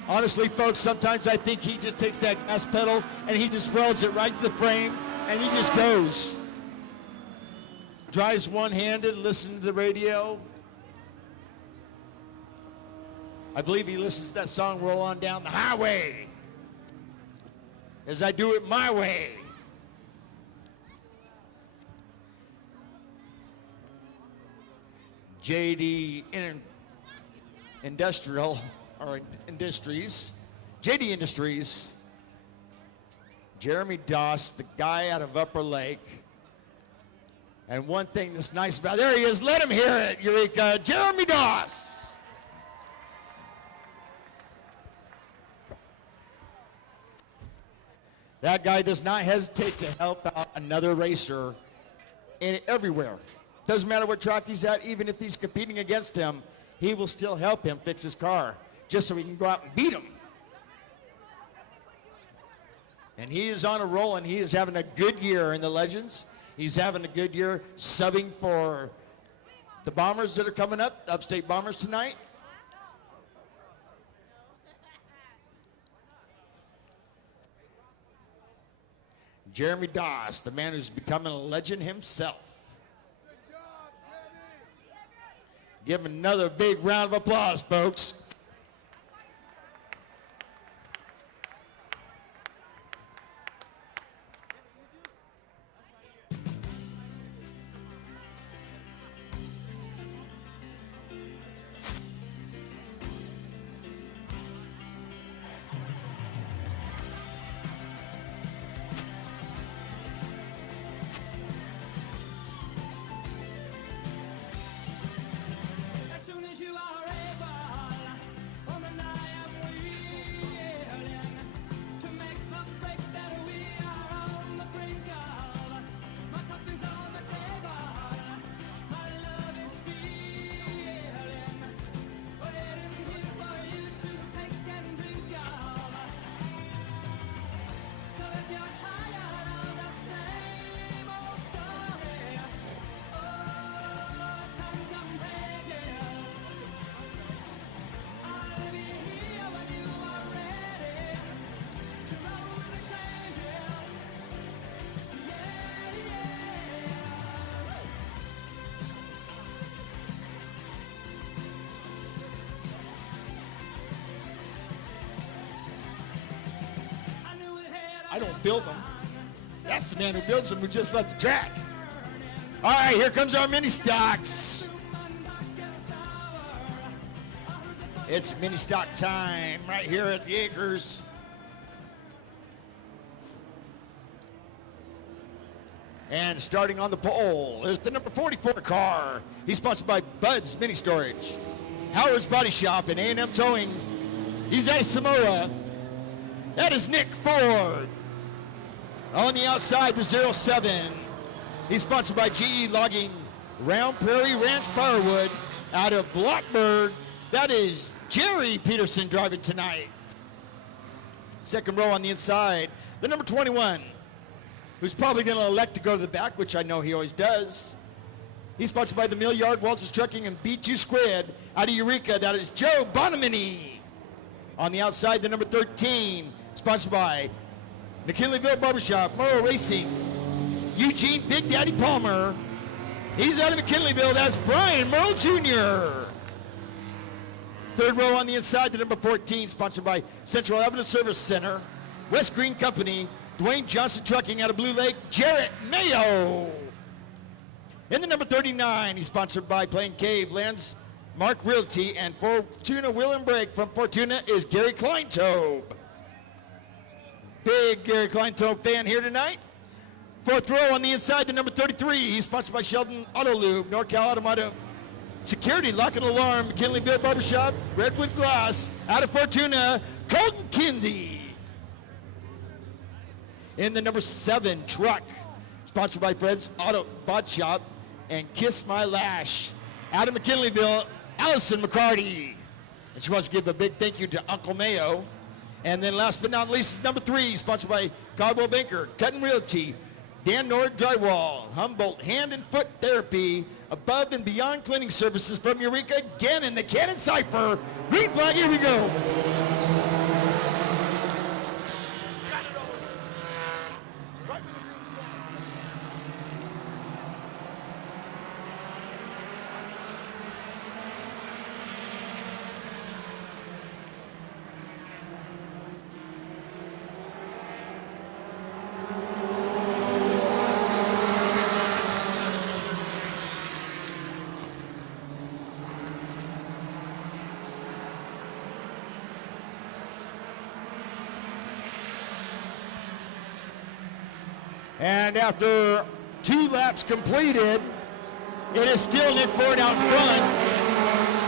Honestly, folks, sometimes I think he just takes that gas pedal and he just welds it right to the frame and he just goes. Drives one-handed, listens to the radio. I believe he listens to that song, Roll On Down the Highway. As I do it my way. JD Industrial, or Industries, JD Industries, Jeremy Doss, the guy out of Upper Lake. And one thing that's nice about, there he is, let him hear it, Eureka, Jeremy Doss. That guy does not hesitate to help out another racer everywhere. Doesn't matter what track he's at, even if he's competing against him, he will still help him fix his car, just so he can go out and beat him. And he is on a roll, and he is having a good year in the Legends. He's having a good year subbing for the Bombers that are coming up, Upstate Bombers tonight. Jeremy Doss, the man who's becoming a legend himself. Give him another big round of applause, folks. As soon as you are able, on the night I'm willing to make the break that we are on the brink of. My cup is on the table, my love is feeling, waiting here for you to take and drink of. So if you're tired of the same old story, turn some pages. I'll be here when you are ready to roll with the changes. Yeah, yeah. I knew it had I don't build them. That's the man who builds them who just left the track. All right, here comes our mini stocks. It's mini stock time right here at the Acres. And starting on the pole is the number 44 car. He's sponsored by Bud's Mini Storage, Howard's Body Shop, and A&M Towing. He's out of Samoa. That is Nick Ford. On the outside, the 07. He's sponsored by GE Logging, Round Prairie Ranch Firewood, out of Blackbird. That is Jerry Peterson driving tonight. Second row on the inside, the number 21, who's probably going to elect to go to the back, which I know he always does. He's sponsored by the Mill Yard, Walters Trucking, and B2 Squid out of Eureka. That is Joe Bonamini. On the outside, the number 13, sponsored by McKinleyville Barbershop, Murrow Racing, Eugene Big Daddy Palmer. He's out of McKinleyville. That's Brian Merle Jr. Third row on the inside, the number 14, sponsored by Central Evidence Service Center, West Green Company, Dwayne Johnson Trucking out of Blue Lake, Jarrett Mayo. In the number 39, he's sponsored by Plain Cave, Lands Mark Realty, and Fortuna Wheel and Brake from Fortuna is Gary Kleintobe. Big Gary Kleintobe fan here tonight. Fourth row on the inside, the number 33, he's sponsored by Sheldon Auto Lube, NorCal Automotive, Security, Lock and Alarm, McKinleyville Barbershop, Redwood Glass, out of Fortuna, Colton Kindy. In the number 7 truck, sponsored by Fred's Auto Bot Shop and Kiss My Lash, out of McKinleyville, Allison McCarty. And she wants to give a big thank you to Uncle Mayo. And then last but not least, number 3, sponsored by Caldwell Banker, Cutting Realty, Dan Nord Drywall, Humboldt Hand and Foot Therapy, Above and Beyond Cleaning Services from Eureka, again in the Cannon Cypher. Green flag, here we go. And after 2 laps completed, it is still Nick Ford out in front.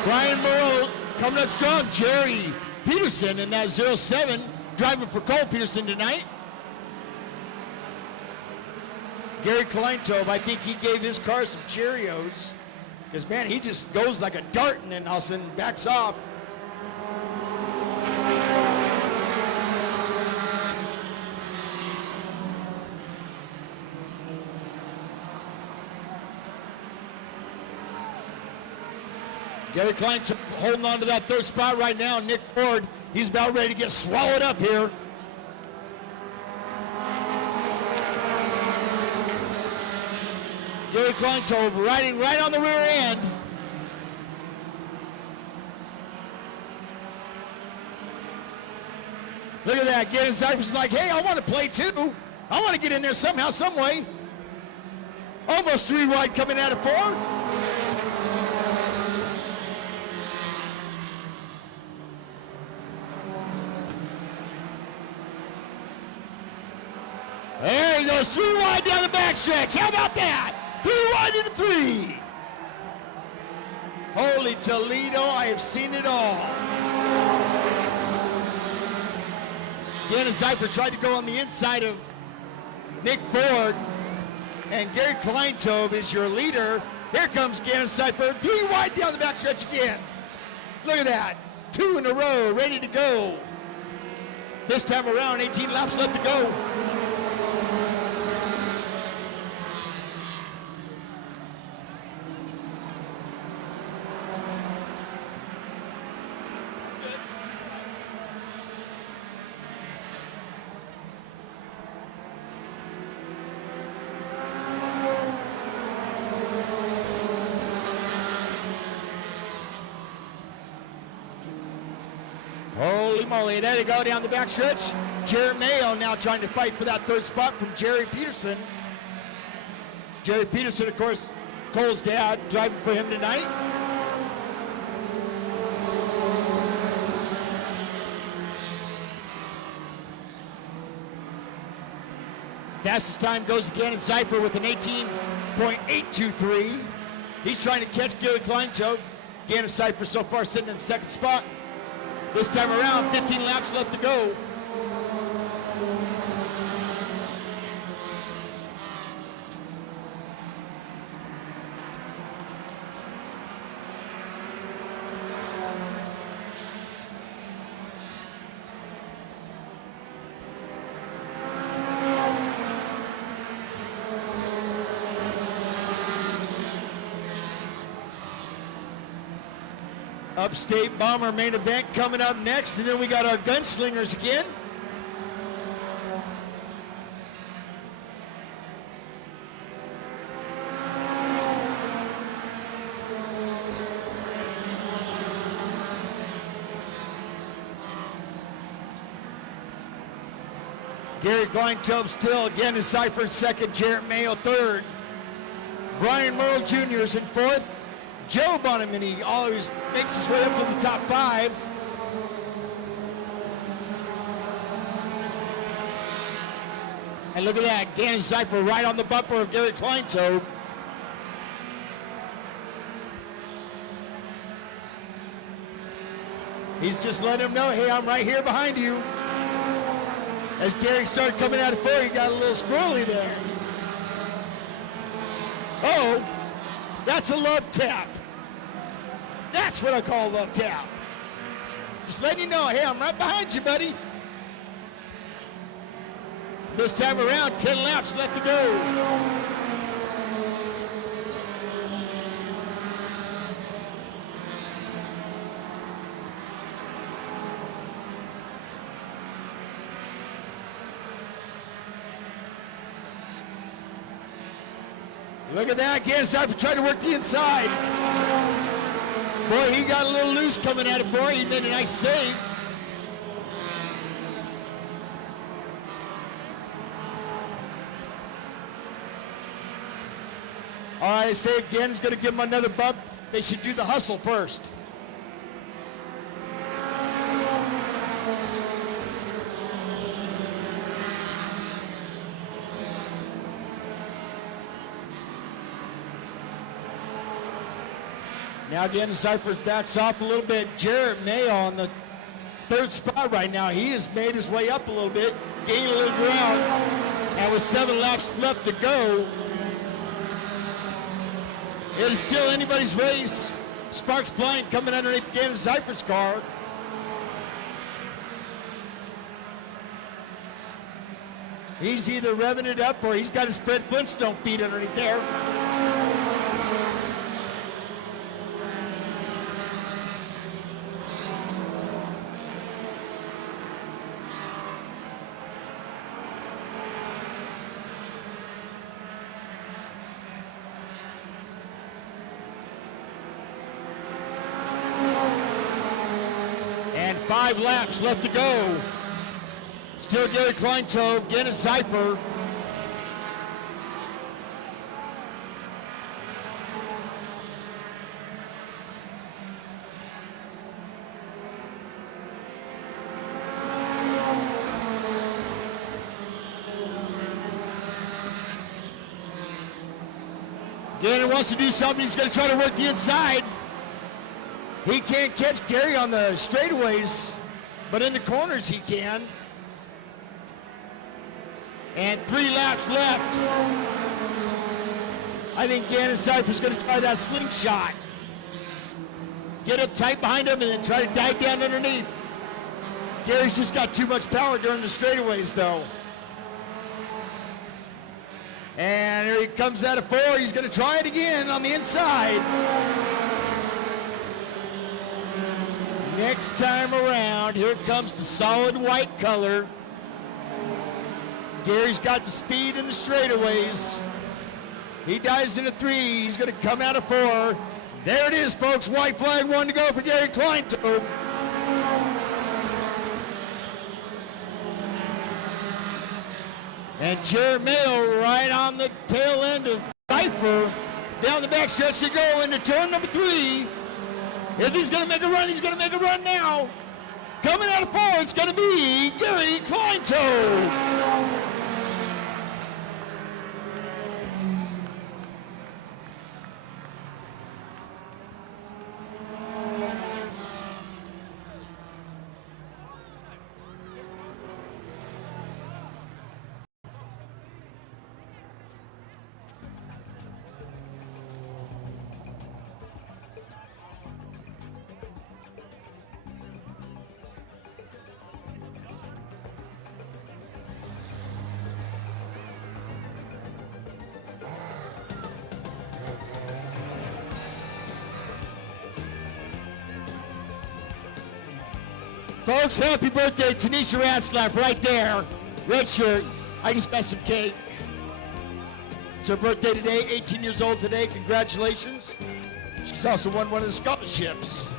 Brian Merle coming up strong. Jerry Peterson in that 07 driving for Cole Peterson tonight. Gary Kleintove, I think he gave his car some Cheerios. Because, man, he just goes like a dart and then all of a sudden backs off. Gary Kleintove holding on to that 3rd spot right now. Nick Ford, he's about ready to get swallowed up here. Gary Kleintove riding right on the rear end. Look at that. Gannon Cypher's like, hey, I want to play too. I want to get in there somehow, some way. Almost 3 wide coming out of 4. There he goes, 3 wide down the backstretch. How about that? 3 wide into 3. Holy Toledo, I have seen it all. Gannon Cypher tried to go on the inside of Nick Ford, and Gary Kleintove is your leader. Here comes Gannon Cypher, 3 wide down the backstretch again. Look at that, 2 in a row, ready to go. This time around, 18 laps left to go. Holy moly, there they go down the backstretch. Jared Mayo now trying to fight for that 3rd spot from Jerry Peterson. Jerry Peterson, of course, Cole's dad, driving for him tonight. Fastest time goes to Gannon Cypher with an 18.823. He's trying to catch Gary Kleintove. Gannon Cypher so far sitting in the 2nd spot. This time around, 15 laps left to go. Upstate Bomber main event coming up next, and then we got our Gunslingers again. Gary Kleintove still again in Cypher 2nd, Jarrett Mayo 3rd. Brian Merle Jr. is in 4th. Joe Bonamini always makes his way up to the top 5. And look at that, Gannon Cypher right on the bumper of Gary Kleintove. He's just letting him know, hey, I'm right here behind you. As Gary started coming out of 4, he got a little squirrely there. Oh, that's a love tap. That's what I call a love tap. Just letting you know, hey, I'm right behind you, buddy. This time around, 10 laps left to go. Look at that, Gannon Cypher trying to work the inside. Boy, he got a little loose coming out of 4. He made a nice save. All right, I say again, he's going to give him another bump. They should do the hustle first. Now again, Cypress backs off a little bit. Jarrett Mayo on the third spot right now. He has made his way up a little bit, gaining a little ground. And with 7 laps left to go, it is still anybody's race. Sparks flying coming underneath again Cypress car. He's either revving it up or he's got his Fred Flintstone feet underneath there. And 5 laps left to go. Still Gary Kleintove, again a Cypher. Gannon wants to do something. He's going to try to work the inside. He can't catch Gary on the straightaways, but in the corners he can. And 3 laps left. I think Gannon Cypher's going to try that slingshot. Get up tight behind him and then try to dive down underneath. Gary's just got too much power during the straightaways, though. And here he comes out of 4. He's going to try it again on the inside. Next time around, here comes the solid white color. Gary's got the speed in the straightaways. He dives into 3. He's going to come out of 4. There it is, folks. White flag, 1 to go for Gary Kleintove. And Jared Mayo right on the tail end of Cypher. Down the back stretch to go into turn number 3. If he's going to make a run, he's going to make a run now. Coming out of 4, it's going to be Gary Kleintove. Folks, happy birthday, Tanisha Ratzlaff, right there. Red shirt. I just got some cake. It's her birthday today, 18 years old today. Congratulations. She's also won one of the scholarships.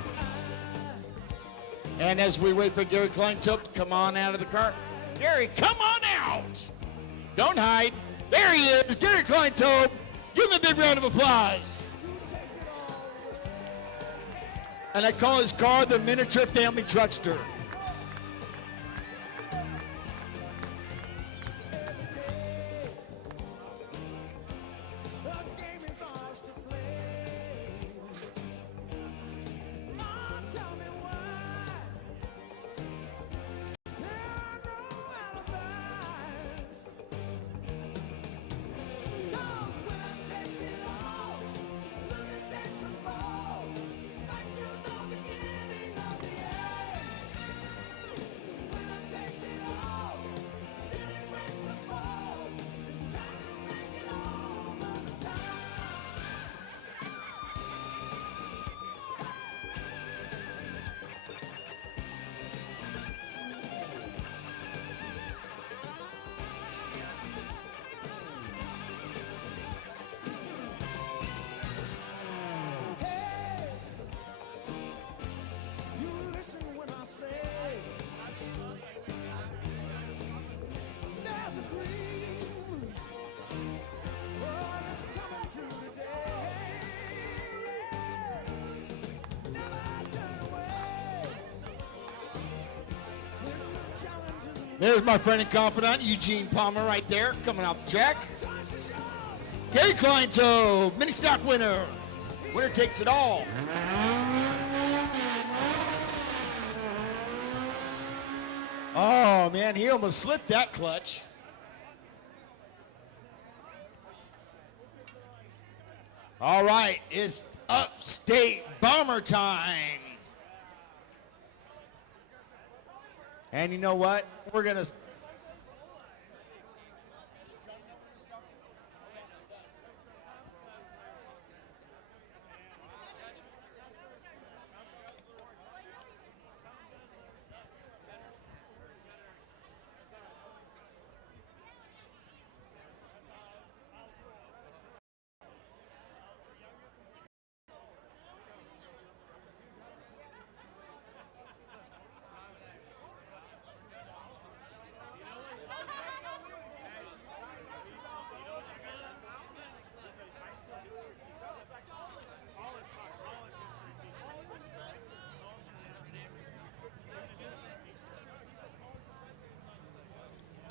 And as we wait for Gary Kleintove to come on out of the car. Gary, come on out. Don't hide. There he is, Gary Kleintove. Give him a big round of applause. And I call his car the Miniature Family Truckster. There's my friend and confidant, Eugene Palmer, right there, coming off the track. Gary Kleintove, mini stock winner. Winner takes it all. Oh, man, he almost slipped that clutch. All right, it's Upstate Bomber time. And you know what? We're going to...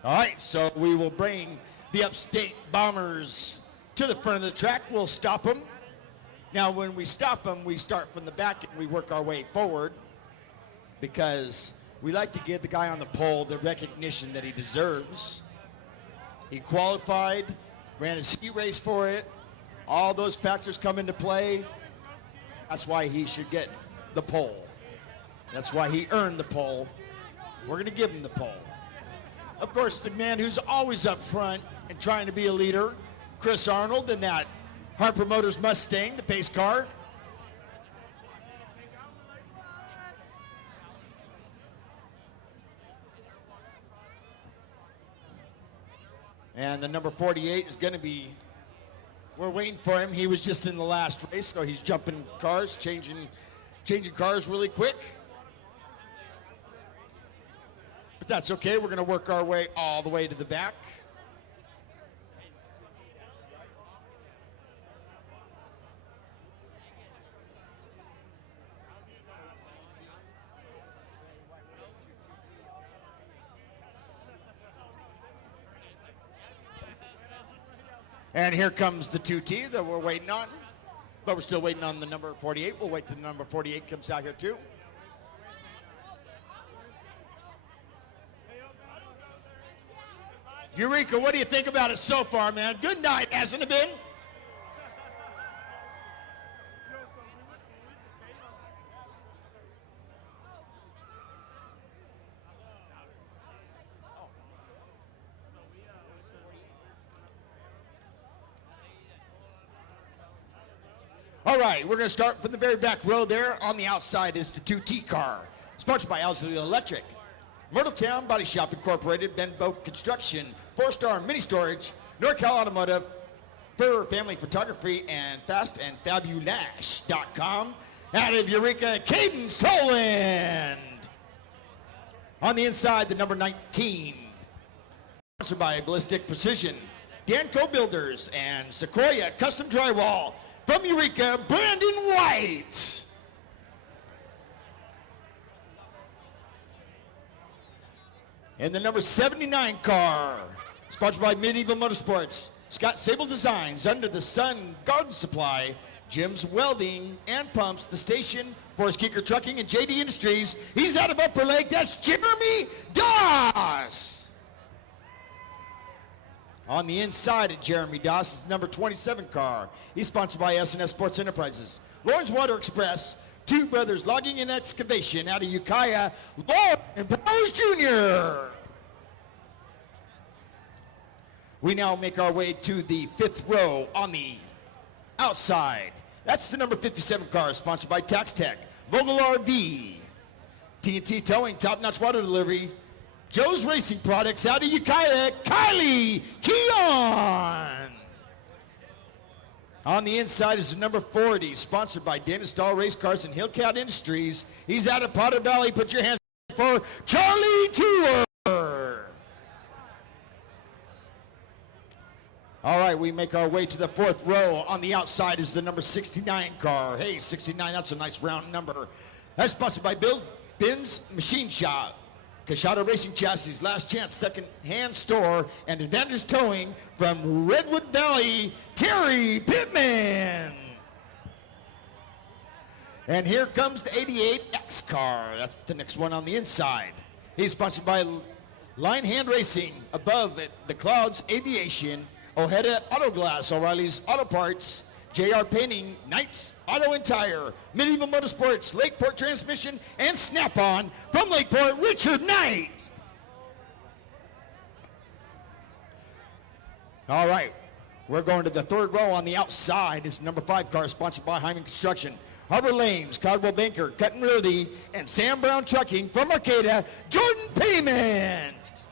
All right, so we will bring the Upstate Bombers to the front of the track. We'll stop them. Now, when we stop them, we start from the back and we work our way forward because we like to give the guy on the pole the recognition that he deserves. He qualified, ran a ski race for it. All those factors come into play. That's why he should get the pole. That's why he earned the pole. We're going to give him the pole. Of course, the man who's always up front and trying to be a leader, Chris Arnold in that Harper Motors Mustang, the pace car. And the number 48 is going to be, we're waiting for him. He was just in the last race, so he's jumping cars, changing cars really quick. But that's okay. We're going to work our way all the way to the back. And here comes the 2T that we're waiting on. But we're still waiting on the number 48. We'll wait till the number 48 comes out here too. Eureka, what do you think about it so far, man? Good night, hasn't it been? All right, we're going to start from the very back row there. On the outside is the 2T car, sponsored by Elsley Electric, Myrtletown Body Shop Incorporated, Ben Boat Construction, 4-Star Mini Storage, NorCal Automotive, Fur Family Photography, and FastandFabulous.com. Out of Eureka, Cadence Toland. On the inside, the number 19, sponsored by Ballistic Precision, Danco Builders, and Sequoia Custom Drywall. From Eureka, Brandon White. And the number 79 car, sponsored by Medieval Motorsports, Scott Sable Designs, Under the Sun Garden Supply, Jim's Welding and Pumps, The Station, Forrest Keeker Trucking, and JD Industries. He's out of Upper Lake. That's Jeremy Doss. On the inside of Jeremy Doss is the number 27 car. He's sponsored by S&S Sports Enterprises, Lawrence Water Express, Two Brothers Logging and Excavation out of Ukiah, Lauren Bowes Jr. We now make our way to the fifth row on the outside. That's the number 57 car, sponsored by Tax Tech, Vogel RV, TNT Towing, Top Notch Water Delivery, Joe's Racing Products out of Ukiah, Kylie Keon. On the inside is the number 40, sponsored by Dana Stahl Race Cars and Hillcat Industries. He's out of Potter Valley. Put your hands for Charlie Tour. All right, we make our way to the fourth row. On the outside is the number 69 car. Hey, 69, that's a nice round number. That's sponsored by Bill Ben's Machine Shop, Cachada Racing Chassis, Last Chance Second-Hand Store, and Advantage Towing from Redwood Valley, Terry Pittman. And here comes the 88 X car. That's the next one on the inside. He's sponsored by Line Hand Racing, Above It, The Clouds Aviation, Ojeda Auto Glass, O'Reilly's Auto Parts, JR Painting, Knights Auto and Tire, Medieval Motorsports, Lakeport Transmission, and Snap-on from Lakeport, Richard Knight. All right, we're going to the third row on the outside. Is number 5 car sponsored by Hyman Construction. Harbor Lanes, Caldwell Banker, Cut and Realty, and Sam Brown Trucking from Arcata, Jordan Payment.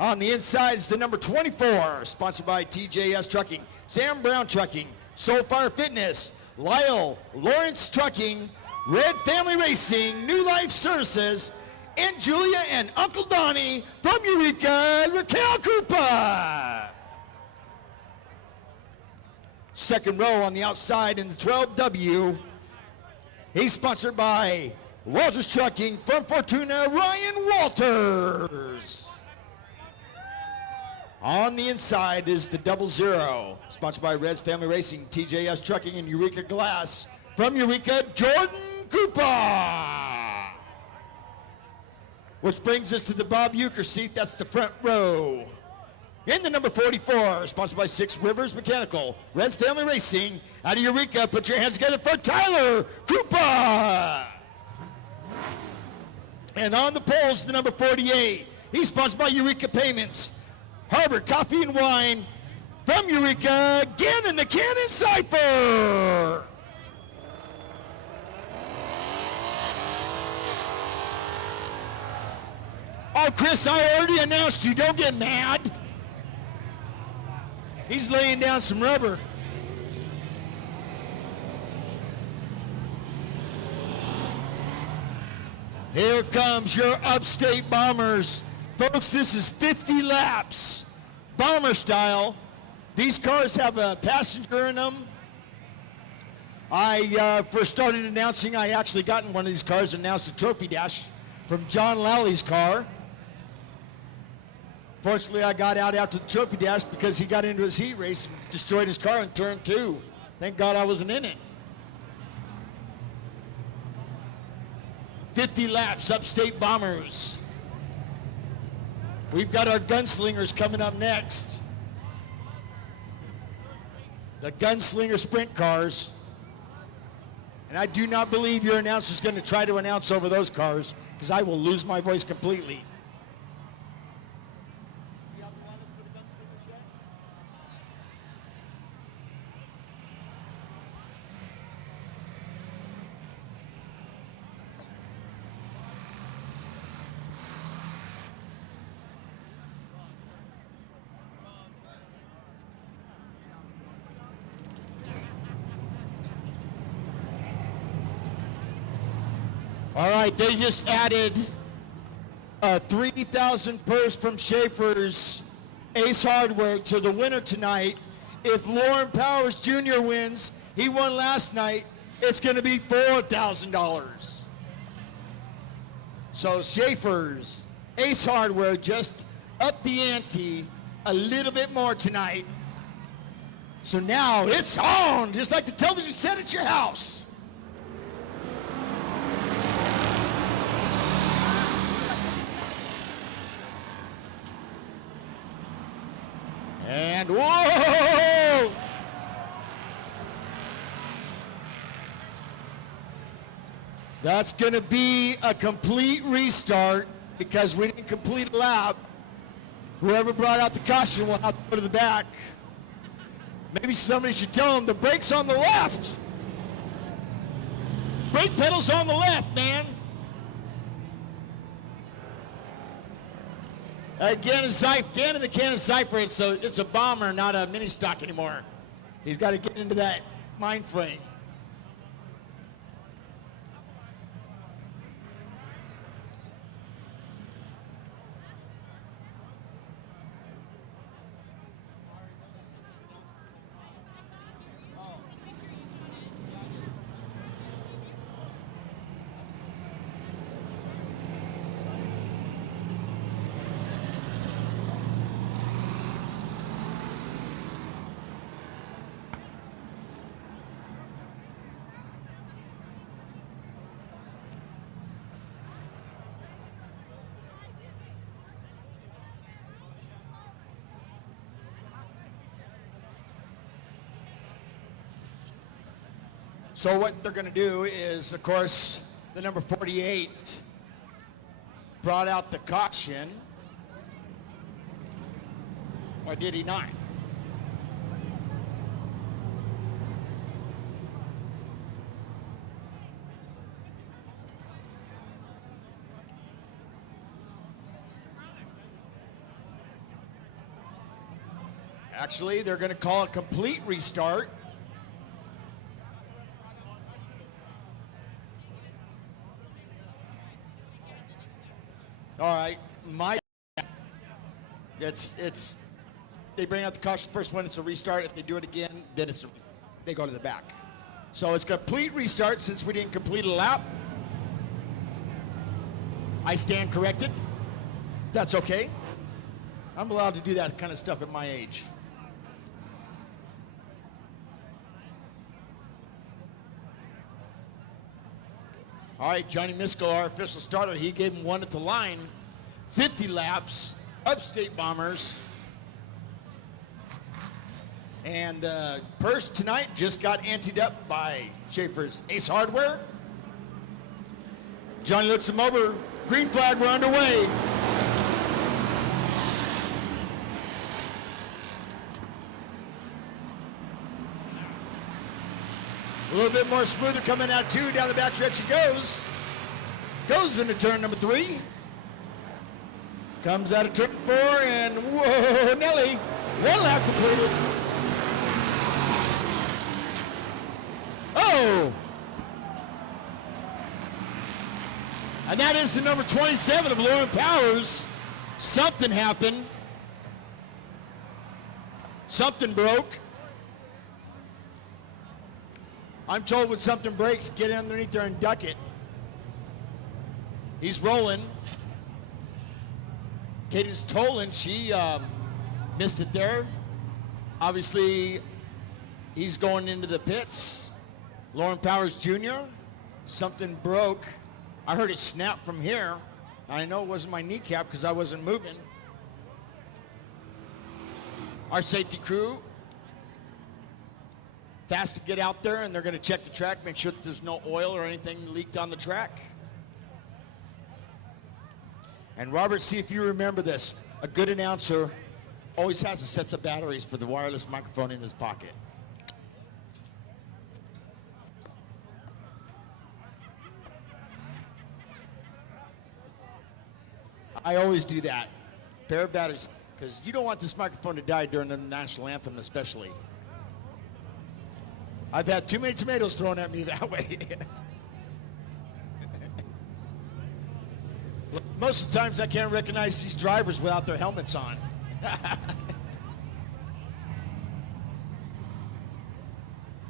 On the inside is the number 24, sponsored by TJS Trucking, Sam Brown Trucking, Soulfire Fitness, Lyle Lawrence Trucking, Red Family Racing, New Life Services, and Julia and Uncle Donnie from Eureka, Raquel Krupa. Second row on the outside in the 12W. He's sponsored by Walters Trucking from Fortuna, Ryan Walters. On the inside is the 00, sponsored by Reds Family Racing, TJS Trucking, and Eureka Glass. From Eureka, Jordan Krupa. Which brings us to the Bob Euchre seat. That's the front row. In the number 44, sponsored by Six Rivers Mechanical, Reds Family Racing, out of Eureka, put your hands together for Tyler Krupa. And on the poles, the number 48, he's sponsored by Eureka Payments, Harbor Coffee and Wine, from Eureka, Gannon the Cannon Cypher. Oh, Chris, I already announced you. Don't get mad. He's laying down some rubber. Here comes your Upstate Bombers. Folks, this is 50 laps, bomber style. These cars have a passenger in them. I first started announcing, I actually got in one of these cars and announced a trophy dash from John Lally car. Fortunately, I got out after the trophy dash because he got into his heat race and destroyed his car in turn 2. Thank God I wasn't in it. 50 laps, Upstate Bombers. We've got our Gunslingers coming up next. The Gunslinger sprint cars. And I do not believe your announcer's going to try to announce over those cars because I will lose my voice completely. All right, they just added a 3,000 purse from Schaefer's Ace Hardware to the winner tonight. If Lauren Powers Jr. wins, he won last night, it's going to be $4,000. So Schaefer's Ace Hardware just upped the ante a little bit more tonight. So now it's on, just like the television set at your house. And whoa! That's going to be a complete restart because we didn't complete a lap. Whoever brought out the caution will have to go to the back. Maybe somebody should tell them the brake's on the left. Brake pedal's on the left, man. Again, the Cannon Cypher, it's a bomber, not a mini stock anymore. He's got to get into that mind frame. So what they're going to do is, of course, the number 48 brought out the caution. Or did he not? Actually, they're going to call a complete restart. All right, they bring out the caution first when it's a restart. If they do it again, then they go to the back. So it's complete restart since we didn't complete a lap. I stand corrected. That's okay. I'm allowed to do that kind of stuff at my age. All right, Johnny Miskell, our official starter, he gave him one at the line. 50 laps, Upstate Bombers. And the purse tonight just got anteed up by Schaefer's Ace Hardware. Johnny looks him over. Green flag, we're underway. A little bit more smoother coming out too. Down the backstretch he goes. Goes into turn number 3. Comes out of turn 4 and whoa, Nelly. 1 lap completed. Oh! And that is the number 27 of Lauren Powers. Something happened. Something broke. I'm told when something breaks, get underneath there and duck it. He's rolling. Cadence Tolan, she missed it there. Obviously, he's going into the pits. Lauren Powers Jr., something broke. I heard it snap from here. I know it wasn't my kneecap because I wasn't moving. Our safety crew, fast to get out there, and they're going to check the track, make sure that there's no oil or anything leaked on the track. And Robert, see if you remember this. A good announcer always has a set of batteries for the wireless microphone in his pocket. I always do that. Pair of batteries, because you don't want this microphone to die during the national anthem especially. I've had too many tomatoes thrown at me that way. Most of the times I can't recognize these drivers without their helmets on.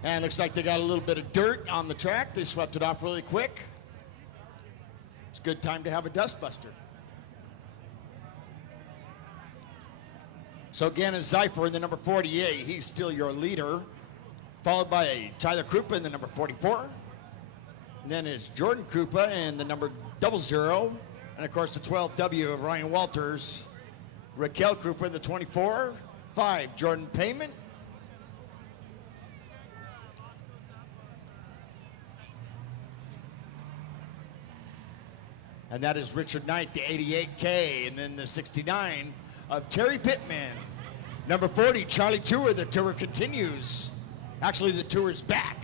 And looks like they got a little bit of dirt on the track. They swept it off really quick. It's a good time to have a dust buster. So again, is Zeifer in the number 48. He's still your leader, followed by Tyler Krupa in the number 44. And then it's Jordan Krupa in the number 00. And of course the 12W of Ryan Walters. Raquel Krupa in the 24. 5, Jordan Payment. And that is Richard Knight, the 88K. And then the 69 of Terry Pittman. Number 40, Charlie Tour. The tour continues. Actually, the tour's back.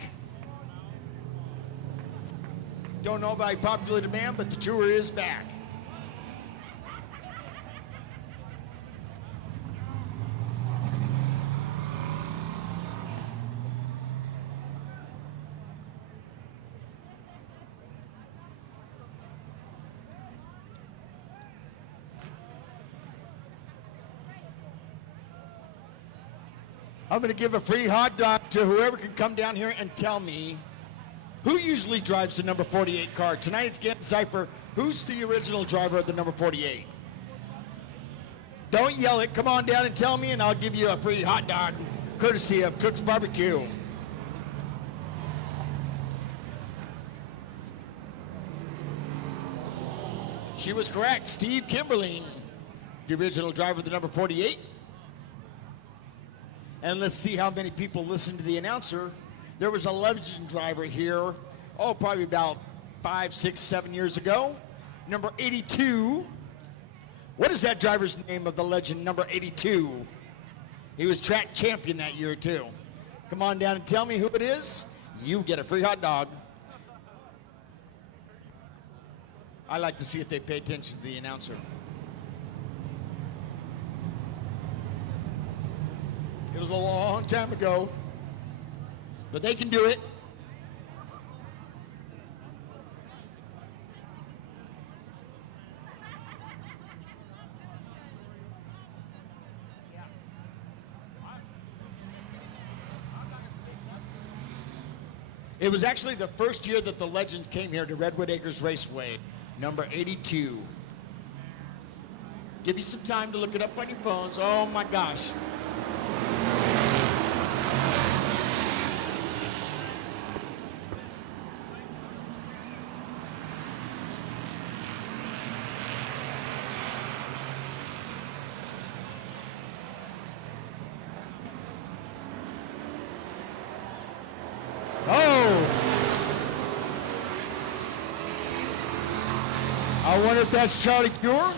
Don't know by popular demand, but the tour is back. I'm going to give a free hot dog to whoever can come down here and tell me who usually drives the number 48 car. Tonight it's Gant Zeifer. Who's the original driver of the number 48? Don't yell it. Come on down and tell me, and I'll give you a free hot dog, courtesy of Cook's Barbecue. She was correct. Steve Kimberling, the original driver of the number 48. And let's see how many people listen to the announcer There was a legend driver here, probably about 5, 6, 7 years ago. Number 82. What is that driver's name of the legend, number 82? He was track champion that year, too. Come on down and tell me who it is. You get a free hot dog. I like to see if they pay attention to the announcer. It was a long time ago, but they can do it. It was actually the first year that the legends came here to Redwood Acres Raceway, number 82. Give you some time to look it up on your phones. Oh my gosh. I wonder if that's Charlie Cure.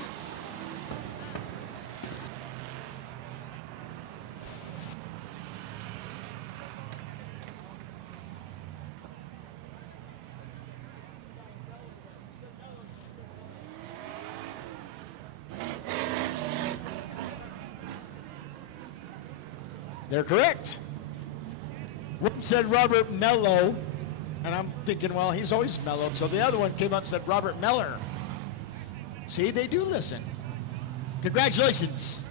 They're correct. One said Robert Mello, and I'm thinking, well, he's always mellow. So the other one came up and said Robert Meller. See, they do listen. Congratulations.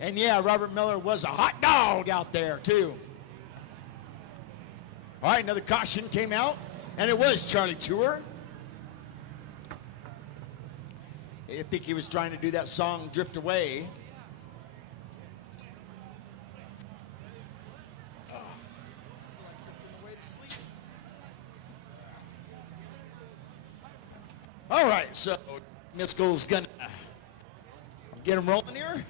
And yeah, Robert Miller was a hot dog out there, too. All right, another caution came out, and it was Charlie Tour. I think he was trying to do that song, Drift Away. All right, so Miskell's gonna get him rolling here.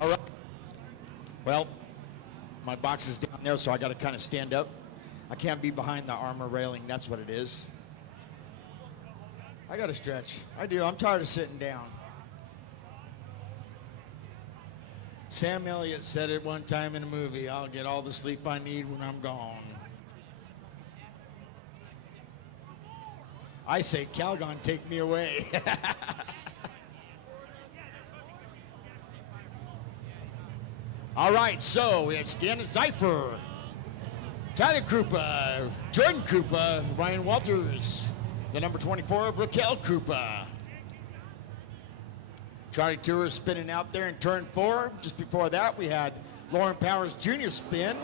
All right. Well, my box is down there, so I got to kind of stand up. I can't be behind the armor railing. That's what it is. I got to stretch. I do. I'm tired of sitting down. Sam Elliott said it one time in a movie, I'll get all the sleep I need when I'm gone. I say, Calgon, take me away. All right, so it's Gannon Zeifer, Tyler Krupa, Jordan Krupa, Ryan Walters, the number 24 of Raquel Krupa. Charlie Tour is spinning out there in turn 4. Just before that, we had Lauren Powers Jr. spin.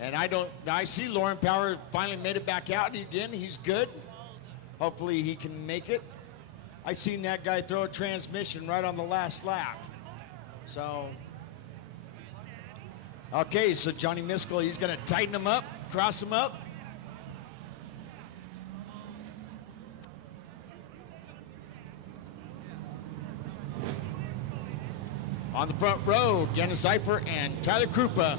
And I see Lauren Powers finally made it back out again. He's good. Hopefully he can make it. I seen that guy throw a transmission right on the last lap. So, okay, so Johnny Miskell, he's gonna tighten him up, cross him up. On the front row, Gannon Zeifer and Tyler Krupa.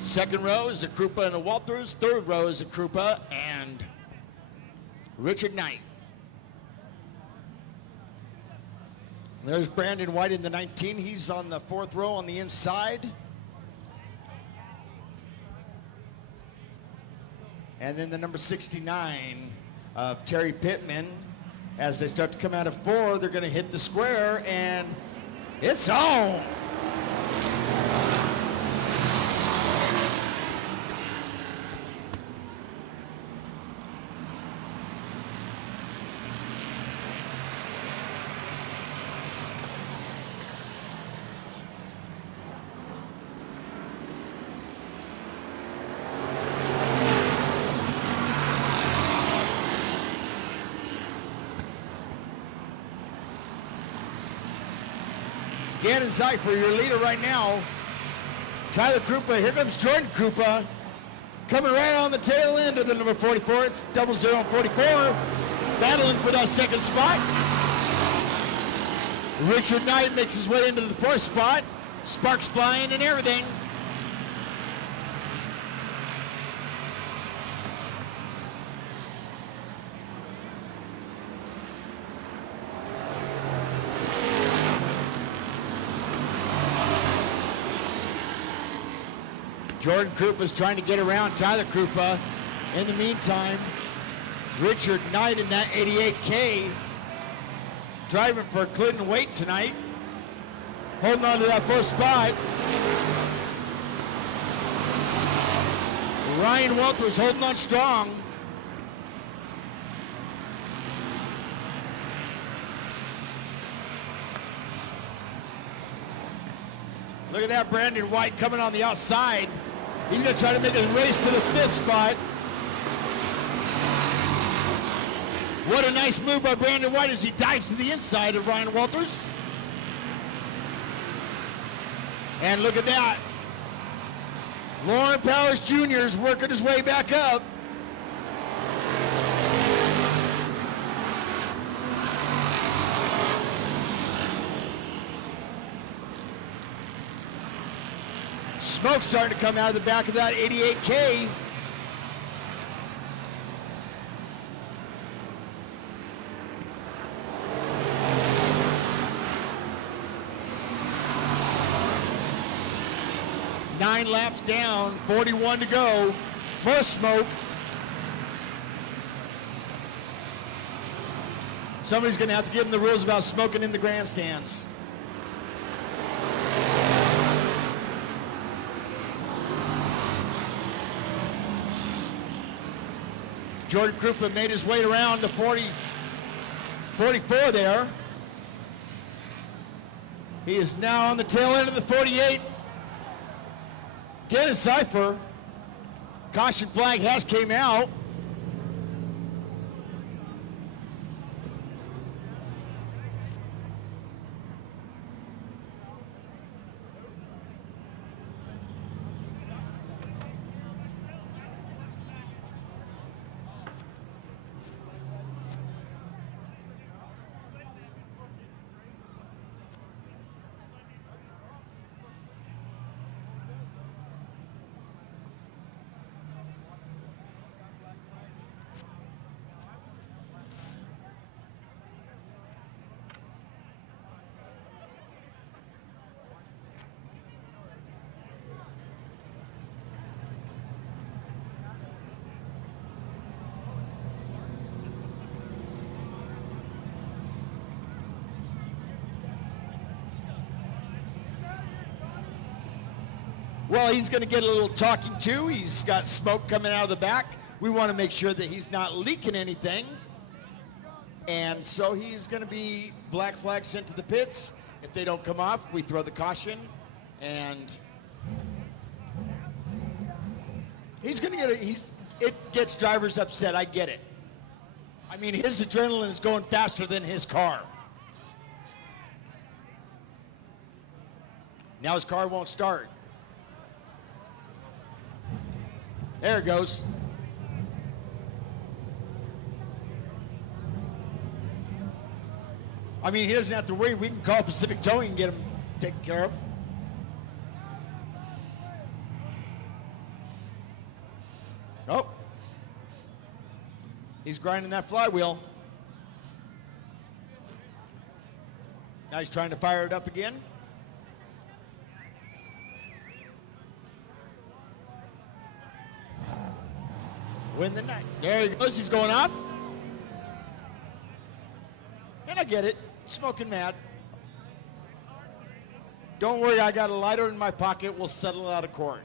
Second row is the Krupa and the Walters. Third row is the Krupa and Richard Knight. There's Brandon White in the 19. He's on the 4th row on the inside. And then the number 69 of Terry Pittman. As they start to come out of 4, they're going to hit the square, and it's on. Gannon Zeifer, your leader right now. Tyler Krupa, here comes Jordan Krupa. Coming right on the tail end of the number 44. It's 0044. Battling for that second spot. Richard Knight makes his way into the fourth spot. Sparks flying and everything. Jordan Krupa's trying to get around Tyler Krupa. In the meantime, Richard Knight in that 88K driving for Clinton Waite tonight. Holding on to that first spot. Ryan Walters holding on strong. Look at that, Brandon White coming on the outside. He's going to try to make a race for the fifth spot. What a nice move by Brandon White as he dives to the inside of Ryan Walters. And look at that. Lauren Powers Jr. is working his way back up. Smoke starting to come out of the back of that 88K. Nine laps down, 41 to go. More smoke. Somebody's going to have to give them the rules about smoking in the grandstands. Jordan Krupa made his way around the 44 there. He is now on the tail end of the 48. Gannon Zeifer. Caution flag has came out. Well, he's going to get a little talking to. He's got smoke coming out of the back. We want to make sure that he's not leaking anything. And so he's going to be black flag sent to the pits. If they don't come off, we throw the caution. And he's going to get it gets drivers upset. I get it. I mean, his adrenaline is going faster than his car. Now his car won't start. There it goes. I mean, he doesn't have to worry. We can call Pacific Towing and get him taken care of. Oh. He's grinding that flywheel. Now he's trying to fire it up again. Win the night. There he goes. He's going off. And I get it. Smoking mad. Don't worry, I got a lighter in my pocket. We'll settle it out of court.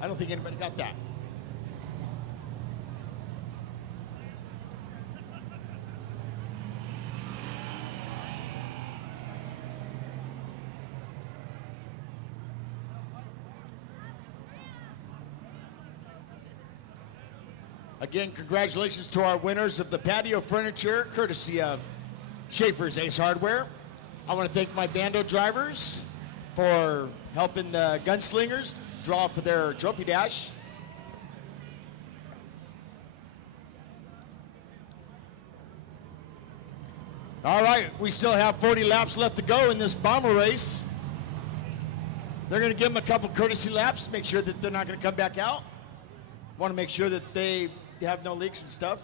I don't think anybody got that. Again, congratulations to our winners of the patio furniture, courtesy of Schaefer's Ace Hardware. I want to thank my bando drivers for helping the Gunslingers draw for their trophy dash. All right, we still have 40 laps left to go in this bomber race. They're going to give them a couple courtesy laps to make sure that they're not going to come back out. Want to make sure that they have no leaks and stuff.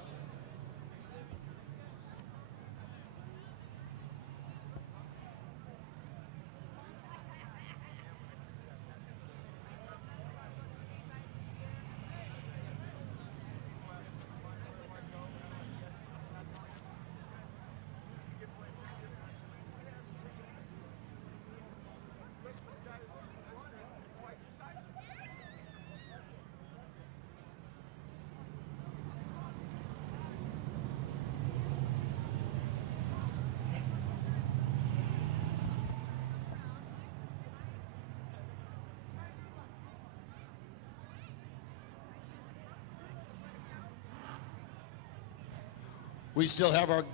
We still have our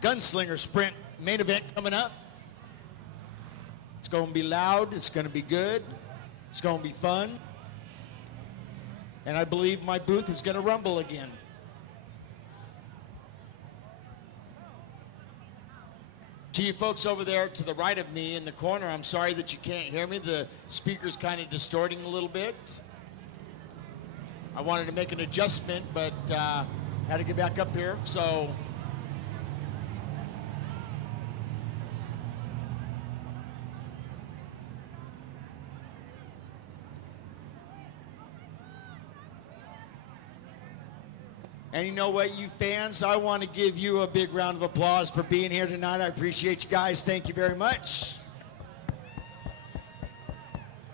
Gunslinger Sprint main event coming up. It's going to be loud. It's going to be good. It's going to be fun. And I believe my booth is going to rumble again. To you folks over there to the right of me in the corner, I'm sorry that you can't hear me. The speaker's kind of distorting a little bit. I wanted to make an adjustment, but had to get back up here, so. And you know what, you fans, I want to give you a big round of applause for being here tonight. I appreciate you guys. Thank you very much.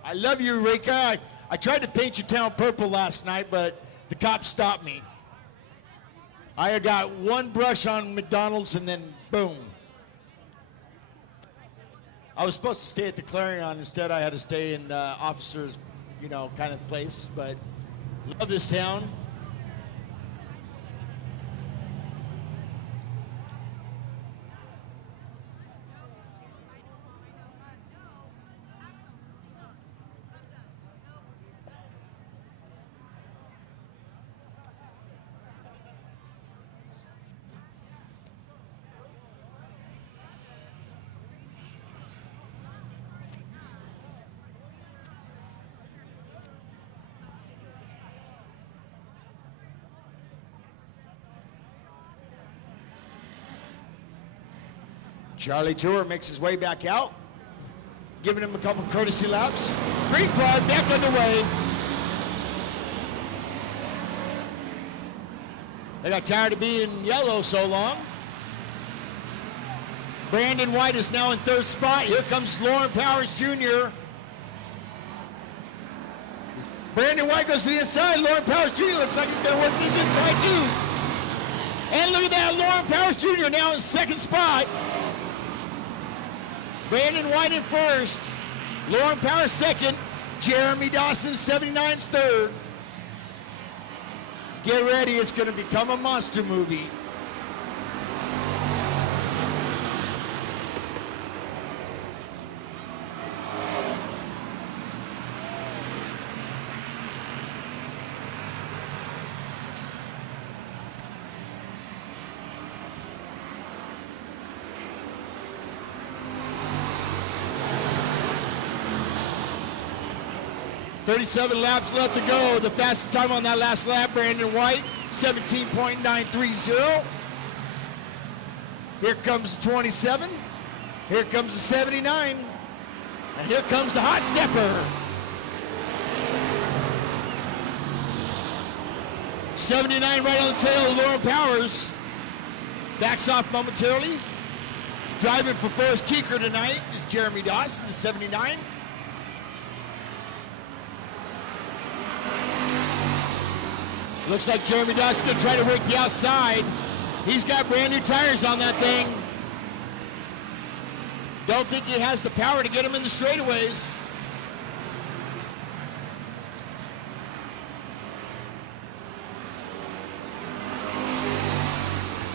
I love you, Rika. I tried to paint your town purple last night, but the cops stopped me. I got one brush on McDonald's and then boom. I was supposed to stay at the Clarion. Instead, I had to stay in the officers, kind of place. But love this town. Charlie Tour makes his way back out, giving him a couple courtesy laps. Green flag back underway. They got tired of being yellow so long. Brandon White is now in third spot. Here comes Lauren Powers Jr. Brandon White goes to the inside. Lauren Powers Jr. looks like he's going to work this inside too. And look at that, Lauren Powers Jr. now in second spot. Brandon White in first, Lauren Powers second, Jeremy Dawson 79's third. Get ready, it's going to become a monster movie. .37 laps left to go. The fastest time on that last lap, Brandon White, 17.930. Here comes the 27. Here comes the 79. And here comes the hot stepper. 79 right on the tail of Lauren Powers. Backs off momentarily. Driving for Forrest Keeker tonight is Jeremy Dawson, the 79. Looks like Jeremy Dawson's going to try to work the outside. He's got brand new tires on that thing. Don't think he has the power to get him in the straightaways.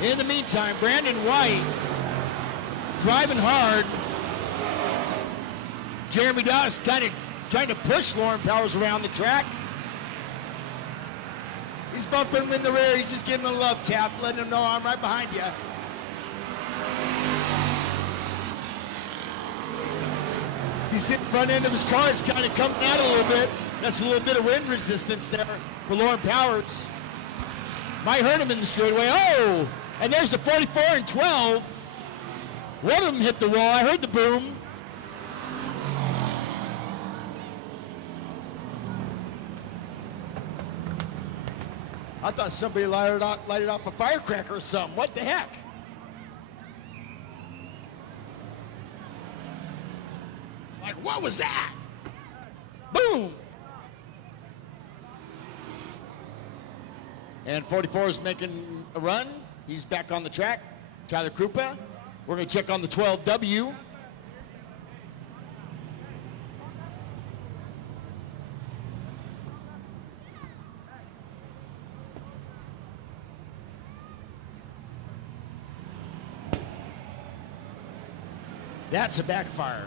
In the meantime, Brandon White driving hard. Jeremy Doss kind of trying to push Lauren Powers around the track. He's bumping him in the rear. He's just giving him a love tap, letting him know I'm right behind you. He's hitting the front end of his car. It's kind of coming out a little bit. That's a little bit of wind resistance there for Lauren Powers. Might hurt him in the straightaway. Oh! And there's the 44 and 12. One of them hit the wall. I heard the boom. I thought somebody lighted off a firecracker or something. What the heck? Like, what was that? Boom! And 44 is making a run. He's back on the track. Tyler Krupa. We're going to check on the 12W. That's a backfire.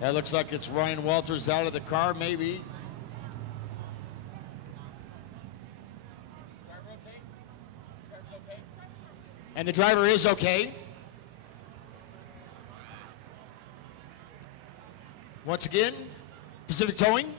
That looks like it's Ryan Walters out of the car, maybe. And the driver is okay. Once again, Pacific Towing.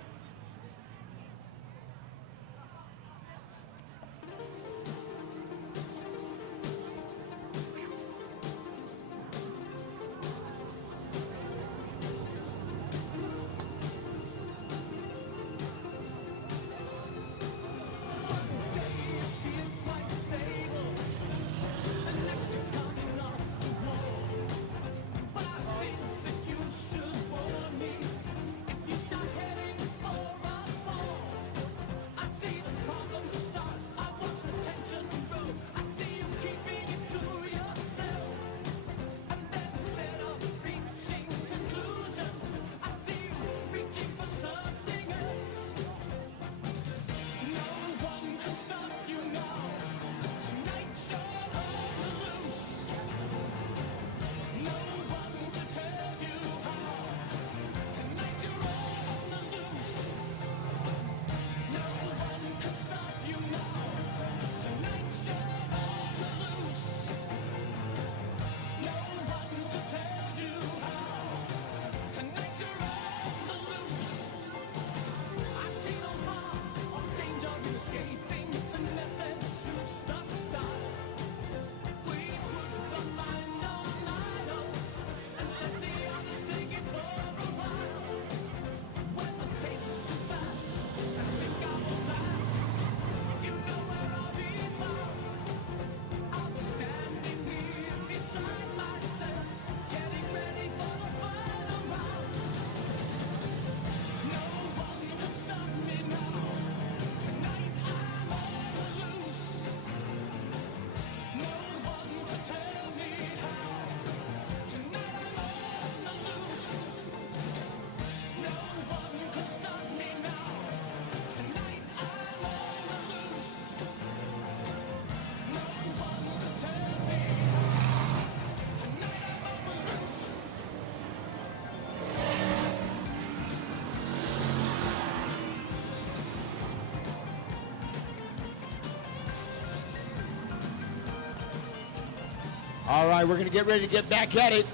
All right, we're going to get ready to get back at it.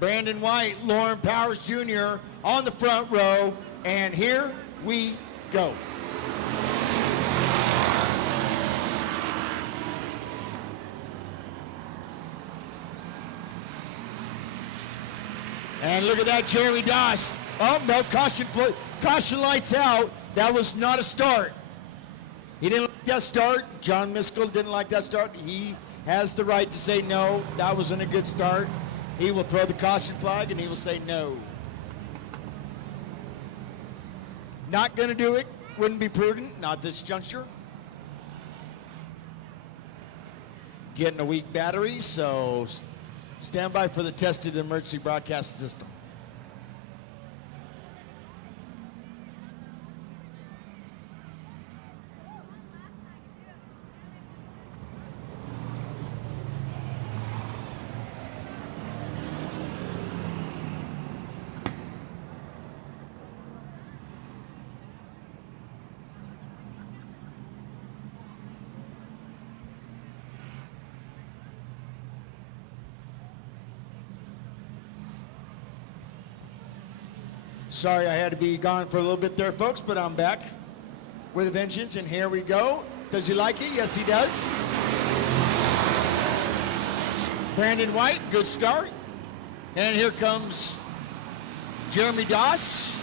Brandon White, Lauren Powers Jr. on the front row, and here we go. And look at that, Jeremy Doss. Oh, no, caution lights out. That was not a start. He didn't like that start. John Miskell didn't like that start. He has the right to say no, that wasn't a good start. He will throw the caution flag and he will say no. Not going to do it. Wouldn't be prudent, not this juncture. Getting a weak battery, so stand by for the test of the emergency broadcast system. Sorry I had to be gone for a little bit there, folks, but I'm back with a vengeance, and here we go. Does he like it? Yes, he does. Brandon White, good start. And here comes Jeremy Doss.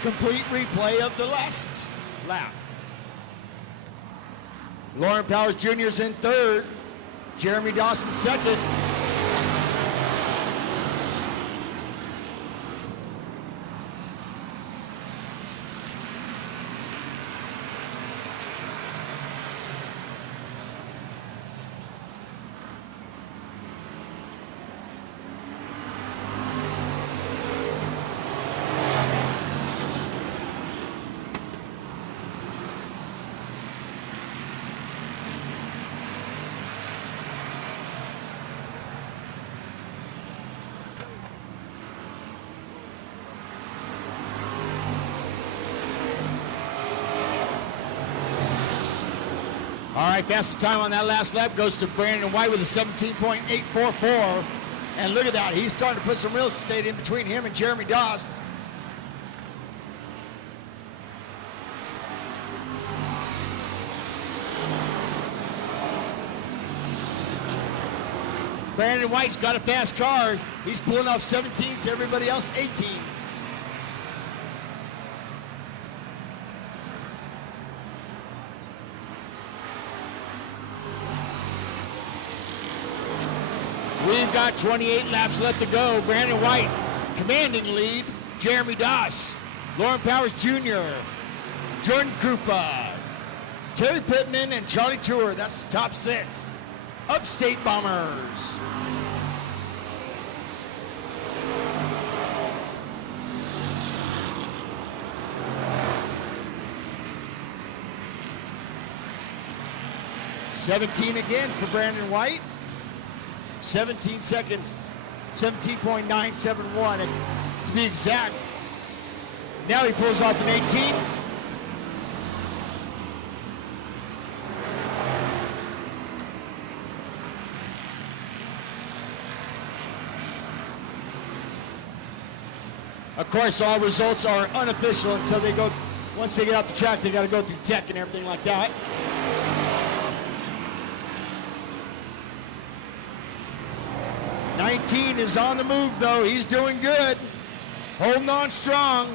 Complete replay of the last lap. Lauren Powers Jr. is in third. Jeremy Doss in second. All right, fastest time on that last lap goes to Brandon White with a 17.844. And look at that, he's starting to put some real estate in between him and Jeremy Doss. Brandon White's got a fast car. He's pulling off 17s, everybody else 18. We've got 28 laps left to go. Brandon White, commanding lead. Jeremy Doss, Lauren Powers Jr., Jordan Krupa, Terry Pittman, and Charlie Tour. That's the top six. Upstate Bombers. $17 again for Brandon White. 17 seconds, 17.971 to be exact. Now he pulls off an 18. Of course, all results are unofficial until they go, once they get off the track, they got to go through tech and everything like that. $19 is on the move, though. He's doing good. Holding on strong.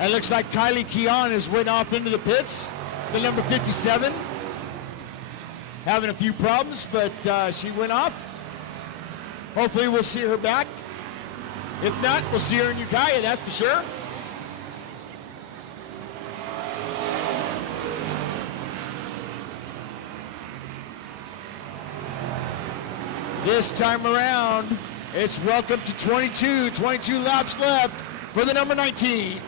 It looks like Kylie Keon has went off into the pits. The number 57. Having a few problems, but she went off. Hopefully we'll see her back. If not, we'll see her in Ukiah, that's for sure. This time around, it's welcome to 22 laps left for the number 19.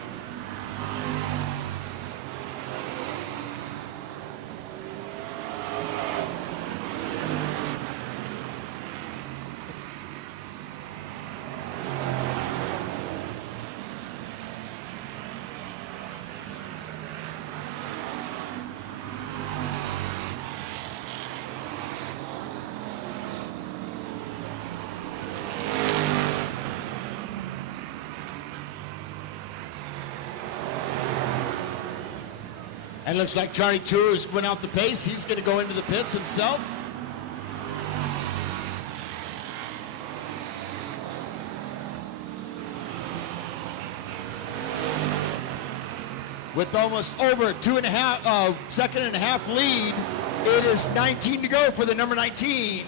And looks like Charlie Tours went out the pace. He's going to go into the pits himself. With almost over second and a half lead, it is 19 to go for the number 19.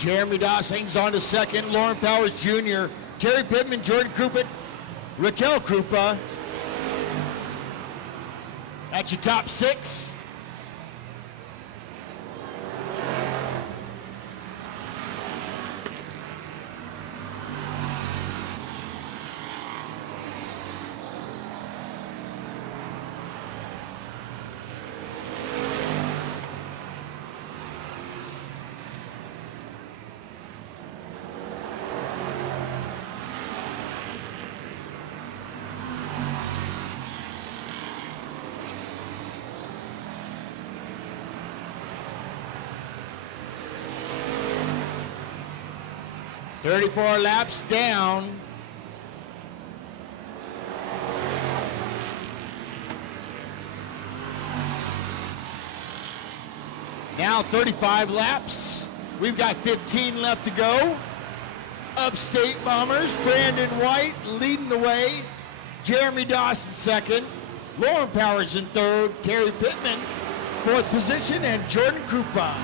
Jeremy Doss hangs on to second. Lauren Powers Jr., Terry Pittman, Jordan Krupa, Raquel Krupa. That's your top six. .34 laps down. Now 35 laps. We've got 15 left to go. Upstate Bombers, Brandon White leading the way. Jeremy Dawson second. Lauren Powers in third. Terry Pittman fourth position, and Jordan Krupa.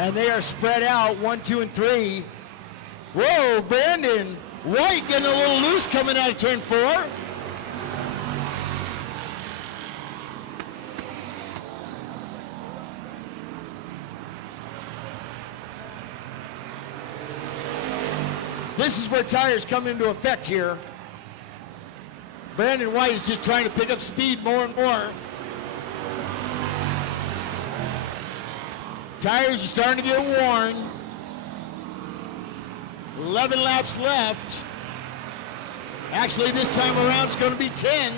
And they are spread out, 1, 2, and 3. Whoa, Brandon White getting a little loose coming out of turn 4. This is where tires come into effect here. Brandon White is just trying to pick up speed more and more. Tires are starting to get worn. 11 laps left. Actually, this time around it's going to be 10.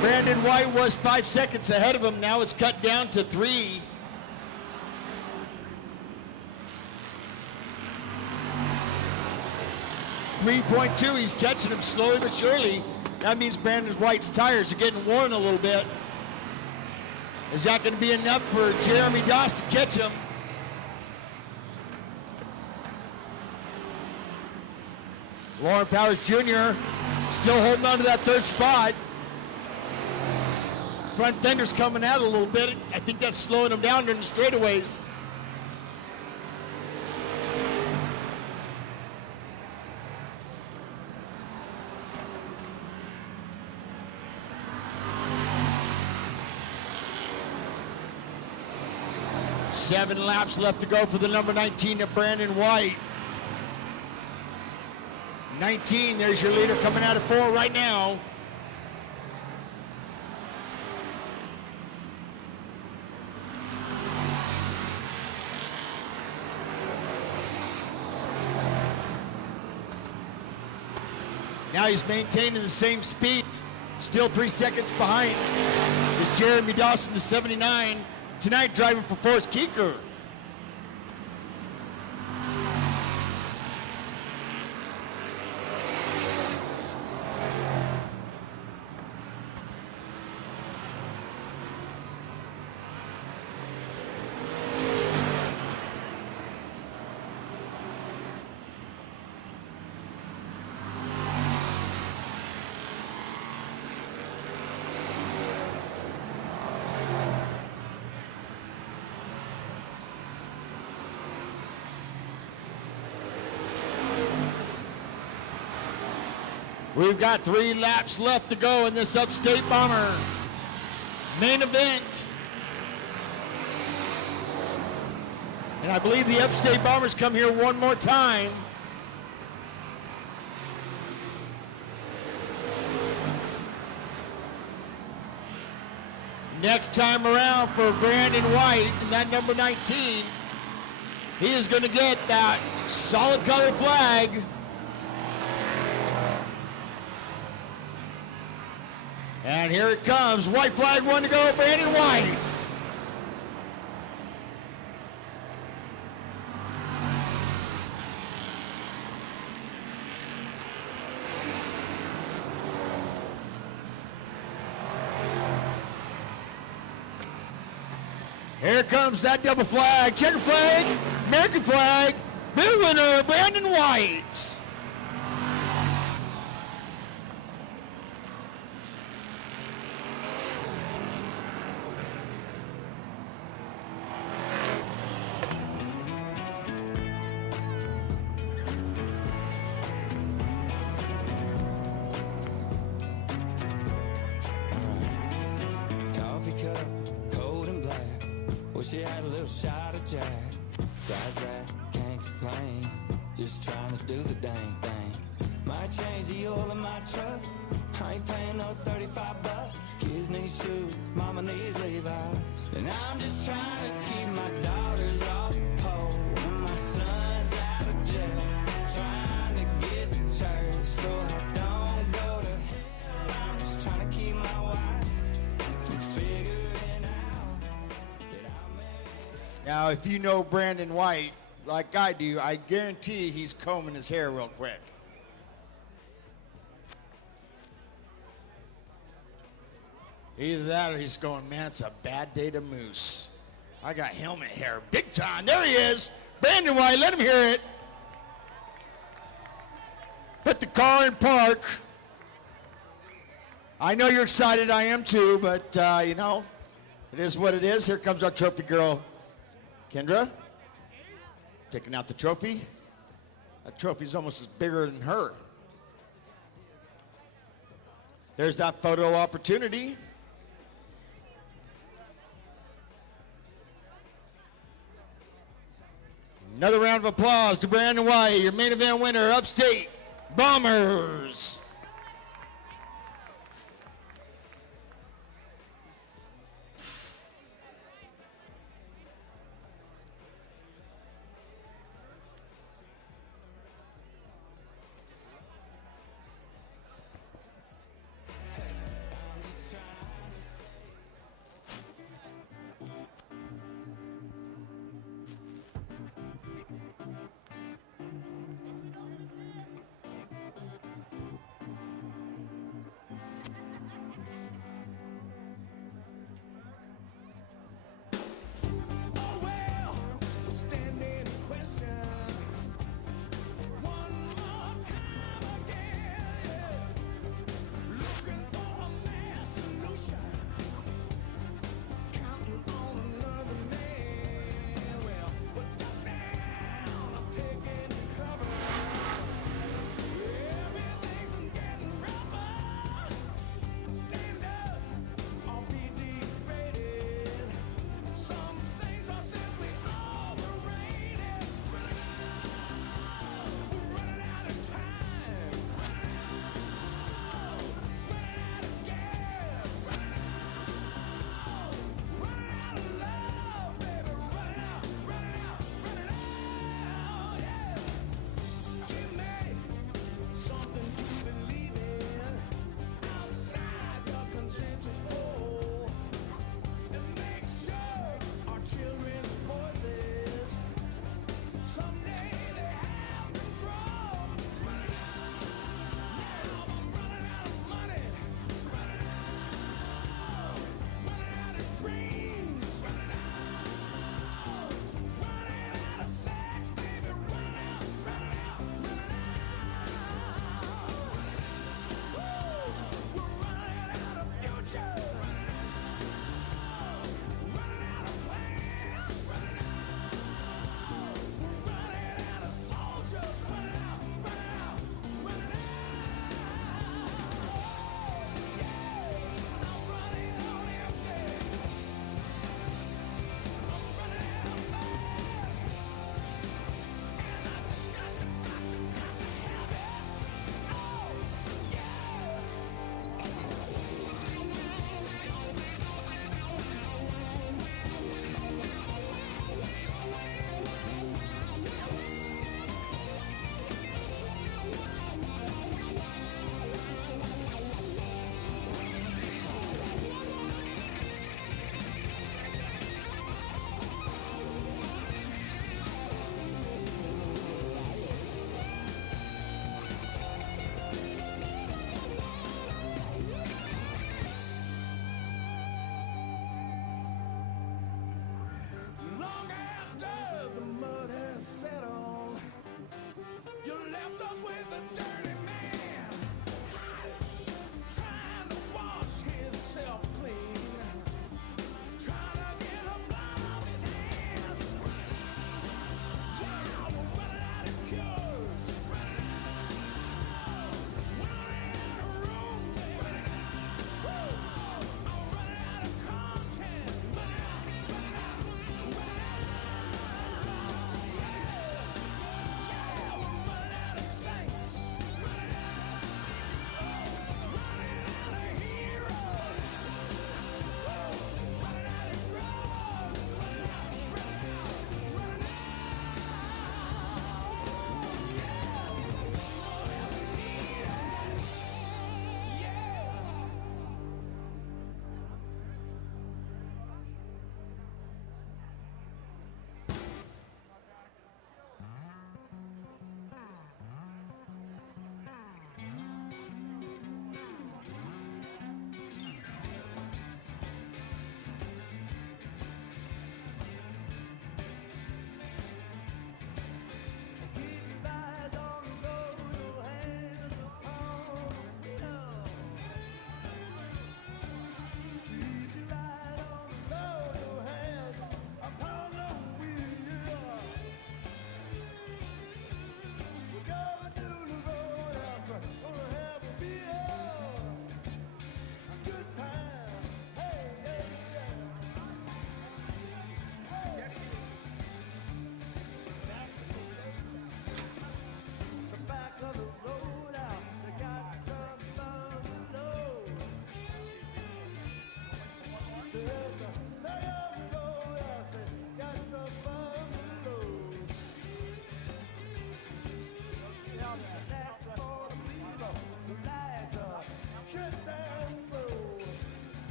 Brandon White was 5 seconds ahead of him. Now it's cut down to 3. .2, he's catching him slowly but surely. That means Brandon White's tires are getting worn a little bit. Is that going to be enough for Jeremy Doss to catch him? Lauren Powers Jr. still holding on to that third spot. Front fender's coming out a little bit. I think that's slowing him down during the straightaways. Seven laps left to go for the number 19 of Brandon White. 19, there's your leader coming out of 4 right now. Now he's maintaining the same speed. Still 3 seconds behind is Jeremy Dawson, the 79. Tonight driving for Forrest Keeker. We've got 3 laps left to go in this Upstate Bomber main event. And I believe the Upstate Bombers come here one more time. Next time around for Brandon White, and that number 19, he is going to get that solid color flag. And here it comes. White flag, 1 to go, Brandon White. Here comes that double flag, checker flag, American flag, big winner, Brandon White. Coffee cup, cold and black. Wish you had a little shot of Jack. Besides that, can't complain. Just trying to do the dang thing. Might change the oil in my truck. I ain't paying no 35 bucks. Kids need shoes, mama needs Levi's. And I'm just trying to keep my daughters off the pole and my son's out of jail. Trying to get to church so I don't go to hell. I'm just trying to keep my wife from figuring out that I'll marry. Now, if you know Brandon White like I do, I guarantee he's combing his hair real quick. Either that or he's going, man, it's a bad day to moose. I got helmet hair big time. There he is. Brandon White, let him hear it. Put the car in park. I know you're excited, I am too, but you know, it is what it is. Here comes our trophy girl, Kendra, taking out the trophy. That trophy's almost as bigger than her. There's that photo opportunity. Another round of applause to Brandon White, your main event winner, Upstate Bombers.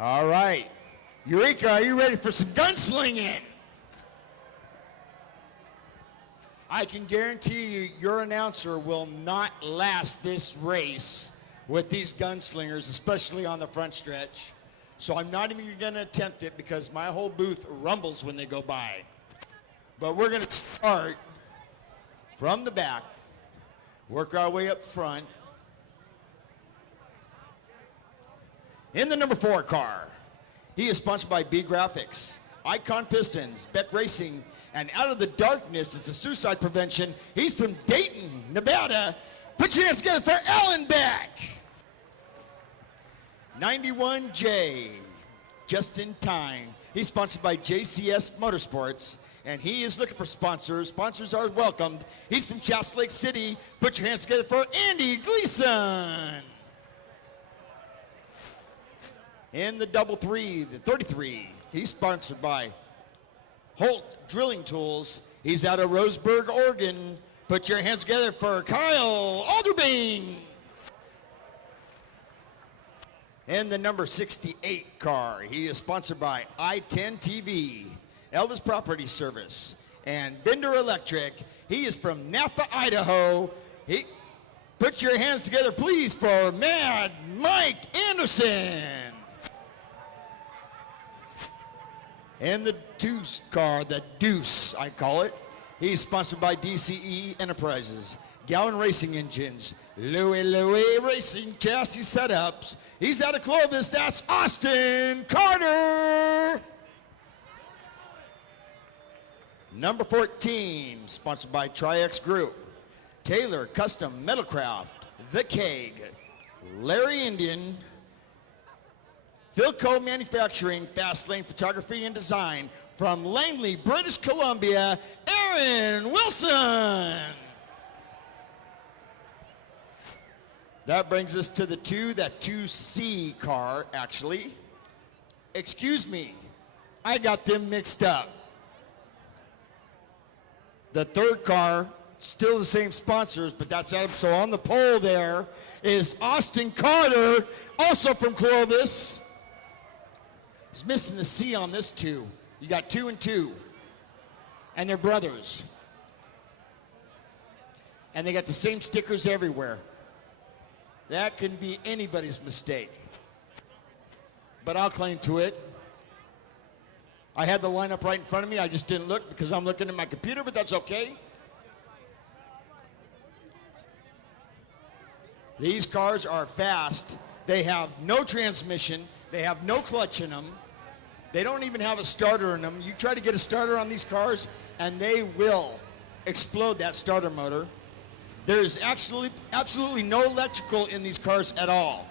All right. Eureka, are you ready for some gunslinging? I can guarantee you your announcer will not last this race with these gunslingers, especially on the front stretch. So I'm not even going to attempt it because my whole booth rumbles when they go by. But we're going to start from the back, work our way up front. In the number 4 car, he is sponsored by B Graphics, Icon Pistons, Beck Racing, and Out of the Darkness is the suicide prevention. He's from Dayton, Nevada. Put your hands together for Alan Beck. 91J, just in time. He's sponsored by JCS Motorsports, and he is looking for sponsors. Sponsors are welcomed. He's from Shasta Lake City. Put your hands together for Andy Gleason. In the double 3, the 33, he's sponsored by Holt Drilling Tools. He's out of Roseburg, Oregon. Put your hands together for Kyle Alderbing. In the number 68 car, he is sponsored by I-10 TV, Elvis Property Service, and Bender Electric. He is from Napa, Idaho. Put your hands together, please, for Mad Mike Anderson. And the Deuce car, the Deuce, I call it. He's sponsored by DCE Enterprises, Gallon Racing Engines, Louie Racing Chassis Setups. He's out of Clovis. That's Austin Carter. Number 14, sponsored by Tri-X Group, Taylor Custom Metalcraft, The Keg, Larry Indian, Philco Manufacturing, Fast Lane Photography and Design, from Langley, British Columbia, Aaron Wilson. That brings us to the 2C car, actually. Excuse me, I got them mixed up. The third car, still the same sponsors, but that's Adam. So on the pole there is Austin Carter, also from Clovis. He's missing the C on this 2. You got 2 and 2. And they're brothers. And they got the same stickers everywhere. That can be anybody's mistake. But I'll claim to it. I had the lineup right in front of me. I just didn't look because I'm looking at my computer, but that's okay. These cars are fast. They have no transmission. They have no clutch in them. They don't even have a starter in them. You try to get a starter on these cars, and they will explode that starter motor. There's absolutely no electrical in these cars at all.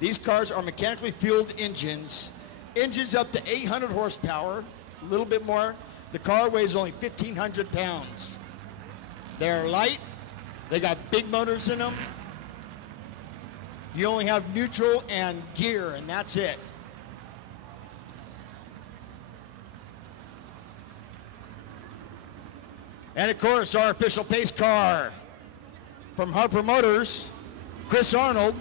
These cars are mechanically fueled engines. Engines up to 800 horsepower, a little bit more. The car weighs only 1,500 pounds. They're light. They got big motors in them. You only have neutral and gear, and that's it. And of course, our official pace car from Harper Motors, Chris Arnold.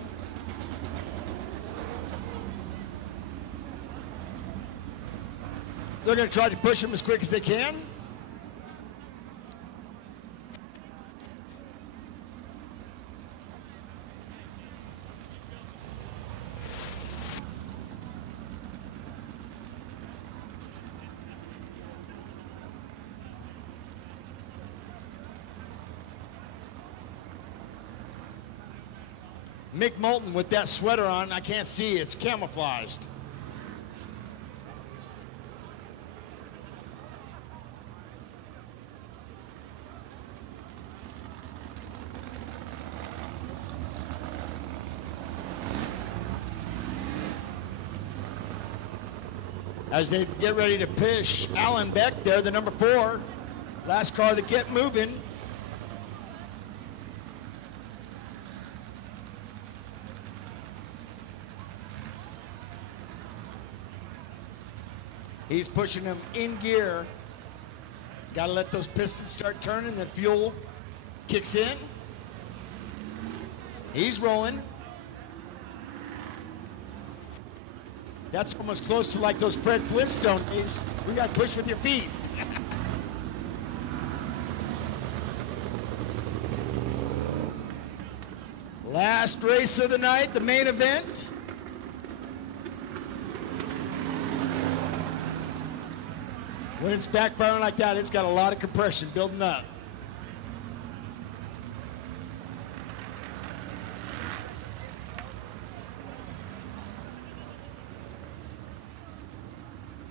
They're going to try to push him as quick as they can. Mick Moulton with that sweater on, I can't see, it's camouflaged. As they get ready to push Alan Beck there, the number 4, last car to get moving. He's pushing them in gear. Got to let those pistons start turning, the fuel kicks in. He's rolling. That's almost close to like those Fred Flintstone days. We got to push with your feet. Last race of the night, the main event. When it's backfiring like that, it's got a lot of compression building up.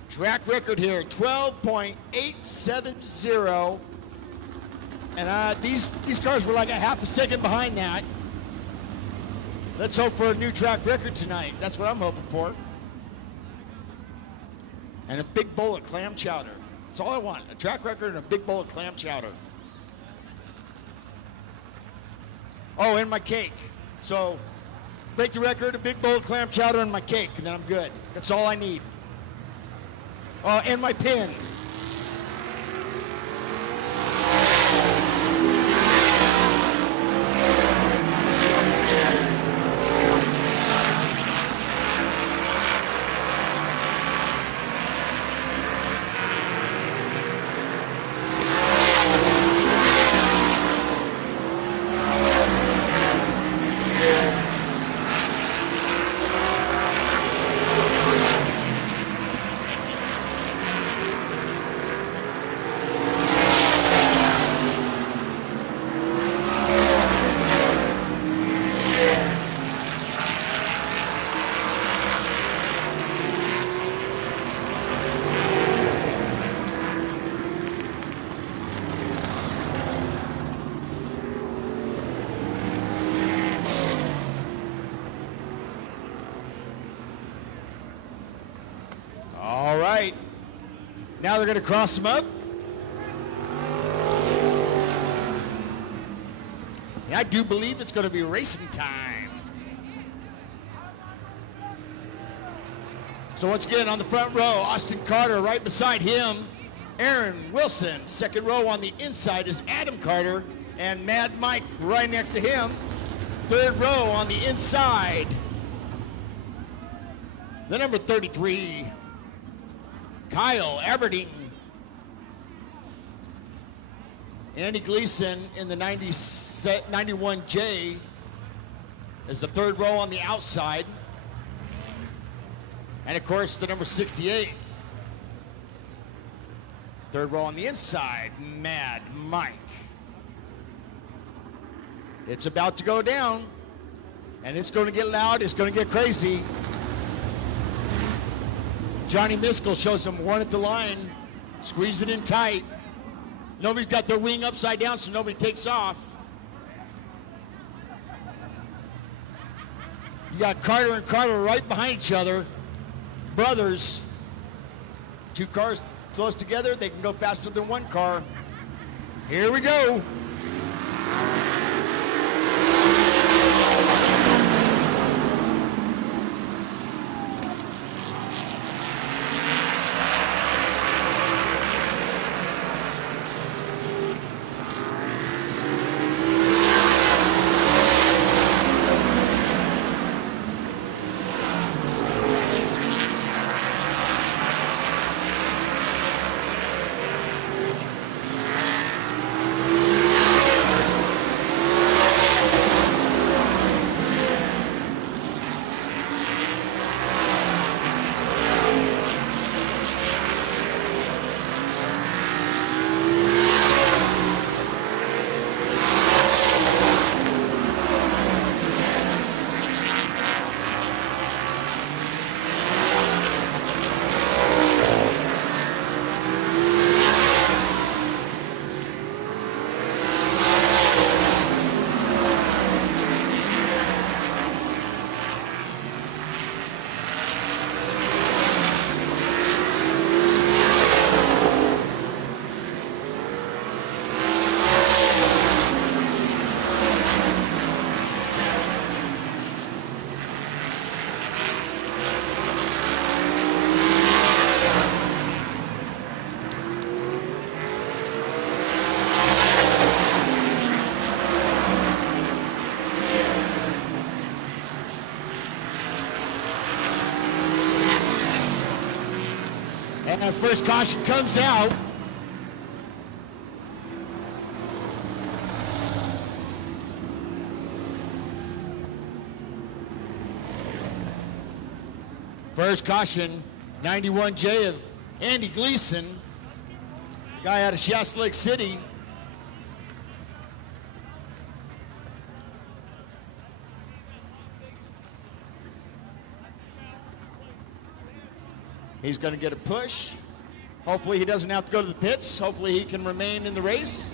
Track record here, 12.870. And these cars were like a half a second behind that. Let's hope for a new track record tonight. That's what I'm hoping for. And a big bowl of clam chowder. That's all I want, a track record and a big bowl of clam chowder. Oh, and my cake. So, break the record, a big bowl of clam chowder and my cake, and then I'm good. That's all I need. And my pin. All right. Now they're going to cross them up. And I do believe it's going to be racing time. So once again, on the front row, Austin Carter right beside him. Aaron Wilson, second row on the inside is Adam Carter. And Mad Mike right next to him. Third row on the inside. The number 33, Kyle Aberdeen. Andy Gleason in the 91J is the third row on the outside. And of course, the number 68. Third row on the inside, Mad Mike. It's about to go down, and it's going to get loud, it's going to get crazy. Johnny Miskell shows them one at the line, squeeze it in tight. Nobody's got their wing upside down, so nobody takes off. You got Carter and Carter right behind each other, brothers. Two cars close together, they can go faster than one car. Here we go. And first caution comes out. First caution, 91J of Andy Gleason, guy out of Shasta Lake City. He's going to get a push. Hopefully he doesn't have to go to the pits. Hopefully he can remain in the race.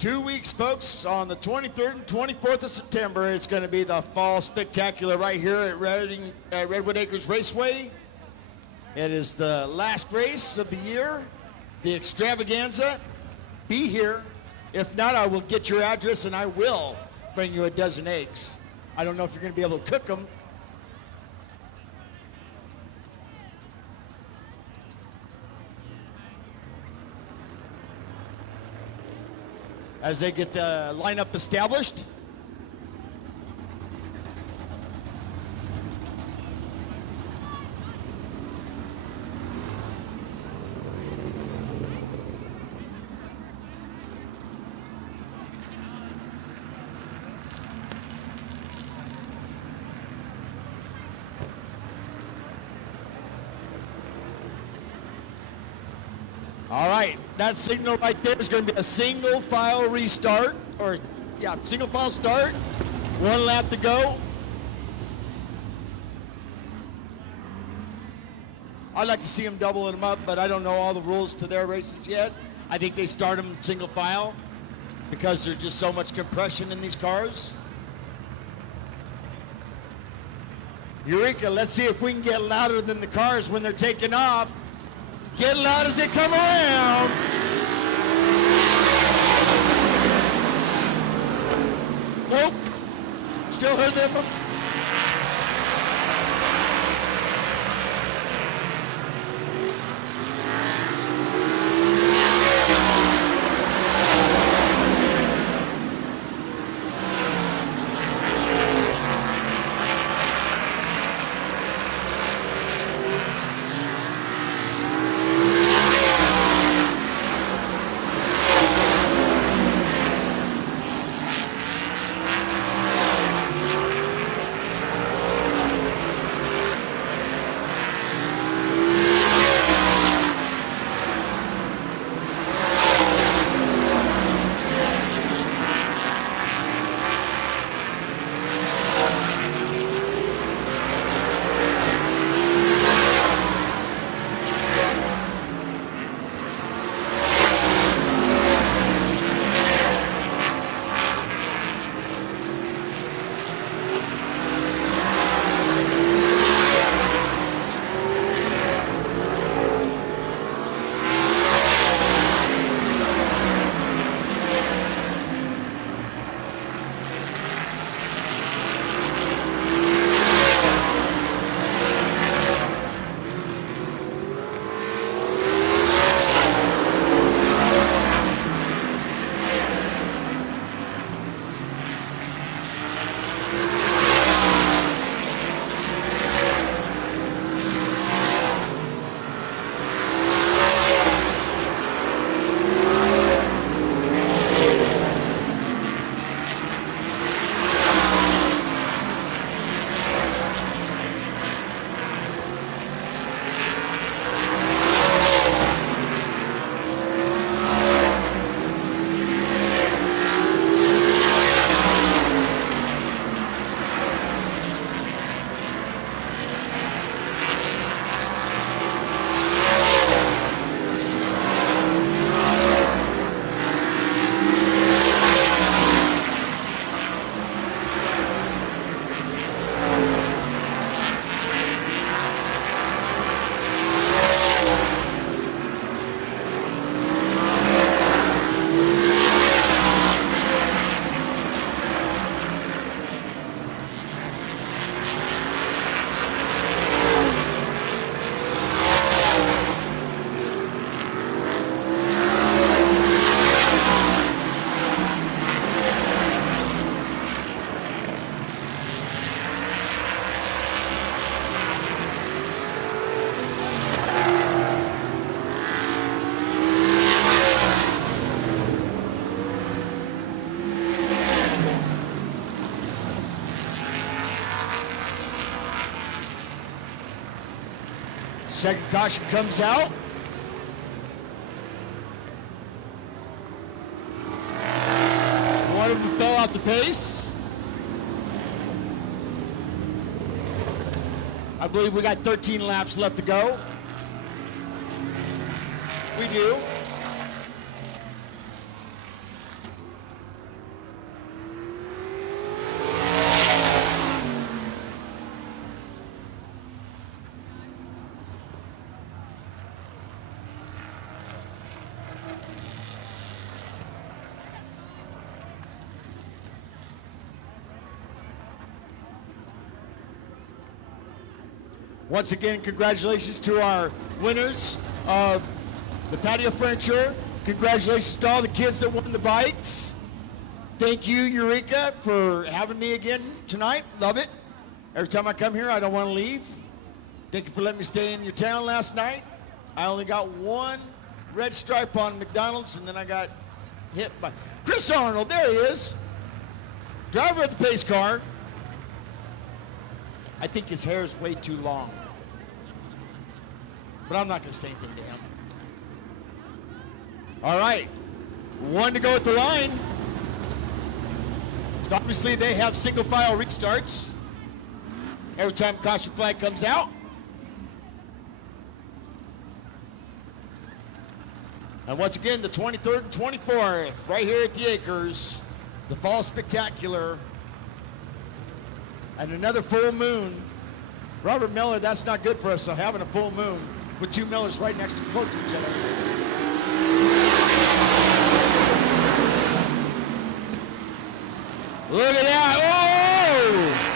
Two weeks, folks, on the 23rd and 24th of September. It's going to be the Fall Spectacular right here at Redwood Acres Raceway. It is the last race of the year, the extravaganza. Be here. If not, I will get your address and I will bring you a dozen eggs. I don't know if you're going to be able to cook them. As they get the lineup established. All right, that signal right there is going to be a single file restart, or yeah, single file start. One lap to go. I'd like to see them doubling them up, but I don't know all the rules to their races yet. I think they start them single file because there's just so much compression in these cars. Eureka, let's see if we can get louder than the cars when they're taking off. Get loud as they come around. Nope. Still heard them. Second caution comes out. One of them fell out the pace. I believe we got 13 laps left to go. We do. Once again, congratulations to our winners of the patio furniture. Congratulations to all the kids that won the bikes. Thank you, Eureka, for having me again tonight. Love it. Every time I come here, I don't want to leave. Thank you for letting me stay in your town last night. I only got one red stripe on McDonald's, and then I got hit by Chris Arnold. There he is. Driver of the pace car. I think his hair is way too long. But I'm not going to say anything to him. All right. One to go at the line. So obviously, they have single file restarts every time caution flag comes out. And once again, the 23rd and 24th, right here at the Acres, the Fall Spectacular. And another full moon. Robert Miller, that's not good for us, so having a full moon with two Millers right next to close to each other. Look at that. Oh!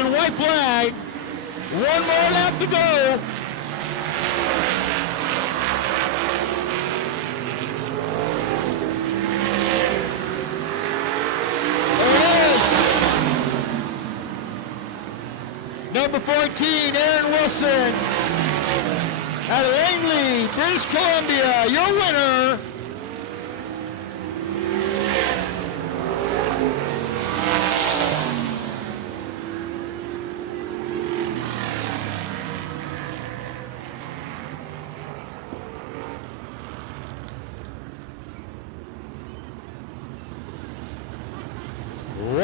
White flag. One more lap to go. Number 14, Aaron Wilson, out of Langley, British Columbia, your winner.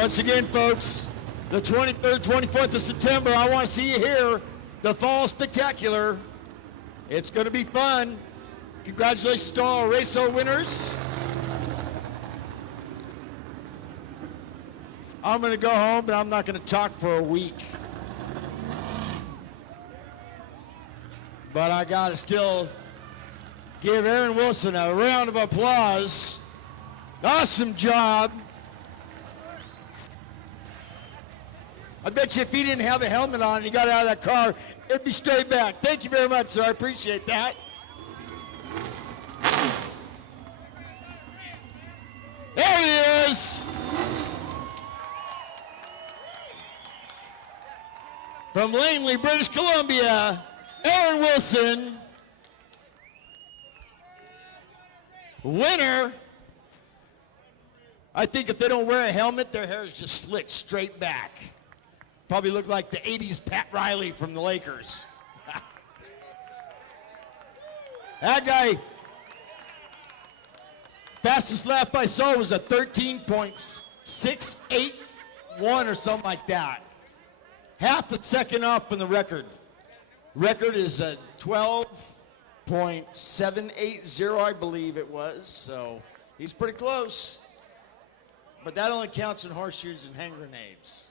Once again, folks, the 23rd, 24th of September, I want to see you here. The Fall Spectacular. It's going to be fun. Congratulations to all Raceway winners. I'm going to go home, but I'm not going to talk for a week. But I got to still give Aaron Wilson a round of applause. Awesome job. I bet you if he didn't have a helmet on and he got out of that car, it'd be straight back. Thank you very much, sir. I appreciate that. There he is. From Langley, British Columbia, Aaron Wilson, winner. I think if they don't wear a helmet, their hair is just slicked straight back. Probably look like the 80s Pat Riley from the Lakers. That guy, fastest lap I saw was a 13.681 or something like that. Half a second off from the record. Record is a 12.780, I believe it was. So he's pretty close. But that only counts in horseshoes and hand grenades.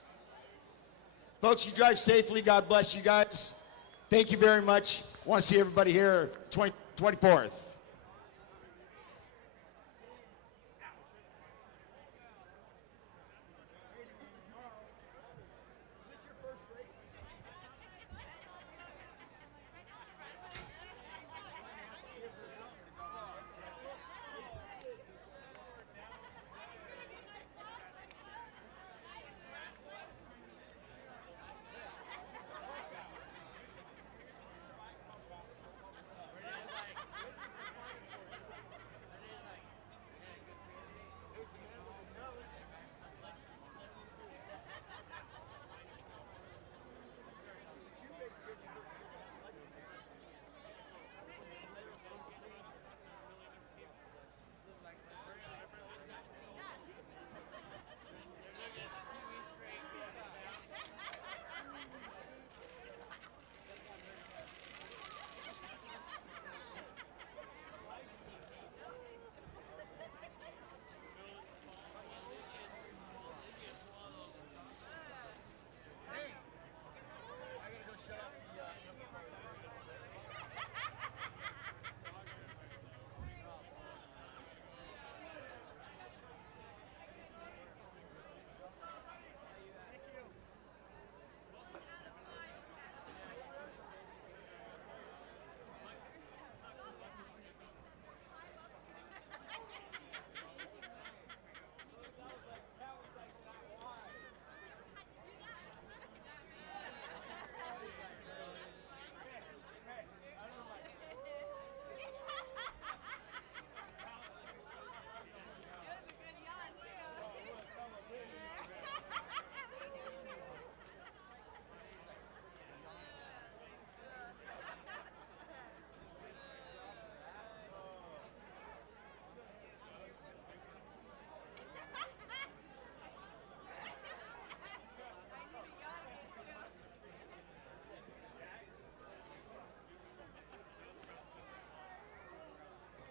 Folks, you drive safely. God bless you guys. Thank you very much. Want to see everybody here 24th.